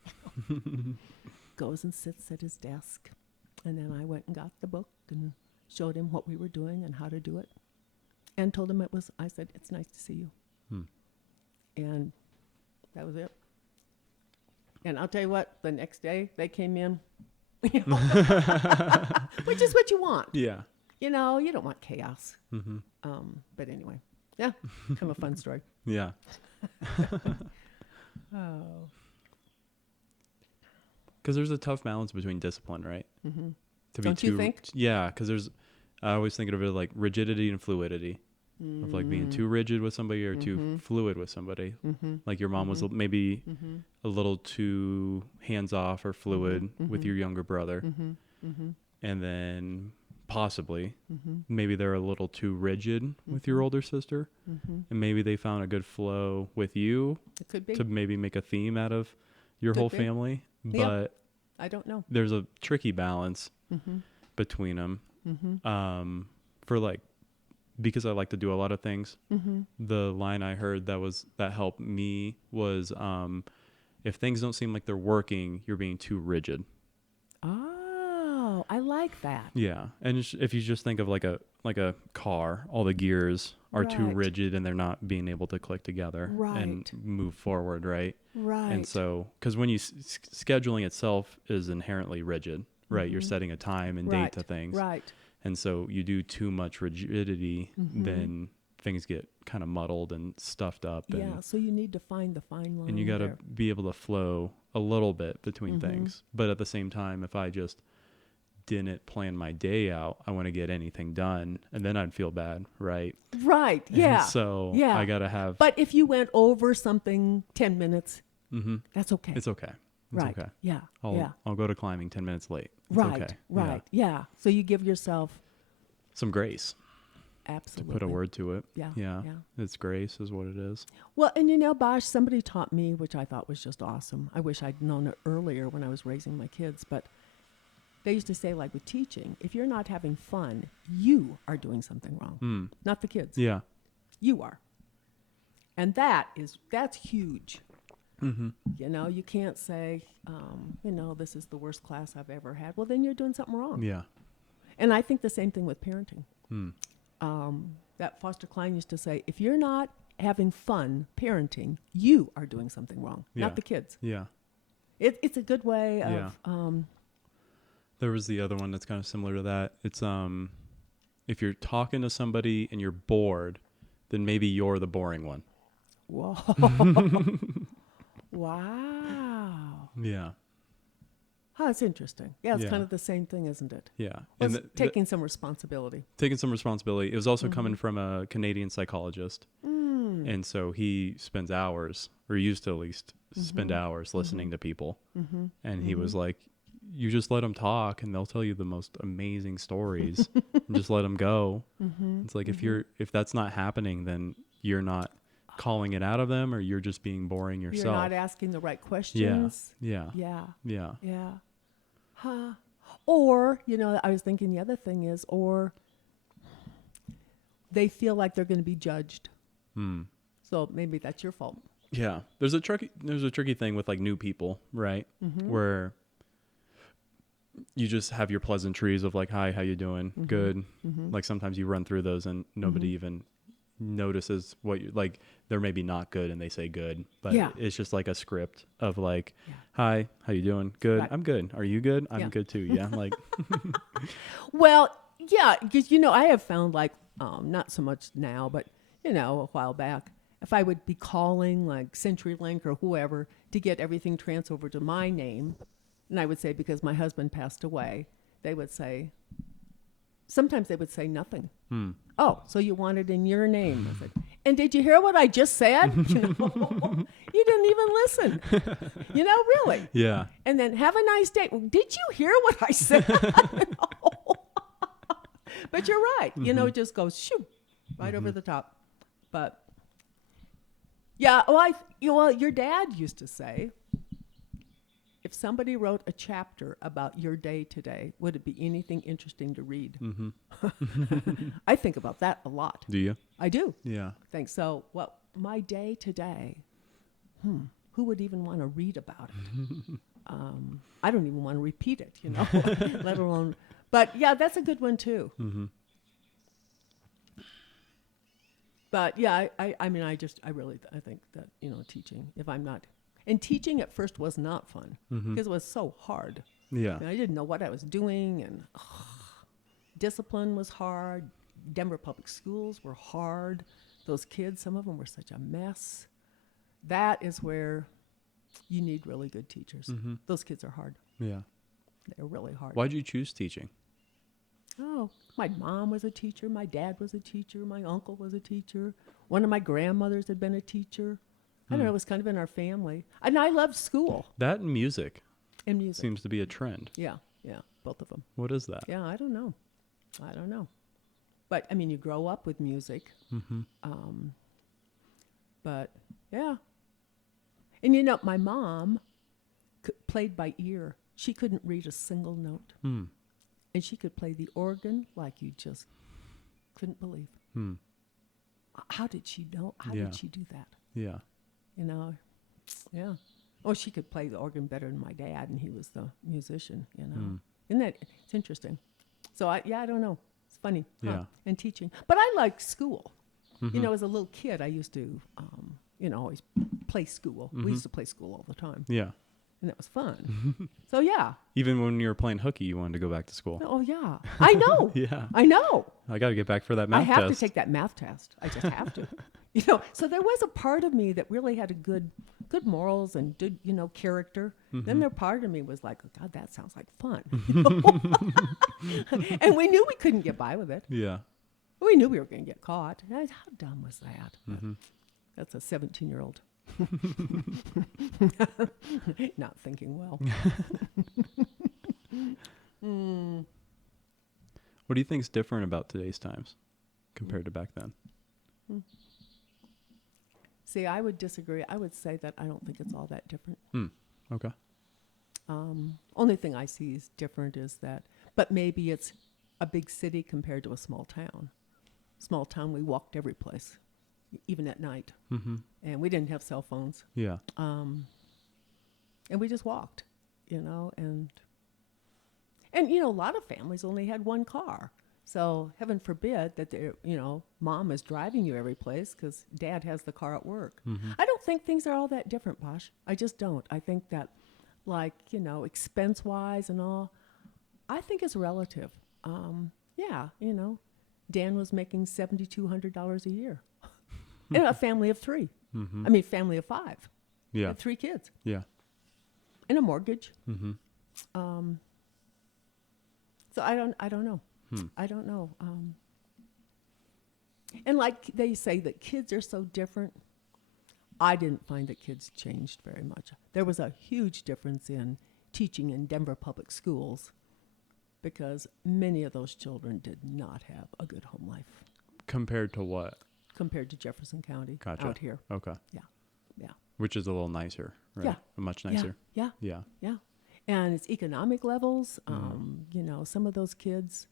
Goes and sits at his desk. And then I went and got the book and showed him what we were doing and how to do it. And told him I said, it's nice to see you. And that was it. And I'll tell you what, the next day they came in, which is what you want. Yeah. You don't want chaos. But anyway, yeah, kind of a fun story. Yeah. Oh. Because there's a tough balance between discipline, right? Don't you think? Yeah, because I always think of it like rigidity and fluidity. Of like being too rigid with somebody or too fluid with somebody. Like your mom was maybe a little too hands-off or fluid with your younger brother. And then possibly maybe they're a little too rigid with your older sister. And maybe they found a good flow with you. It could be. To maybe make a theme out of your whole family. But I don't know. There's a tricky balance between them. Because I like to do a lot of things. The line I heard that helped me was, if things don't seem like they're working, you're being too rigid. Oh, I like that. Yeah. And if you just think of like a car, all the gears are too rigid and they're not being able to click together and move forward. Right. Right. And so, cause when scheduling itself is inherently rigid, right? You're setting a time and date to things. Right. And so you do too much rigidity, then things get kind of muddled and stuffed up. Yeah, so you need to find the fine line. And you got to be able to flow a little bit between things. But at the same time, if I just didn't plan my day out, I want to get anything done, and then I'd feel bad, right? Right, yeah. And so I got to have... But if you went over something 10 minutes, that's okay. It's okay. It's okay. Yeah. I'll go to climbing 10 minutes late. It's right. Okay. Right. Yeah. So you give yourself some grace. Absolutely. To put a word to it. Yeah. Yeah. It's grace is what it is. Well, and Bosch, somebody taught me, which I thought was just awesome. I wish I'd known it earlier when I was raising my kids, but they used to say, like with teaching, if you're not having fun, you are doing something wrong. Not the kids. Yeah. You are. And that's huge. You can't say, this is the worst class I've ever had. Well, then you're doing something wrong. Yeah. And I think the same thing with parenting. That Foster Cline used to say, if you're not having fun parenting, you are doing something wrong, not the kids. Yeah. It's a good way of... There was the other one that's kind of similar to that. It's if you're talking to somebody and you're bored, then maybe you're the boring one. Whoa. Wow. Yeah. Oh, that's interesting. Yeah, it's kind of the same thing, isn't it? Yeah. Well, and taking some responsibility. Taking some responsibility. It was also coming from a Canadian psychologist. And so he spends hours, or used to at least spend hours listening to people. And he Mm-hmm. was like, you just let them talk and they'll tell you the most amazing stories. And just let them go. It's like, if that's not happening, then you're not calling it out of them, or you're just being boring yourself. You're not asking the right questions. Yeah. Yeah. Yeah. Yeah. Huh. Or, I was thinking the other thing is, or they feel like they're going to be judged. So maybe that's your fault. Yeah. There's a tricky thing with like new people, right? Where you just have your pleasantries of like, hi, how you doing? Good. Like sometimes you run through those and nobody even notices what you like. They're maybe not good and they say good, but it's just like a script of like, hi, how you doing? Good. Right. I'm good. Are you good? I'm Yeah. good too. Yeah. Like, Well, yeah, because, I have found like, not so much now, but, a while back, if I would be calling like CenturyLink or whoever to get everything transferred to my name, and I would say because my husband passed away, sometimes they would say nothing. Oh, so you want it in your name? I said, and did you hear what I just said? You didn't even listen. Really. yeah. And then have a nice day. Did you hear what I said? But you're right. It just goes shoo, right over the top. But yeah, your dad used to say, if somebody wrote a chapter about your day today, would it be anything interesting to read? I think about that a lot. Do you? I do. Yeah. Think so. Well, my day today, who would even want to read about it? I don't even want to repeat it, let alone. But yeah, that's a good one too. But yeah, I think that, teaching, and teaching at first was not fun because it was so hard. Yeah. And I didn't know what I was doing, and discipline was hard. Denver public schools were hard. Those kids, some of them were such a mess. That is where you need really good teachers. Those kids are hard. Yeah. They're really hard. Why'd you choose teaching? Oh, my mom was a teacher. My dad was a teacher. My uncle was a teacher. One of my grandmothers had been a teacher. I don't know. It was kind of in our family. And I loved school That and music and music. seems to be a trend. Yeah, both of them. What is that? Yeah, I don't know. But, you grow up with music. But, yeah. And, my mom played by ear. She couldn't read a single note. And she could play the organ like you just couldn't believe. How did she know? How did she do that? Yeah. Yeah. Oh, she could play the organ better than my dad, and he was the musician, Isn't that, it's interesting. So, I don't know. It's funny. Yeah. And teaching. But I liked school. As a little kid, I used to, always play school. We used to play school all the time. Yeah. And that was fun. So, yeah. Even when you were playing hooky, you wanted to go back to school. Oh, yeah. I know. Yeah. I know. I got to get back for that math I test. have to take that math test. I just have to. So there was a part of me that really had a good morals and good, character. Then there part of me was like, oh, God, that sounds like fun. And we knew we couldn't get by with it. Yeah. We knew we were going to get caught. How dumb was that? That's a 17-year-old. Not thinking well. What do you think is different about today's times compared to back then? See, I would disagree. I would say that I don't think it's all that different. Okay. Only thing I see is different is that, but maybe it's a big city compared to a small town. Small town, we walked every place, even at night. And we didn't have cell phones. Yeah. And we just walked, and a lot of families only had one car. So heaven forbid that mom is driving you every place because dad has the car at work. I don't think things are all that different, Bosh. I just don't. I think that, expense-wise and all, I think it's relative. Dan was making $7,200 a year. In a family of 3. Family of 5. Yeah. Had 3 kids. Yeah. And a mortgage. So I don't know. I don't know. And like they say that kids are so different. I didn't find that kids changed very much. There was a huge difference in teaching in Denver public schools because many of those children did not have a good home life Compared to what? compared to Jefferson County Gotcha. out here. Okay. Yeah. Which is a little nicer, right? Yeah. Much nicer. Yeah. Yeah. Yeah. And it's economic levels. You know, some of those kids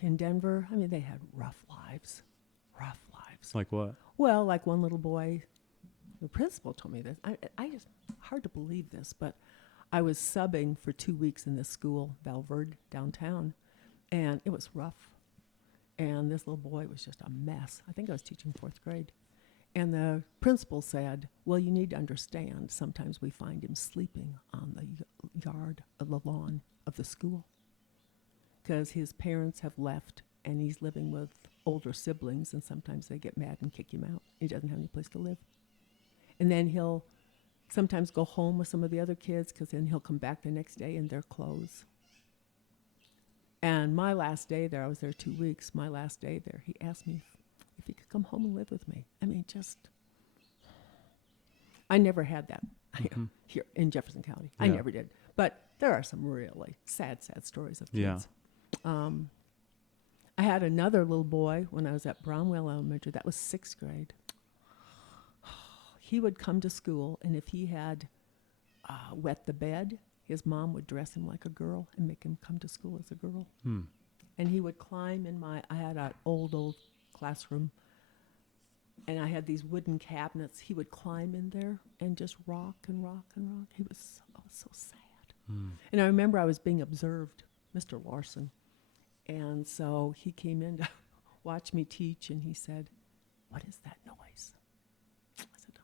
in Denver, I mean, they had rough lives. Rough lives. Like what? Well, like one little boy, the principal told me this. I just, hard to believe this, but I was subbing for 2 weeks in this school, Valverde, downtown, and it was rough. And this little boy was just a mess. I think I was teaching 4th grade. And the principal said, well, you need to understand, sometimes we find him sleeping on the yard of the lawn of the school because his parents have left and he's living with older siblings, and sometimes they get mad and kick him out. He doesn't have any place to live. And then he'll sometimes go home with some of the other kids because then he'll come back the next day in their clothes. And my last day there, I was there 2 weeks, my last day there, he asked me if he could come home and live with me. I mean, I never had that here in Jefferson County. I never did. But there are some really sad, sad stories of kids. Yeah. I had another little boy when I was at Brownwell Elementary. That was 6th grade. He would come to school, and if he had wet the bed, his mom would dress him like a girl and make him come to school as a girl. And he would climb in I had an old classroom, and I had these wooden cabinets. He would climb in there and just rock and rock and rock. He was so sad. And I remember I was being observed, Mr. Larson. And so he came in to watch me teach, and he said, what is that noise? I said, oh,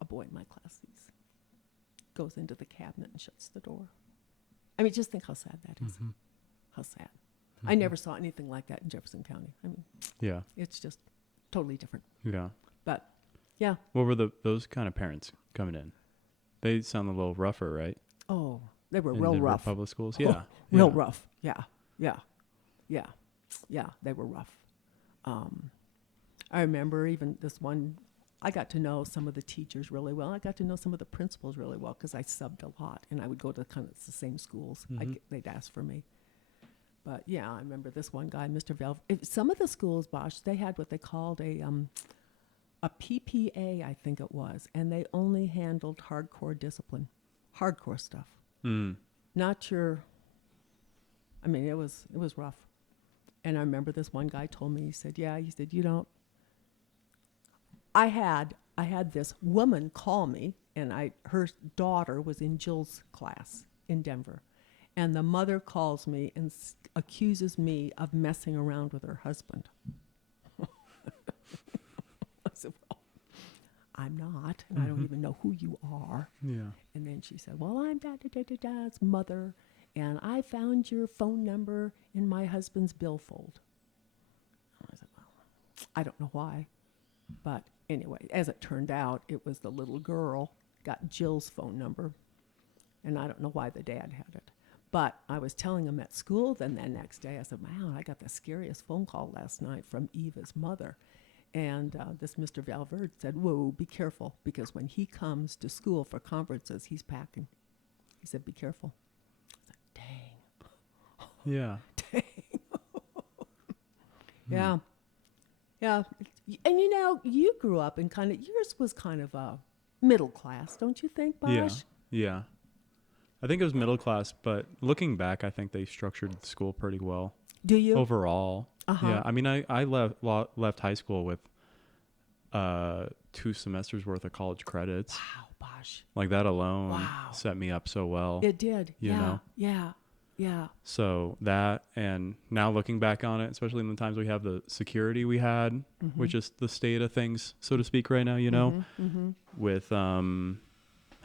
a boy in my class goes into the cabinet and shuts the door. I mean, just think how sad that is. How sad. I never saw anything like that in Jefferson County. I mean, Yeah. it's just totally different. Yeah. But, yeah. What were those kind of parents coming in? They sound a little rougher, right? Oh, they were In real Denver rough. public schools? Oh, Yeah. real Yeah. rough. Yeah. They were rough. I remember even this one, I got to know some of the teachers really well. I got to know some of the principals really well because I subbed a lot, and I would go to kind of the same schools. They'd ask for me. But, yeah, I remember this one guy, Mr. Velv. Some of the schools, Bosch, they had what they called a PPA, I think it was, and they only handled hardcore discipline, hardcore stuff. Not your, I mean, it was rough. And I remember this one guy told me, he said, you know, I had this woman call me, and her daughter was in Jill's class in Denver. And the mother calls me and accuses me of messing around with her husband. I said, well, I'm not, and I don't even know who you are. Yeah. And then she said, well, I'm dad's mother, and I found your phone number in my husband's billfold. I said, well, I don't know why. But anyway, as it turned out, it was the little girl got Jill's phone number, and I don't know why the dad had it. But I was telling him at school then the next day, I said, wow, I got the scariest phone call last night from Eva's mother. And this Mr. Valverde said, whoa, be careful, because when he comes to school for conferences, he's packing. He said, be careful. I said, dang. Yeah. Dang. Yeah. And, you know, you grew up in yours was kind of a middle class, don't you think, Bosch? Yeah. I think it was middle class, but looking back, I think they structured the school pretty well. Do you? Overall. Yeah. I mean, I left high school with 2 semesters worth of college credits. Wow, Bosch. Like that alone set me up so well. It did. You know? Yeah. So that, and now looking back on it, especially in the times we have the security we had, which is the state of things, so to speak, right now, you know, with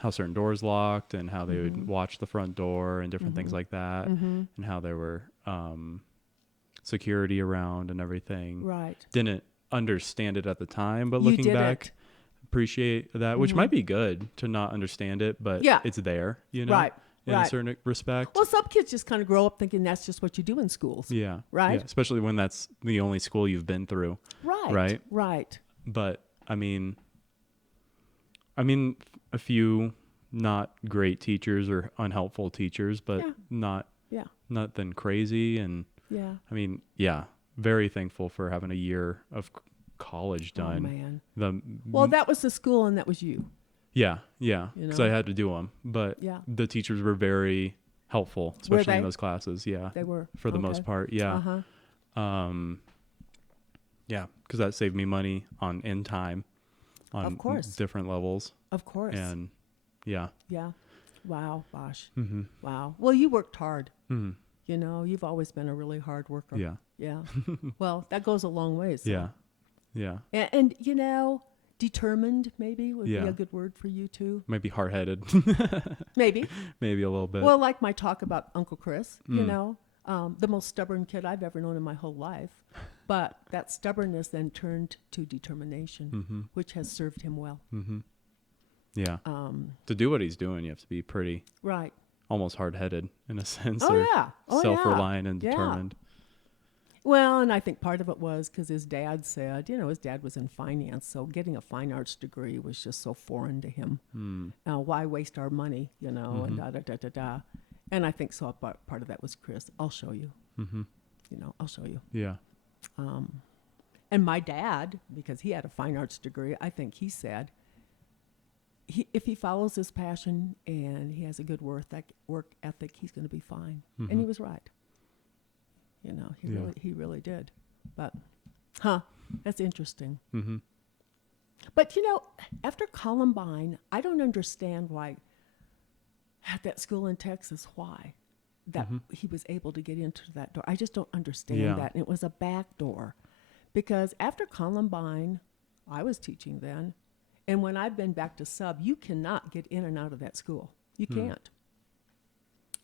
how certain doors locked and how they would watch the front door and different things like that, and how there were security around and everything. Right. Didn't understand it at the time, but looking back, appreciate that, which might be good to not understand it, but it's there, you know. Right. In a certain respect. Well, some kids just kind of grow up thinking that's just what you do in schools. Yeah. Right. Yeah, especially when that's the only school you've been through. Right. But I mean, a few not great teachers or unhelpful teachers, but Yeah. not Yeah. nothing crazy. And Yeah. I mean, yeah, very thankful for having a year of college Oh, done. man. Well, that was the school and that was you. Yeah, You because know? I had to do them, but Yeah. the teachers were very helpful, Were especially in they? those classes. Yeah, They were. for the most Okay. part. Yeah, Uh-huh. yeah, because that saved me money in time on Of course. different levels, Of course. and yeah. Yeah. Wow, Bosh. Mm-hmm. Wow. Well, you worked hard. Mm-hmm. You know, you've always been a really hard worker. Yeah. Yeah. Well, that goes a long way. So. Yeah. Yeah. And, you know, determined maybe would Yeah. be a good word for you too. Might be hard-headed. Maybe. Maybe a little bit. Well, like my talk about Uncle Chris, you Mm. know, the most stubborn kid I've ever known in my whole life. But that stubbornness then turned to determination, Mm-hmm. which has served him well. Mm-hmm. Yeah. To do what he's doing, you have to be pretty Right. almost hard-headed in a sense, Oh, or yeah. Oh, self-reliant yeah. and Yeah. determined. Well, and I think part of it was because his dad said, you know, his dad was in finance, so getting a fine arts degree was just so foreign to him. Mm. Why waste our money, you know, and Mhm. da-da-da-da-da. And I think so part of that was Chris. I'll show you. Mm-hmm. You know, I'll show you. Yeah. And my dad, because he had a fine arts degree, I think he said, if he follows his passion and he has a good work ethic, he's going to be fine. And he Mhm. was right. You know, Yeah. he really did. But, that's interesting. Mm-hmm. But, you know, after Columbine, I don't understand why, at that school in Texas, why that he was able to get into that door. I just don't understand Yeah. that. And it was a back door. Because after Columbine, I was teaching then, and when I've been back to sub, you cannot get in and out of that school. You can't.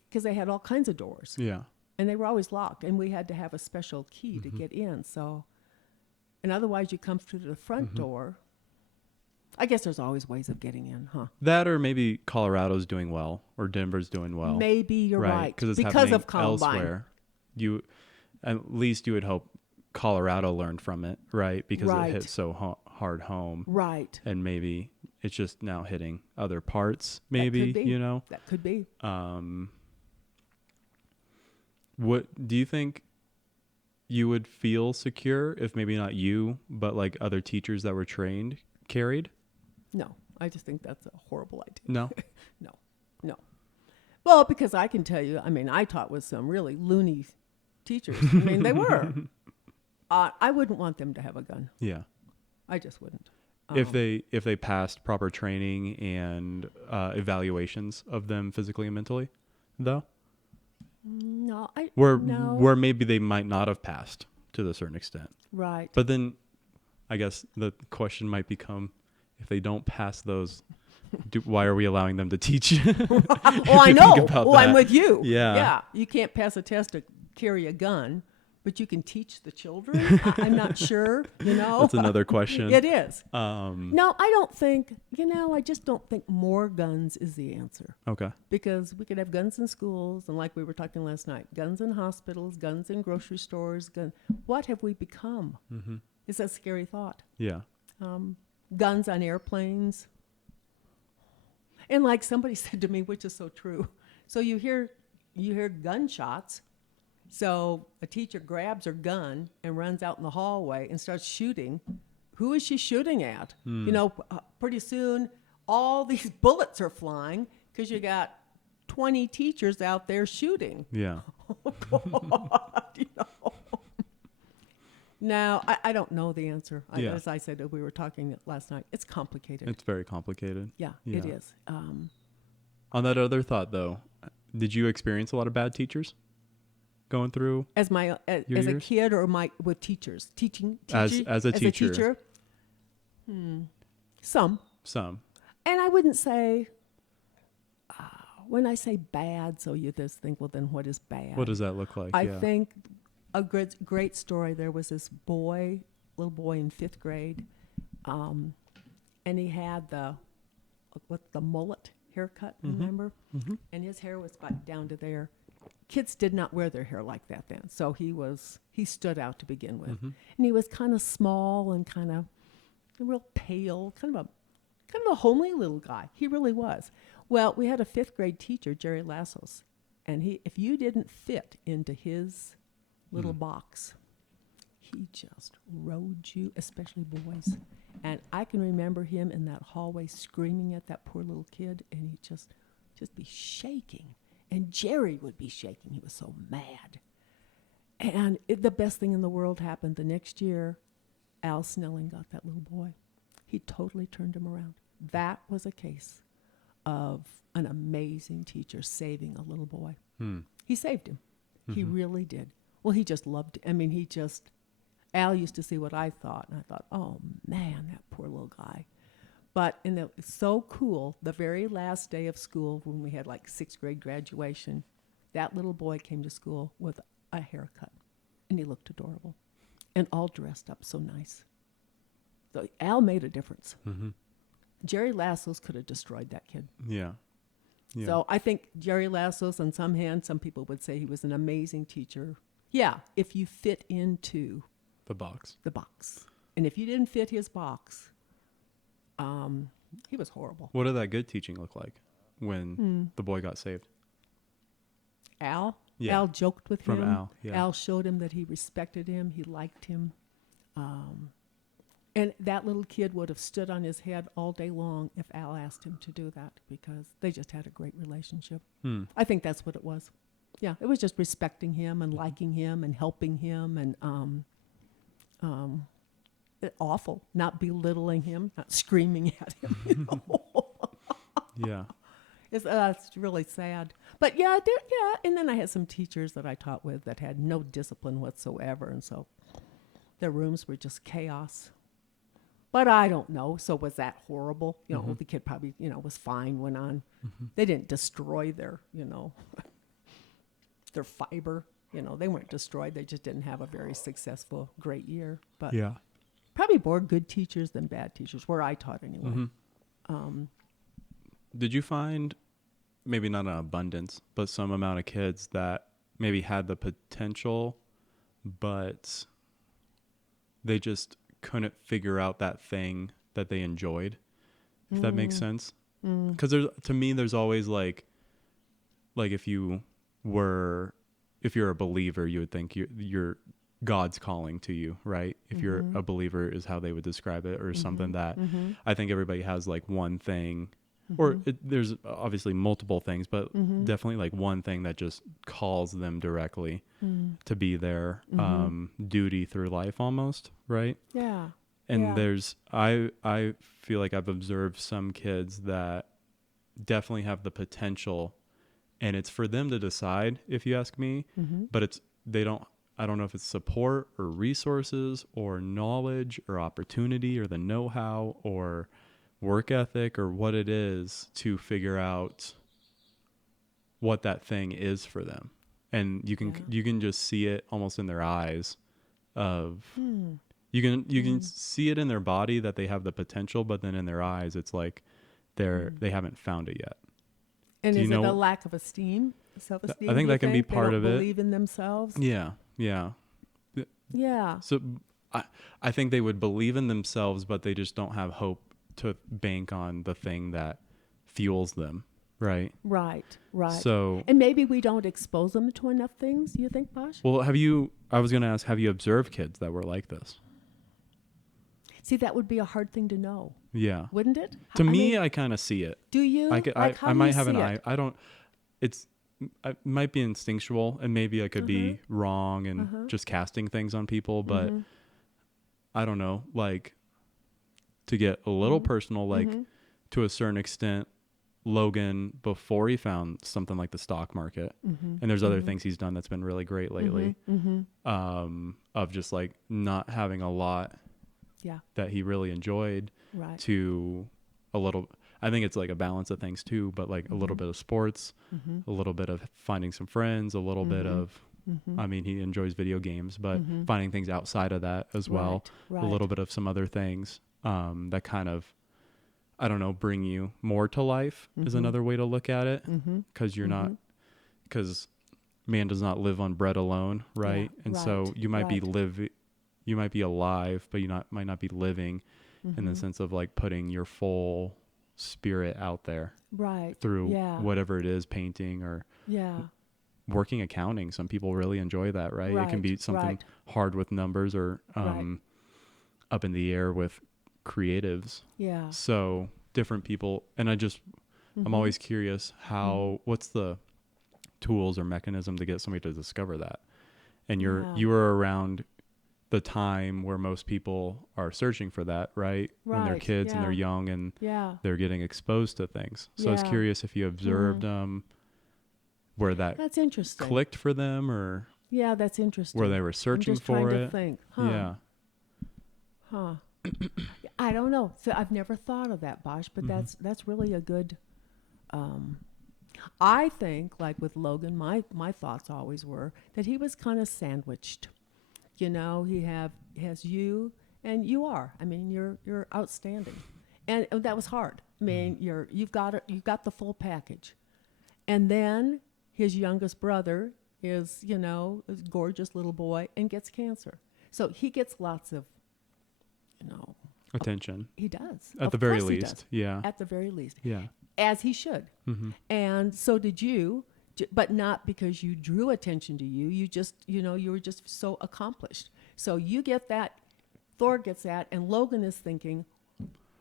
Because they had all kinds of doors. Yeah. And they were always locked, and we had to have a special key to get in. So, and otherwise you come through the front door. I guess there's always ways of getting in, huh? That, or maybe Colorado's doing well, or Denver's doing well. Maybe you're right. Because it's because happening of Columbine. elsewhere. At least you would hope Colorado learned from it, right? Because Right. it hit so hard home. Right. And maybe it's just now hitting other parts, maybe, That could be. you know? That could be. What do you think you would feel secure if maybe not you, but like other teachers that were trained carried? No, I just think that's a horrible idea. No? No. Well, because I can tell you, I mean, I taught with some really loony teachers. I mean, they were. I wouldn't want them to have a gun. Yeah. I just wouldn't. If they passed proper training and evaluations of them physically and mentally, though? No, no. Where maybe they might not have passed to a certain extent. Right. But then I guess the question might become, if they don't pass those, why are we allowing them to teach? Well, I know. Well, I'm that. with you. Yeah. Yeah. You can't pass a test to carry a gun, but you can teach the children. I'm not sure, you know. That's another question. It is. No, I don't think, I just don't think more guns is the answer. Okay. Because we could have guns in schools, and like we were talking last night, guns in hospitals, guns in grocery stores. What have we become? Mm-hmm. It's a scary thought. Yeah. Guns on airplanes. And like somebody said to me, which is so true. So you hear gunshots. So a teacher grabs her gun and runs out in the hallway and starts shooting. Who is she shooting at? Pretty soon all these bullets are flying because you got 20 teachers out there shooting. Yeah. Now, I don't know the answer. Yeah. As I said, we were talking last night. It's complicated. It's very complicated. Yeah, Yeah. it is. On that other thought, though, did you experience a lot of bad teachers going through? As a years? kid or with teachers? Teaching As a teacher. Some. And I wouldn't say, when I say bad, so you just think, well, then what is bad? What does that look like? I think a great story. There was this little boy in 5th grade, and he had the mullet haircut, remember? Mm-hmm. And his hair was about down to there. Kids did not wear their hair like that then, so he stood out to begin with. Mm-hmm. And he was kind of small and kind of, a real pale, kind of a homely little guy. He really was. Well, we had a 5th grade teacher, Jerry Lassos, and if you didn't fit into his little box, he just rode you, especially boys. And I can remember him in that hallway screaming at that poor little kid, and he'd just be shaking. And Jerry would be shaking. He was so mad. And the best thing in the world happened. The next year, Al Snelling got that little boy. He totally turned him around. That was a case of an amazing teacher saving a little boy. He saved him. He really did. Well, he just loved it. I mean, Al used to see what I thought, and I thought, oh, man, that poor little guy. But it's so cool, the very last day of school, when we had like 6th grade graduation, that little boy came to school with a haircut, and he looked adorable, and all dressed up so nice. So Al made a difference. Jerry Lassos could have destroyed that kid. Yeah. So I think Jerry Lassos, on some hand, some people would say he was an amazing teacher. Yeah, if you fit into The box. And if you didn't fit his box, he was horrible. What did that good teaching look like when the boy got saved? Al? Yeah. Al joked with From him. Al, yeah. Al showed him that he respected him. He liked him. And that little kid would have stood on his head all day long if Al asked him to do that, because they just had a great relationship. I think that's what it was. Yeah, it was just respecting him and liking him and helping him, and awful, not belittling him, not screaming at him. You know? Yeah. It's really sad. But yeah, and then I had some teachers that I taught with that had no discipline whatsoever, and so their rooms were just chaos. But I don't know. So was that horrible? You know, the kid probably, was fine, went on. They didn't destroy their, their fiber. They weren't destroyed. They just didn't have a very successful, great year. But Yeah. probably more good teachers than bad teachers, where I taught anyway. Did you find, maybe not an abundance, but some amount of kids that maybe had the potential, but they just couldn't figure out that thing that they enjoyed, if that makes sense? Because to me, there's always like if you're a believer, you would think you're God's calling to you, right? If you're a believer is how they would describe it, or something that I think everybody has like one thing, or there's obviously multiple things, but definitely like one thing that just calls them directly to be their duty through life almost, right? Yeah. And I feel like I've observed some kids that definitely have the potential, and it's for them to decide, if you ask me, but I don't know if it's support or resources or knowledge or opportunity or the know-how or work ethic or what it is to figure out what that thing is for them. And you can just see it almost in their eyes of you can see it in their body that they have the potential, but then in their eyes it's like they haven't found it yet. And is it a lack of self-esteem? I think that can be part of it. Believe in themselves. Yeah. So I think they would believe in themselves, but they just don't have hope to bank on the thing that fuels them, right? Right. So, and maybe we don't expose them to enough things, you think, Bosh? Well, I was going to ask, have you observed kids that were like this? See, that would be a hard thing to know. Yeah. Wouldn't it? To me, I kind of see it. Do you? I might have an eye. I don't, it might be instinctual, and maybe I could be wrong and just casting things on people, but I don't know, like, to get a little personal, like to a certain extent, Logan, before he found something like the stock market, and there's other things he's done that's been really great lately, of just like not having a lot that he really enjoyed, to a little, I think it's like a balance of things too, but like a little bit of sports, a little bit of finding some friends, a little bit of, I mean, he enjoys video games, but finding things outside of that as well, a little bit of some other things that kind of, I don't know, bring you more to life is another way to look at it, because you're not, because man does not live on bread alone, right? So you might be you might be alive, but you might not be living. in the sense of like putting your full spirit out there Right. through Yeah. whatever it is, painting or Yeah. working accounting. Some people really enjoy that, right? It can be something hard with numbers or up in the air with creatives. Yeah. So different people, and I'm always curious what's the tools or mechanism to get somebody to discover that. And you were around the time where most people are searching for that, right? When they're kids and they're young and they're getting exposed to things. So I was curious if you observed where that That's interesting. clicked for them, or that's interesting. where they were searching I'm just for trying it. To think. Yeah. I don't know. So I've never thought of that, Bosch, but that's really a good. I think, like with Logan, my thoughts always were that he was kind of sandwiched. You know, he has you, and you are. I mean, you're outstanding, and that was hard. I mean, you've got the full package, and then his youngest brother is, a gorgeous little boy and gets cancer, so he gets lots of, attention. He does. At the very least. Yeah. At the very least. Yeah. As he should. And so did you, but not because you drew attention to you. You just, you were just so accomplished. So you get that, Thor gets that, and Logan is thinking,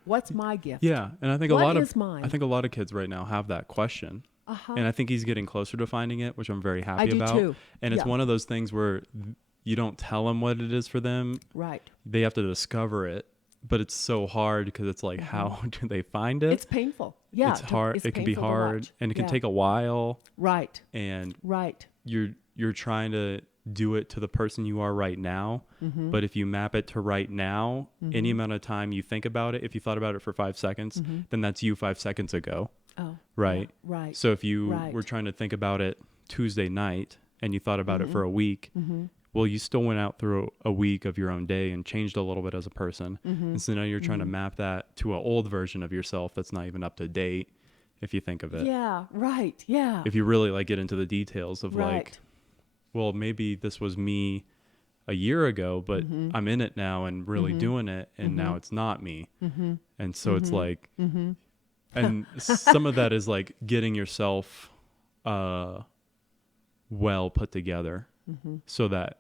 what's my gift? Yeah. And I think what is mine? I think a lot of kids right now have that question. And I think he's getting closer to finding it, which I'm very happy about. I do too. And it's one of those things where you don't tell them what it is for them. Right. They have to discover it. But it's so hard because it's like, how do they find it? It's painful. Yeah. It's hard. It can be hard, and it can take a while. Right. And you're trying to do it to the person you are right now. But if you map it to right now, any amount of time you think about it, if you thought about it for 5 seconds, then that's you 5 seconds ago. Oh. Right. Yeah, right. So if you were trying to think about it Tuesday night and you thought about it for a week, well, you still went out through a week of your own day and changed a little bit as a person. And so now you're trying to map that to an old version of yourself that's not even up to date, if you think of it. Yeah, right, yeah. If you really get into the details of well, maybe this was me a year ago, but I'm in it now and really doing it, and now it's not me. And so it's like, and some of that is like getting yourself well put together. So that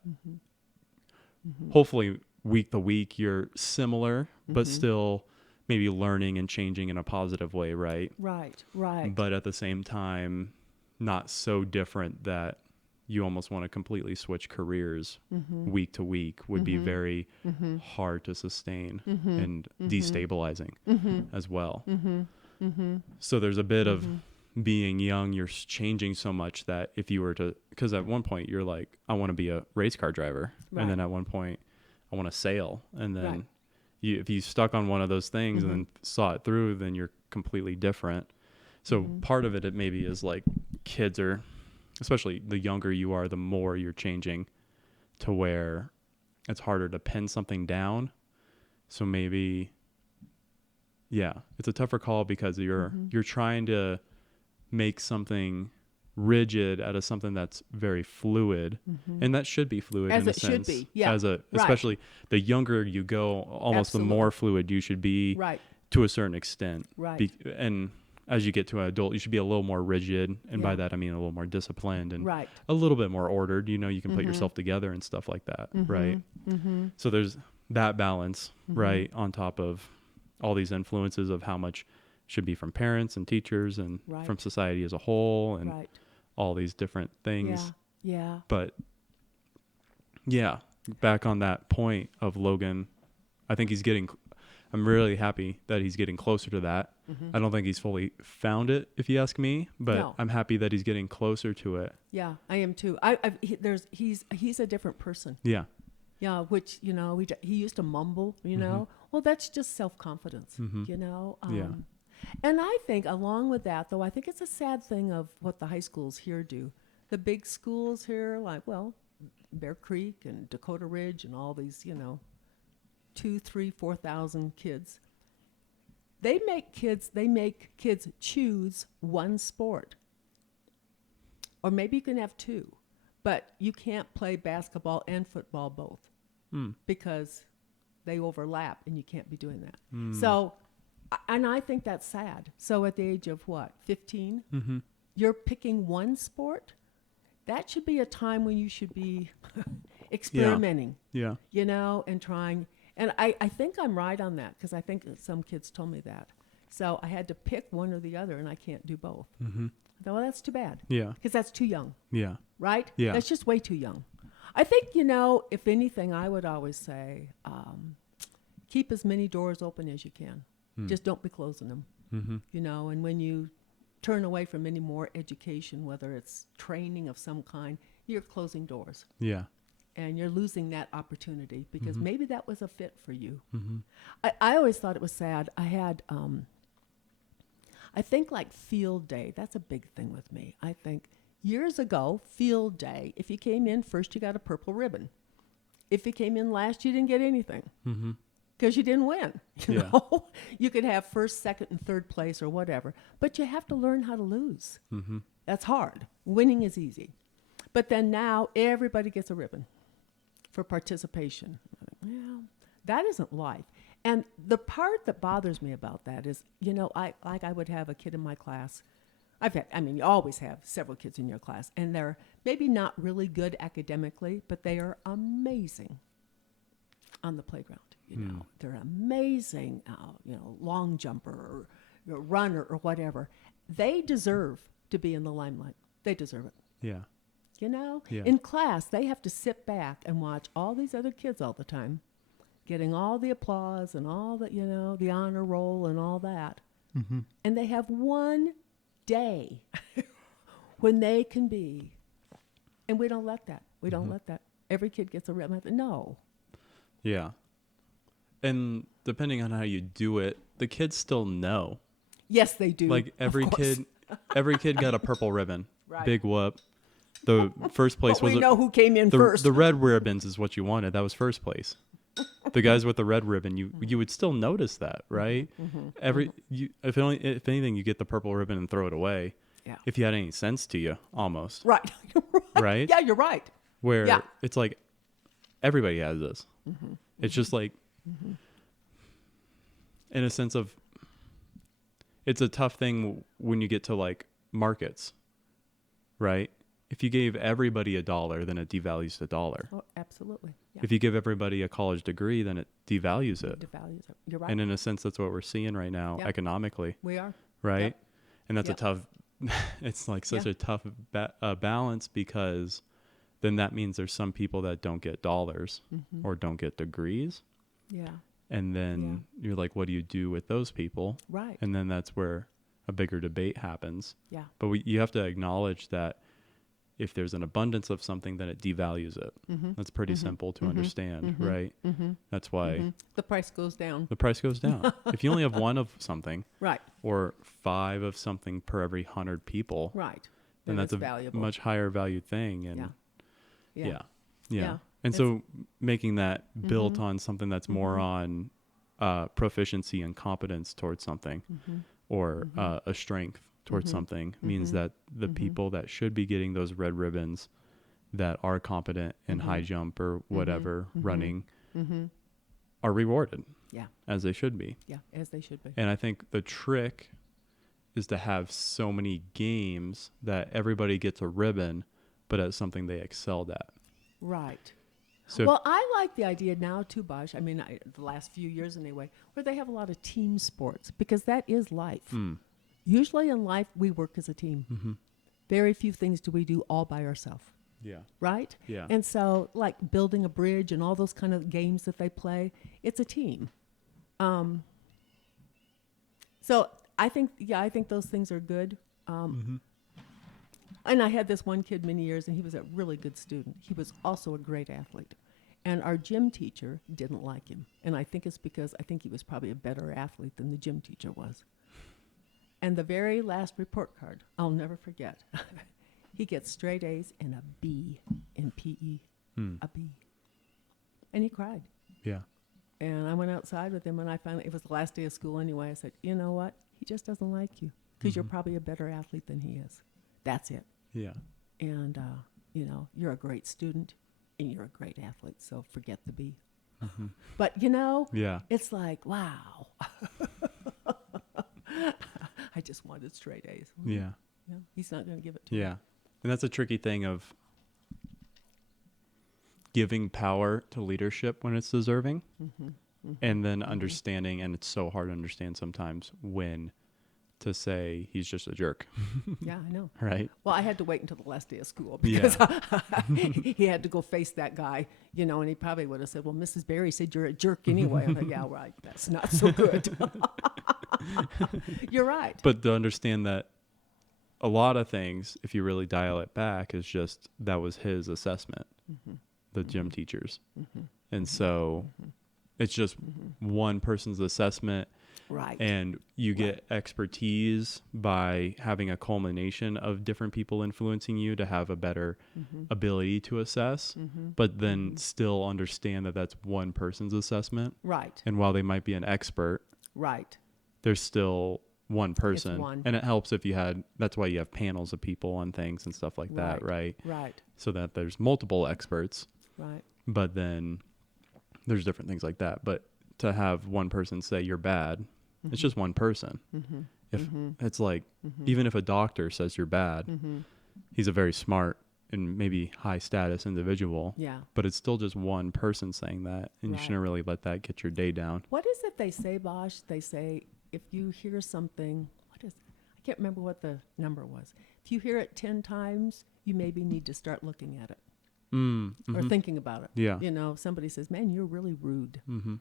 hopefully week to week you're similar, but still maybe learning and changing in a positive way, right? Right. But at the same time, not so different that you almost want to completely switch careers week to week would be very hard to sustain and destabilizing as well. So there's a bit of being young, you're changing so much that if you were to, because at one point you're like, I want to be a race car driver. And then at one point I want to sail. And then if you stuck on one of those things and then saw it through, then you're completely different. So part of it maybe is like kids are, especially the younger you are, the more you're changing to where it's harder to pin something down. So maybe, it's a tougher call because you're trying to make something rigid out of something that's very fluid, and that should be fluid as in a it sense. Should be, yeah. Especially the younger you go, almost the more fluid you should be, to a certain extent. Right. And as you get to an adult, you should be a little more rigid, and by that I mean a little more disciplined and a little bit more ordered. You can put yourself together and stuff like that, right? So there's that balance, right, on top of all these influences of how much should be from parents and teachers and from society as a whole and all these different things. Yeah. But back on that point of Logan, I think I'm really happy that he's getting closer to that. I don't think he's fully found it, if you ask me, but I'm happy that he's getting closer to it. Yeah, I am too. He's a different person. Yeah. Yeah, which, he used to mumble, well, that's just self-confidence, And I think along with that, though, I think it's a sad thing of what the high schools here do. The big schools here, like, Bear Creek and Dakota Ridge and all these, 2,000, 3,000, 4,000 kids. They make kids choose one sport. Or maybe you can have two, but you can't play basketball and football both because they overlap, and you can't be doing that. So, and I think that's sad. So at the age of what, 15, you're picking one sport? That should be a time when you should be experimenting, Yeah. you know, and trying. And I think I'm right on that, because I think some kids told me that. So I had to pick one or the other, and I can't do both. I thought, well, that's too bad. Yeah. Because that's too young, Yeah. right? Yeah. That's just way too young. I think, you know, if anything, I would always say, keep as many doors open as you can. Just don't be closing them, you know, and when you turn away from any more education, whether it's training of some kind, you're closing doors. Yeah. And you're losing that opportunity, because maybe that was a fit for you. I always thought it was sad. I had, I think like field day, that's a big thing with me. I think years ago, field day, if you came in first, you got a purple ribbon. If you came in last, you didn't get anything. Because you didn't win. You know, you could have first, second, and third place or whatever, but you have to learn how to lose. That's hard. Winning is easy. But then now everybody gets a ribbon for participation. Well, that isn't life. And the part that bothers me about that is, you know, I would have a kid in my class. You always have several kids in your class, and they're maybe not really good academically, but they are amazing on the playground. You know, they're amazing, you know, long jumper or runner or whatever. They deserve to be in the limelight. They deserve it. Yeah. You know, Yeah. in class, they have to sit back and watch all these other kids all the time, getting all the applause and all the, you know, the honor roll and all that. And they have one day when they can be, and we don't let that. We don't let that. Every kid gets a ribbon. No. Yeah. And depending on how you do it, the kids still know. Yes, they do. Like every kid got a purple ribbon. Right. Big whoop. The first place But was we know who came in first. The red ribbons is what you wanted. That was first place. The guys with the red ribbon, you would still notice that, right? If anything, you get the purple ribbon and throw it away. Yeah. If you had any sense to you, almost. Right. Right? Yeah, you're right. Where it's like everybody has this. It's just like, in a sense of, it's a tough thing when you get to like markets, right? If you gave everybody $1, then it devalues the dollar. Oh, absolutely. Yeah. If you give everybody a college degree, then it devalues it. Devalues it. You're right. And in a sense, that's what we're seeing right now economically. We are. Right? Yep. And that's a tough, it's like such a tough balance, because then that means there's some people that don't get dollars or don't get degrees. Yeah. And then you're like, what do you do with those people? Right. And then that's where a bigger debate happens. Yeah. But you have to acknowledge that if there's an abundance of something, then it devalues it. That's pretty simple to understand, right? That's why the price goes down. the price goes down. If you only have one of something, Right. or 5 of something per every 100 people, Right. then that's a valuable. much higher valued thing. And Yeah. yeah. And so making that built on something that's more on proficiency and competence towards something, or a strength towards something, means that the people that should be getting those red ribbons, that are competent in high jump or whatever, running, are rewarded. Yeah. As they should be. Yeah, as they should be. And I think the trick is to have so many games that everybody gets a ribbon, but at something they excelled at. Right. So Well, I like the idea now too, Bosh. I mean, the last few years anyway, where they have a lot of team sports, because that is life. Usually in life, we work as a team. Very few things do we do all by ourselves. yeah. Right? Yeah. And so, like building a bridge and all those kind of games that they play, it's a team. So I think those things are good. And I had this one kid many years, and he was a really good student. He was also a great athlete. And our gym teacher didn't like him. And I think it's because I think he was probably a better athlete than the gym teacher was. And the very last report card, I'll never forget. He gets straight A's and a B in PE. A B. And he cried. Yeah. And I went outside with him, and it was the last day of school anyway. I said, you know what? He just doesn't like you, because you're probably a better athlete than he is. That's it. Yeah. And, you're a great student, and you're a great athlete, so forget the B. But, Yeah. it's like, wow. I just wanted straight A's. Yeah. Yeah, he's not going to give it to me. Yeah. And that's a tricky thing of giving power to leadership when it's deserving, and then understanding, and it's so hard to understand sometimes when to say he's just a jerk, Yeah, I know. right? Well, I had to wait until the last day of school because he had to go face that guy, and he probably would have said, well, Mrs. Barry said you're a jerk anyway. I'm like, yeah, right. That's not so good. You're right. But to understand that a lot of things, if you really dial it back, is just that was his assessment, the gym teachers. And so it's just one person's assessment. Right. And you get expertise by having a culmination of different people influencing you to have a better ability to assess, but then still understand that that's one person's assessment. Right. And while they might be an expert, Right. there's still one person. one. And it helps if you had, that's why you have panels of people on things and stuff like that, right? Right. So that there's multiple experts, Right. but then there's different things like that. But to have one person say you're bad, it's just one person. If it's like, even if a doctor says you're bad, he's a very smart and maybe high status individual. Yeah. But it's still just one person saying that, and you Right. shouldn't really let that get your day down. What is it they say, Bosch? They say if you hear something, I can't remember what the number was. If you hear it 10 times, you maybe need to start looking at it or thinking about it. Yeah. If somebody says, man, you're really rude. Mm-hmm.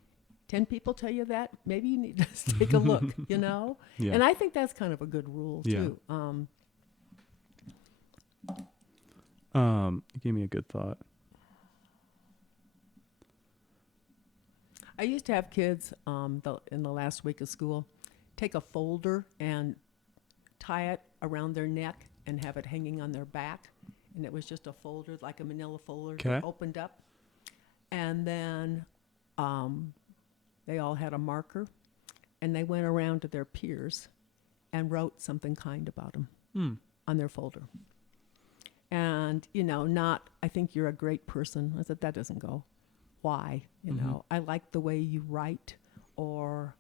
10 people tell you that, maybe you need to take a look, Yeah. And I think that's kind of a good rule Yeah. too. You gave me a good thought. I used to have kids in the last week of school take a folder and tie it around their neck and have it hanging on their back. And it was just a folder, like a manila folder, that opened up. And then they all had a marker, and they went around to their peers and wrote something kind about them on their folder. And, not, I think you're a great person. I said, that doesn't go. Why? I like the way you write, or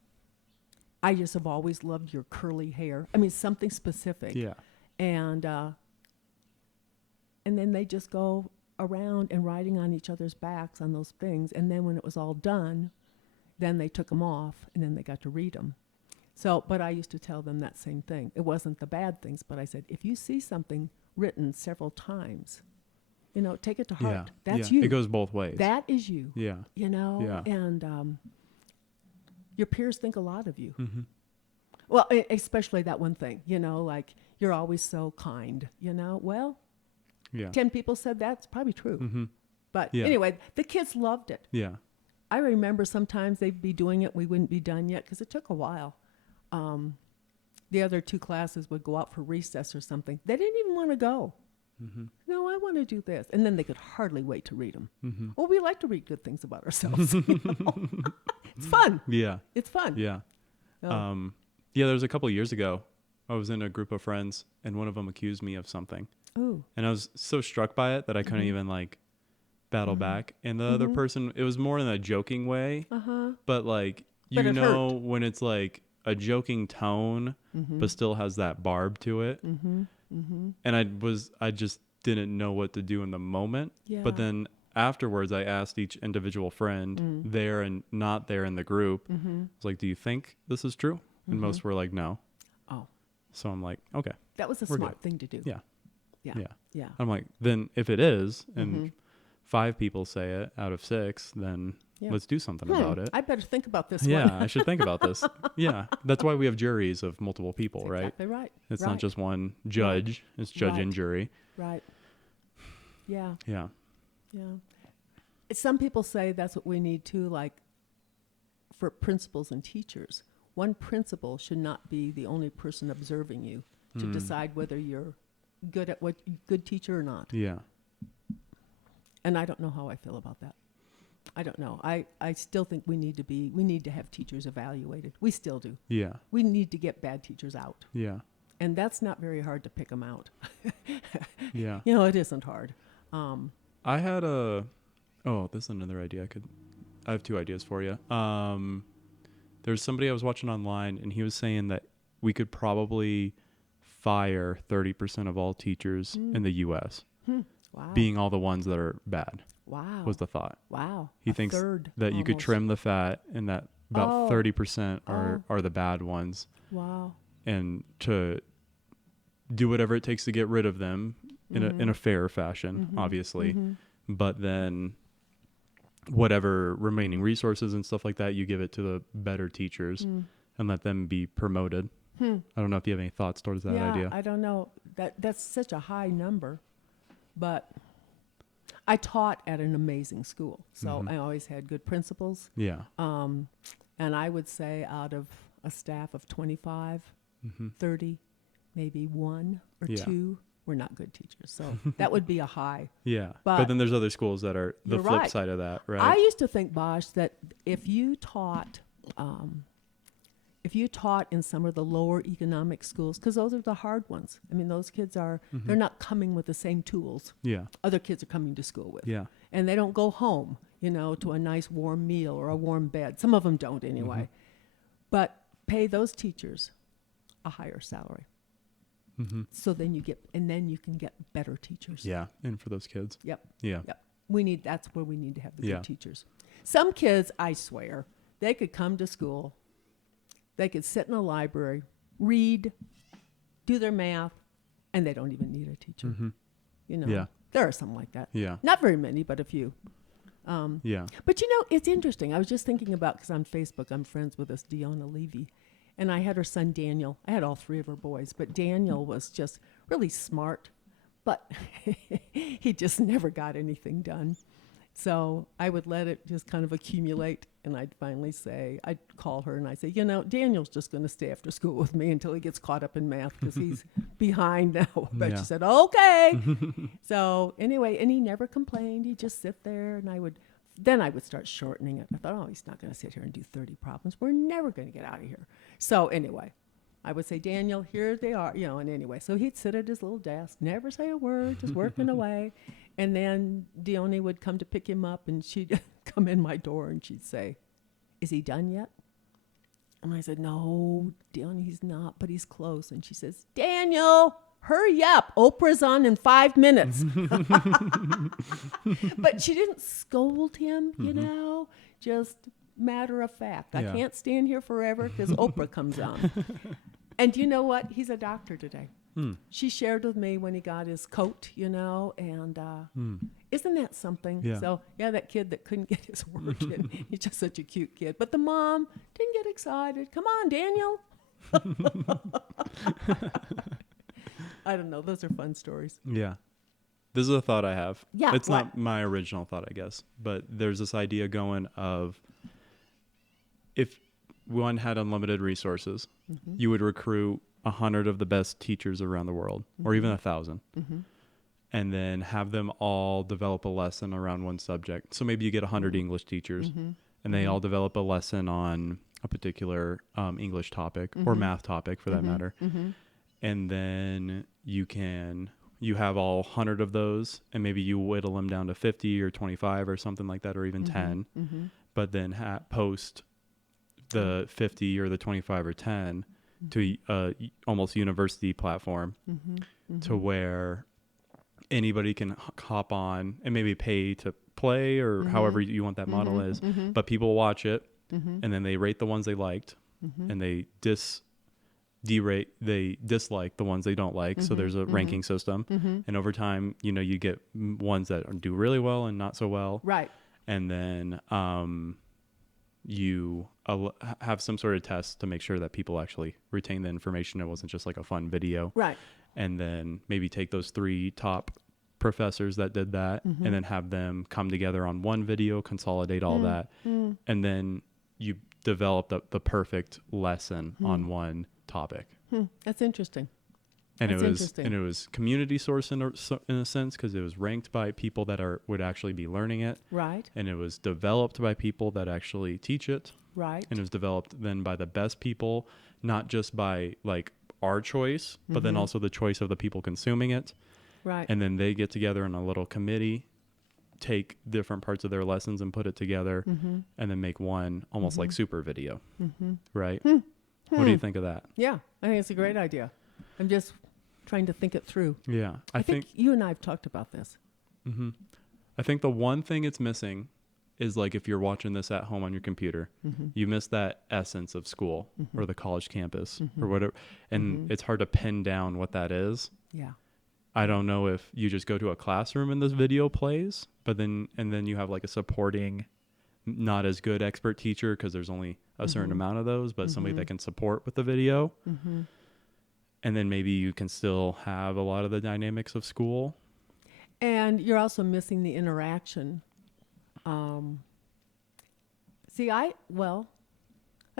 I just have always loved your curly hair. I mean, something specific. Yeah. And then they just go around and writing on each other's backs on those things. And then when it was all done, then they took them off, and then they got to read them. So, but I used to tell them that same thing. It wasn't the bad things, but I said, if you see something written several times, take it to heart. That's you. It goes both ways. That is you. Yeah. Yeah. And your peers think a lot of you. Well, especially that one thing, like you're always so kind, well, Yeah. 10 people said that's probably true. But anyway, the kids loved it. Yeah. I remember sometimes they'd be doing it, we wouldn't be done yet because it took a while. The other two classes would go out for recess or something. They didn't even want to go. No, I want to do this. And then they could hardly wait to read them. Well, we like to read good things about ourselves. It's fun. Yeah. It's fun. Yeah. Oh. Yeah, there was a couple of years ago, I was in a group of friends, and one of them accused me of something. Ooh. And I was so struck by it that I couldn't even battle back. And the other person, it was more in a joking way, but But it hurt. when it's like a joking tone, but still has that barb to it. And I just didn't know what to do in the moment. Yeah. But then afterwards, I asked each individual friend there and not there in the group. I was like, do you think this is true? And most were like, no. Oh. So I'm like, okay. That was a We're smart good. thing to do. Yeah. Yeah. Yeah. Yeah. I'm like, then if it is, and 5 people say it out of 6, then let's do something about it. I better think about this Yeah, one. I should think about this. Yeah, that's why we have juries of multiple people, right? Exactly right. It's right. not just one judge. It's judge and jury. Right. Yeah. Yeah. Yeah. Some people say that's what we need too, like for principals and teachers. One principal should not be the only person observing you to decide whether you're good teacher or not. Yeah. And I don't know how I feel about that. I don't know. I still think we need to have teachers evaluated. We still do. Yeah. We need to get bad teachers out. Yeah. And that's not very hard to pick them out. Yeah. It isn't hard. I had this is another idea I could I have two ideas for you. There's somebody I was watching online, and he was saying that we could probably fire 30% of all teachers in the U.S. Wow. being all the ones that are bad. Wow. Was the thought. Wow. He A thinks third that you could almost. trim the fat, and that about 30% are the bad ones, Wow. and to do whatever it takes to get rid of them in a fair fashion, obviously. But then whatever remaining resources and stuff like that, you give it to the better teachers and let them be promoted. I don't know if you have any thoughts towards that idea. I don't know. That's such a high number, but I taught at an amazing school, so I always had good principals. Yeah. And I would say out of a staff of 25, 30, maybe one or two were not good teachers. So that would be a high. Yeah. But But then there's other schools that are the you're flip right. side of that, right? I used to think, Bosch, that if you taught in some of the lower economic schools, because those are the hard ones. I mean, those kids they're not coming with the same tools Yeah. other kids are coming to school with. Yeah. And they don't go home, to a nice warm meal or a warm bed. Some of them don't anyway. But pay those teachers a higher salary. So then you can get better teachers. Yeah. And for those kids. Yep. Yeah. Yep. That's where we need to have the Yeah. good teachers. Some kids, I swear, they could come to school, they could sit in a library, read, do their math, and they don't even need a teacher. Yeah. There are some like that. Yeah. Not very many, but a few. Yeah. But it's interesting. I was just thinking about, because on Facebook, I'm friends with this Deanna Levy, and I had her son Daniel. I had all three of her boys, but Daniel was just really smart, but he just never got anything done. So I would let it just kind of accumulate, and I'd call her and I'd say, Daniel's just going to stay after school with me until he gets caught up in math because he's behind now. But Yeah. she said, okay. So anyway, and he never complained. He'd just sit there, and I would start shortening it. I thought, he's not going to sit here and do 30 problems. We're never going to get out of here. So anyway, I would say, Daniel, here they are, and anyway. So he'd sit at his little desk, never say a word, just working away. And then Dione would come to pick him up, and she'd come in my door, and she'd say, is he done yet? And I said, no, Dione, he's not, but he's close. And she says, Daniel, hurry up. Oprah's on in 5 minutes. But she didn't scold him, just matter of fact. I can't stand here forever because Oprah comes on. And you know what? He's a doctor today. She shared with me when he got his coat, and isn't that something? Yeah. So, that kid that couldn't get his word in, he's just such a cute kid. But the mom didn't get excited. Come on, Daniel. I don't know. Those are fun stories. Yeah. This is a thought I have. Yeah. It's not my original thought, I guess, but there's this idea going of if one had unlimited resources, you would recruit 100 of the best teachers around the world, or even 1,000, and then have them all develop a lesson around one subject. So maybe you get 100 English teachers, and they all develop a lesson on a particular English topic or math topic, for that matter. And then you have all 100 of those, and maybe you whittle them down to 50 or 25 or something like that, or even 10, but then post the 50 or the 25 or 10 to almost university platform to where anybody can hop on and maybe pay to play or however you want that model is, but people watch it and then they rate the ones they liked and they dislike the ones they don't like. So there's a ranking system, and over time, you get ones that do really well and not so well. Right. And then you have some sort of test to make sure that people actually retain the information. It wasn't just like a fun video. Right. And then maybe take those 3 top professors that did that and then have them come together on one video, consolidate all that. And then you develop the perfect lesson on one topic. That's interesting. And That's it was interesting. and it was community sourced in a sense, because it was ranked by people that would actually be learning it. Right. And it was developed by people that actually teach it. Right. And it was developed then by the best people, not just by like our choice, but then also the choice of the people consuming it. Right. And then they get together in a little committee take different parts of their lessons and put it together and then make one almost like super video, right? What do you think of that? Yeah, I think it's a great idea. I'm just trying to think it through. Yeah. I think you and I have talked about this. I think the one thing it's missing is like if you're watching this at home on your computer, you miss that essence of school or the college campus or whatever. And it's hard to pin down what that is. Yeah. I don't know if you just go to a classroom and this video plays, but then you have like a supporting, not as good expert teacher because there's only a certain amount of those, but somebody that can support with the video. And then maybe you can still have a lot of the dynamics of school. And you're also missing the interaction. I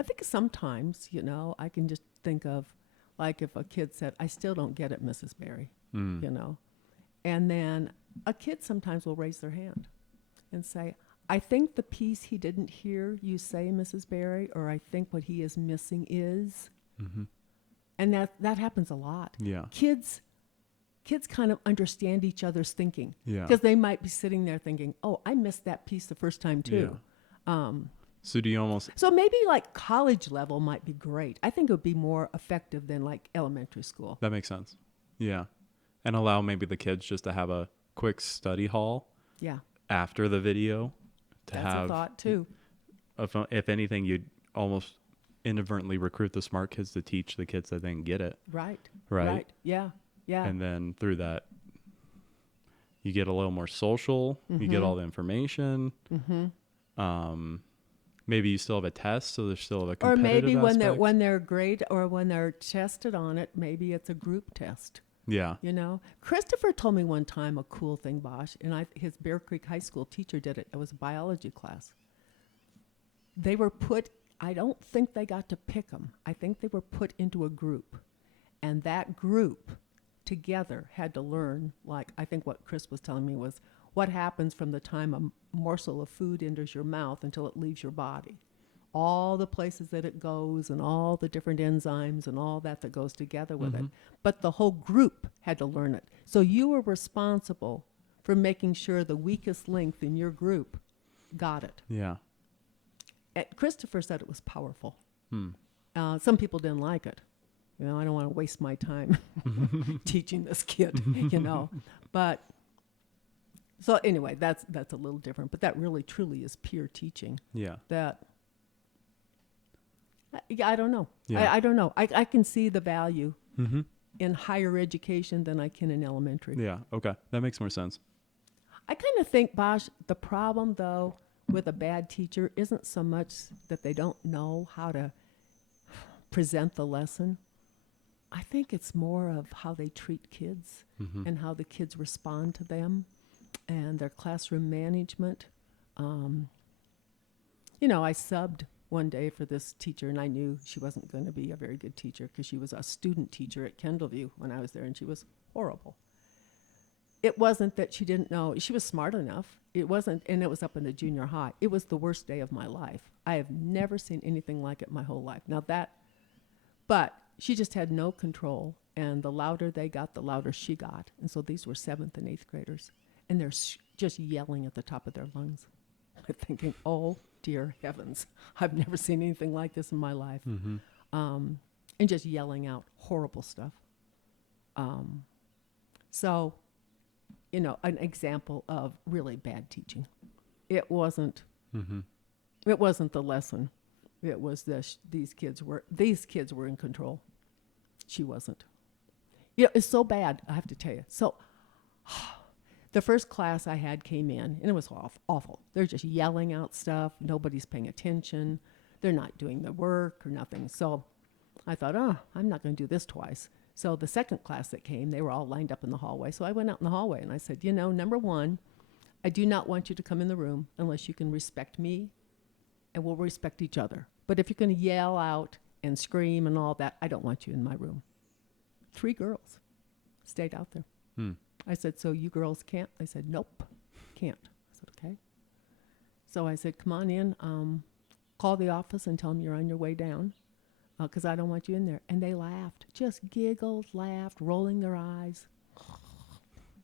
think sometimes, I can just think of like if a kid said, I still don't get it, Mrs. Berry, and then a kid sometimes will raise their hand and say, I think the piece he didn't hear you say, Mrs. Berry, or I think what he is missing is, and that happens a lot. Yeah. Kids kind of understand each other's thinking. Yeah. Because they might be sitting there thinking, oh, I missed that piece the first time too. Yeah. So do you almost... So maybe like college level might be great. I think it would be more effective than like elementary school. That makes sense. Yeah. And allow maybe the kids just to have a quick study hall. Yeah. After the video. That's a thought too. If anything, you'd almost inadvertently recruit the smart kids to teach the kids that didn't get it. Right. Yeah. Yeah. And then through that, you get a little more social. You get all the information. Maybe you still have a test, so there's still a competitive Or maybe aspect. when they're graded or when they're tested on it, maybe it's a group test. Yeah. Christopher told me one time a cool thing, Bosch, and his Bear Creek High School teacher did it. It was a biology class. They were put, I don't think they got to pick them. I think they were put into a group. And that group together had to learn, like I think what Chris was telling me was what happens from the time a morsel of food enters your mouth until it leaves your body. All the places that it goes and all the different enzymes and all that goes together with it. But the whole group had to learn it. So you were responsible for making sure the weakest link in your group got it. Yeah. And Christopher said it was powerful. Some people didn't like it. I don't want to waste my time teaching this kid, But so anyway, that's a little different. But that really truly is peer teaching. Yeah. I don't know. Yeah. I don't know. I can see the value in higher education than I can in elementary. Yeah. Okay. That makes more sense. I kind of think, Bosch, the problem, though, with a bad teacher isn't so much that they don't know how to present the lesson. I think it's more of how they treat kids and how the kids respond to them and their classroom management. I subbed one day for this teacher, and I knew she wasn't going to be a very good teacher because she was a student teacher at Kendallview when I was there, and she was horrible. It wasn't that she didn't know. She was smart enough. It wasn't, and it was up in the junior high. It was the worst day of my life. I have never seen anything like it my whole life. But she just had no control, and the louder they got, the louder she got. And so these were 7th and 8th graders, and they're just yelling at the top of their lungs. I'm thinking, oh, dear heavens, I've never seen anything like this in my life. And just yelling out horrible stuff. So, an example of really bad teaching. It wasn't the lesson. It was these kids were in control. She wasn't. It's so bad, I have to tell you. So the first class I had came in, and it was awful. They're just yelling out stuff. Nobody's paying attention. They're not doing the work or nothing. So I thought, I'm not going to do this twice. So the second class that came, they were all lined up in the hallway. So I went out in the hallway, and I said, number one, I do not want you to come in the room unless you can respect me, and we'll respect each other. But if you're going to yell out and scream and all that, I don't want you in my room. 3 girls stayed out there. I said, so you girls can't? They said, nope, can't. I said, okay. So I said, come on in, call the office and tell them you're on your way down because I don't want you in there. And they laughed, just giggled, laughed, rolling their eyes.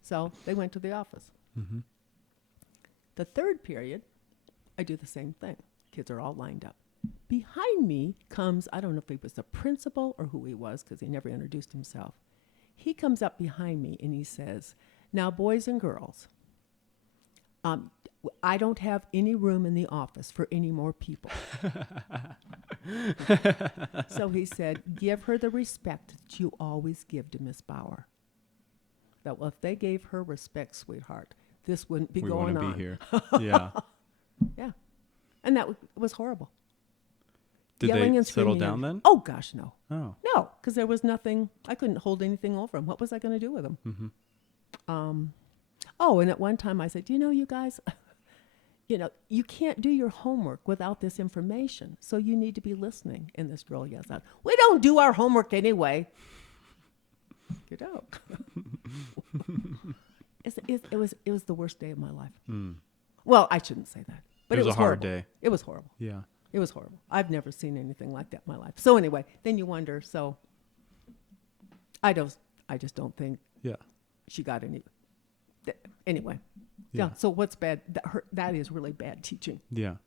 So they went to the office. The third period, I do the same thing. Kids are all lined up. Behind me comes, I don't know if he was the principal or who he was because he never introduced himself. He comes up behind me and he says, now, boys and girls, I don't have any room in the office for any more people. So he said, give her the respect that you always give to Miss Bauer. That, well, if they gave her respect, sweetheart, this wouldn't be going on. We wouldn't be here. Yeah. Yeah. And that was horrible. Did Yelling they and settle screaming down then? Oh, gosh, no. Oh. No, because there was nothing. I couldn't hold anything over him. What was I going to do with him? Mm-hmm. Oh, and at one time I said, you guys, you can't do your homework without this information. So you need to be listening. And this girl yells out, we don't do our homework anyway. Get out. It was the worst day of my life. Mm. Well, I shouldn't say that. But it was a hard horrible. day. It was horrible. Yeah. It was horrible. I've never seen anything like that in my life. So anyway, then you wonder, so I just don't think Yeah. she got any. Anyway. Yeah. Yeah. So what's bad? That is really bad teaching. Yeah.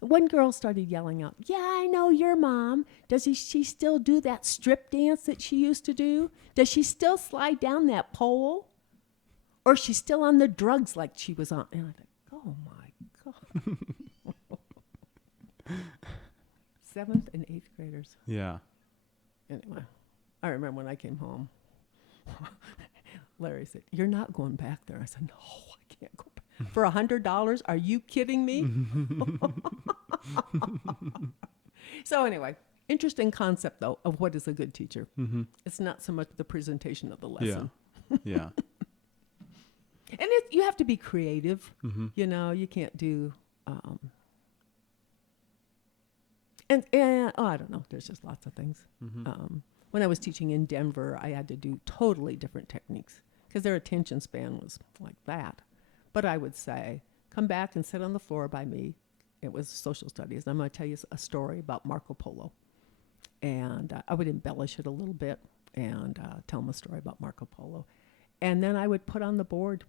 One girl started yelling out, yeah, I know your mom. Does she still do that strip dance that she used to do? Does she still slide down that pole? Or is she still on the drugs like she was on? And I thought, oh my God. 7th and 8th graders. Yeah. Anyway, I remember when I came home, Larry said, you're not going back there. I said, no, I can't go back. For $100? Are you kidding me? So anyway, interesting concept, though, of what is a good teacher. Mm-hmm. It's not so much the presentation of the lesson. Yeah. And you have to be creative. Mm-hmm. You can't do... I don't know. There's just lots of things. Mm-hmm. When I was teaching in Denver, I had to do totally different techniques because their attention span was like that. But I would say, come back and sit on the floor by me. It was social studies. I'm going to tell you a story about Marco Polo. And I would embellish it a little bit and tell them a story about Marco Polo. And then I would put on the board,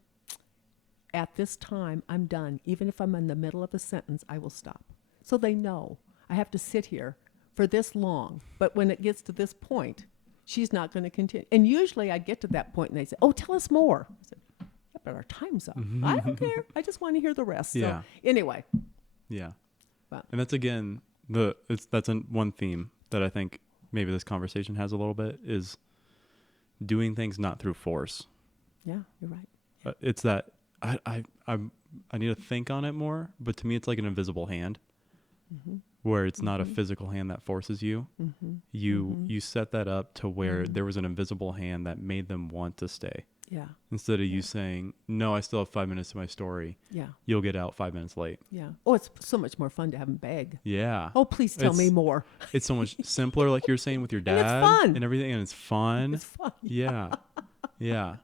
at this time, I'm done. Even if I'm in the middle of a sentence, I will stop. So they know. I have to sit here for this long, but when it gets to this point, she's not going to continue. And usually I'd get to that point and they'd say, oh, tell us more. I said, yeah, but our time's up. I don't care. I just want to hear the rest. Yeah. So anyway. Yeah. But. And that's, again, that's one theme that I think maybe this conversation has a little bit is doing things not through force. Yeah, you're right. It's that I need to think on it more, but to me it's like an invisible hand. Mm-hmm. Where it's not a physical hand that forces you. Mm-hmm. You set that up to where there was an invisible hand that made them want to stay. Yeah. Instead of you saying, no, I still have 5 minutes to my story. Yeah. You'll get out 5 minutes late. Yeah. Oh, it's so much more fun to have them beg. Yeah. Oh, please tell me more. It's so much simpler, like you're saying with your dad. And it's fun. And everything, and it's fun. It's fun. Yeah. Yeah.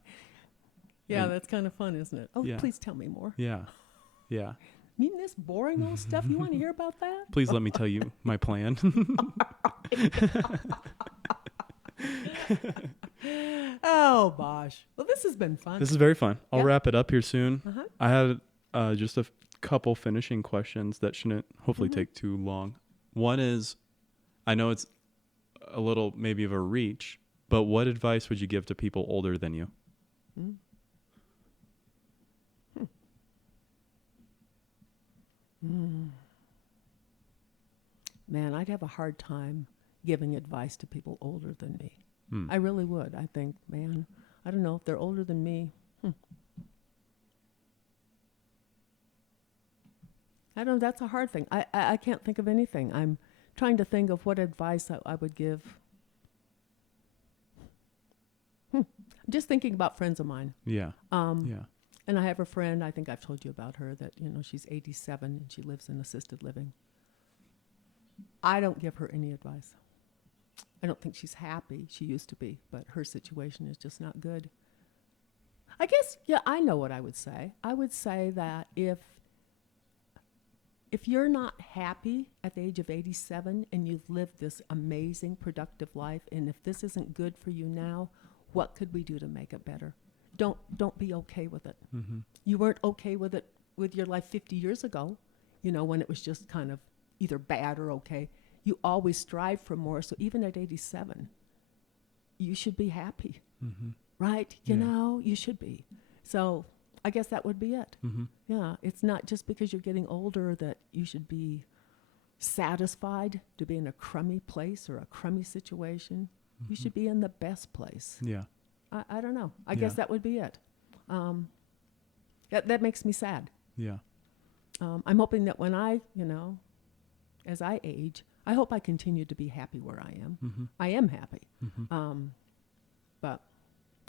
Yeah, and that's kind of fun, isn't it? Oh, yeah. Please tell me more. Yeah. Yeah. You mean this boring old stuff? You want to hear about that? Please let me tell you my plan. Oh, Bosh. Well, this has been fun. This is very fun. I'll Yeah. wrap it up here soon. Uh-huh. I had just a couple finishing questions that shouldn't hopefully take too long. One is, I know it's a little maybe of a reach, but what advice would you give to people older than you? Man, I'd have a hard time giving advice to people older than me. I really would. I think, man, I don't know if they're older than me. I don't know. That's a hard thing. I can't think of anything. I'm trying to think of what advice I would give. I'm just thinking about friends of mine. Yeah. Yeah. And I have a friend, I think I've told you about her, that, she's 87 and she lives in assisted living. I don't give her any advice. I don't think she's happy. She used to be, but her situation is just not good. I guess, I know what I would say. I would say that if you're not happy at the age of 87 and you've lived this amazing, productive life, and if this isn't good for you now, what could we do to make it better? Don't be okay with it. Mm-hmm. You weren't okay with it with your life 50 years ago, you know, when it was just kind of either bad or okay. You always strive for more. So even at 87, you should be happy, right? You know, you should be. So I guess that would be it. Yeah, it's not just because you're getting older that you should be satisfied to be in a crummy place or a crummy situation. You should be in the best place. Yeah. I don't know. I guess that would be it. That makes me sad. Yeah. I'm hoping that when I, you know, as I age, I hope I continue to be happy where I am. I am happy. But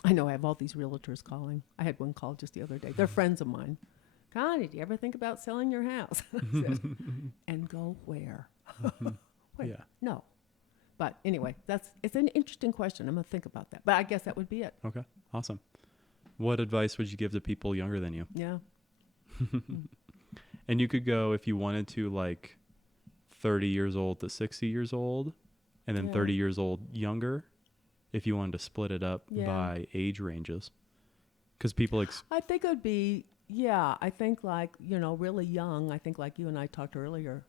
I know I have all these realtors calling. I had one call just the other day. They're friends of mine. Connie, do you ever think about selling your house? I said, and go where? Where? Yeah. No. But anyway, it's an interesting question. I'm going to think about that. But I guess that would be it. Okay. Awesome. What advice would you give to people younger than you? Yeah. And you could go, if you wanted to, like 30 years old to 60 years old, and then 30 years old younger, if you wanted to split it up by age ranges. Because people... I think it would be, I think like, you know, really young. I think like you and I talked earlier.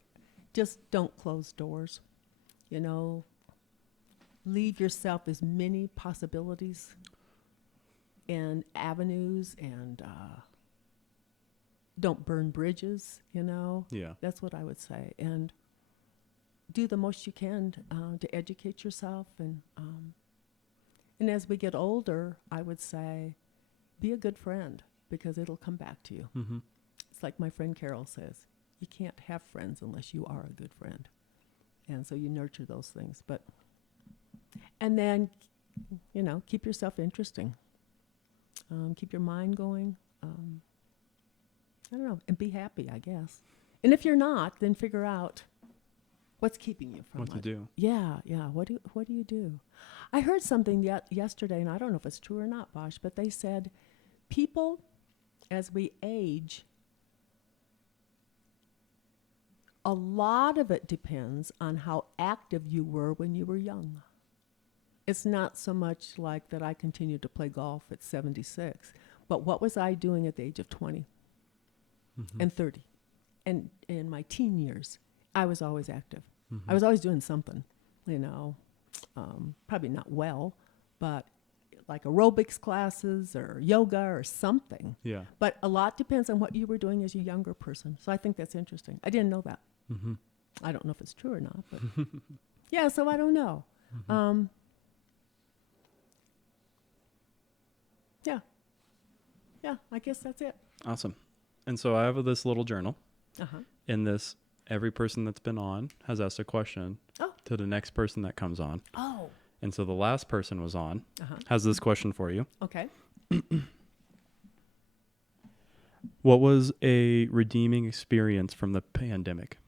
Just don't close doors. You know, leave yourself as many possibilities and avenues, and don't burn bridges, you know. Yeah. That's what I would say. And do the most you can to educate yourself. And as we get older, I would say, be a good friend, because it'll come back to you. It's like my friend Carol says, you can't have friends unless you are a good friend. And so you nurture those things. And then, you know, keep yourself interesting. Keep your mind going. I don't know, and be happy, I guess. And if you're not, then figure out what's keeping you from what to do. Yeah. What do you do? I heard something yesterday, and I don't know if it's true or not, Bosch, but they said people, as we age, a lot of it depends on how active you were when you were young. It's not so much like that I continued to play golf at 76, but what was I doing at the age of 20 and 30? And in my teen years, I was always active. I was always doing something, you know, probably not well, but like aerobics classes or yoga or something. Yeah. But a lot depends on what you were doing as a younger person. So I think that's interesting. I didn't know that. I don't know if it's true or not, but yeah, so I don't know. Yeah, I guess that's it. Awesome. And so I have this little journal. In this, every person that's been on has asked a question to the next person that comes on. Oh. And so the last person was on has this question for you. Okay. What was a redeeming experience from the pandemic?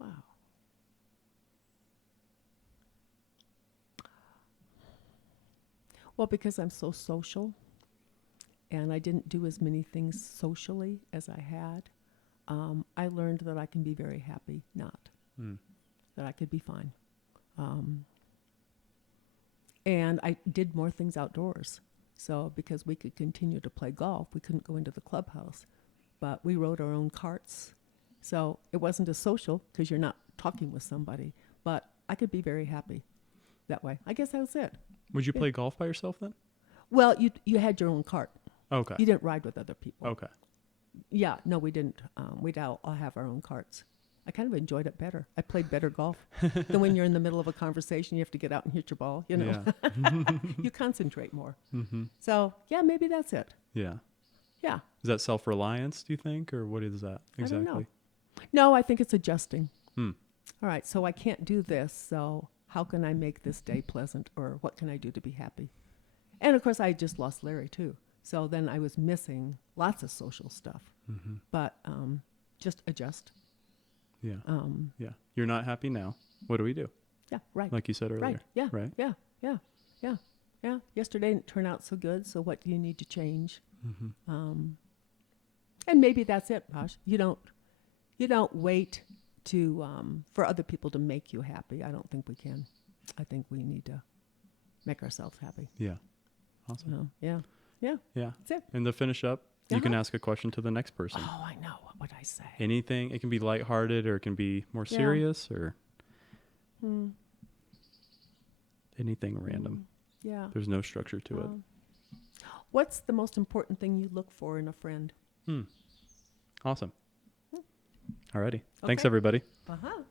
Wow. Well, because I'm so social, and I didn't do as many things socially as I had, I learned that I can be very happy not. That I could be fine. And I did more things outdoors. So because we could continue to play golf, we couldn't go into the clubhouse. But we rode our own carts. So it wasn't as social because you're not talking with somebody. But I could be very happy that way. I guess that was it. Would you play golf by yourself then? Well, you had your own cart. Okay. You didn't ride with other people. Okay. Yeah, no, we didn't. We'd all have our own carts. I kind of enjoyed it better. I played better golf than when you're in the middle of a conversation. You have to get out and hit your ball, you know. Yeah. You concentrate more. So, yeah, maybe that's it. Yeah. Yeah. Is that self-reliance, do you think? Or what is that exactly? I don't know. No, I think it's adjusting. All right, so I can't do this, so how can I make this day pleasant, or what can I do to be happy? And, of course, I just lost Larry, too. So then I was missing lots of social stuff. But just adjust. Yeah. Yeah. You're not happy now. What do we do? Yeah, right. Like you said earlier. Right, yeah, Right? yeah. Yesterday didn't turn out so good, so what do you need to change? And maybe that's it, Posh. You don't You don't wait to for other people to make you happy. I don't think we can. I think we need to make ourselves happy. Yeah. Awesome. So, yeah. Yeah. Yeah. That's it. And to finish up, you can ask a question to the next person. Oh, I know. What would I say? Anything. It can be lighthearted or it can be more Yeah. serious or anything random. Yeah. There's no structure to it. What's the most important thing you look for in a friend? Awesome. Alrighty. Thanks, Okay. everybody. Uh-huh.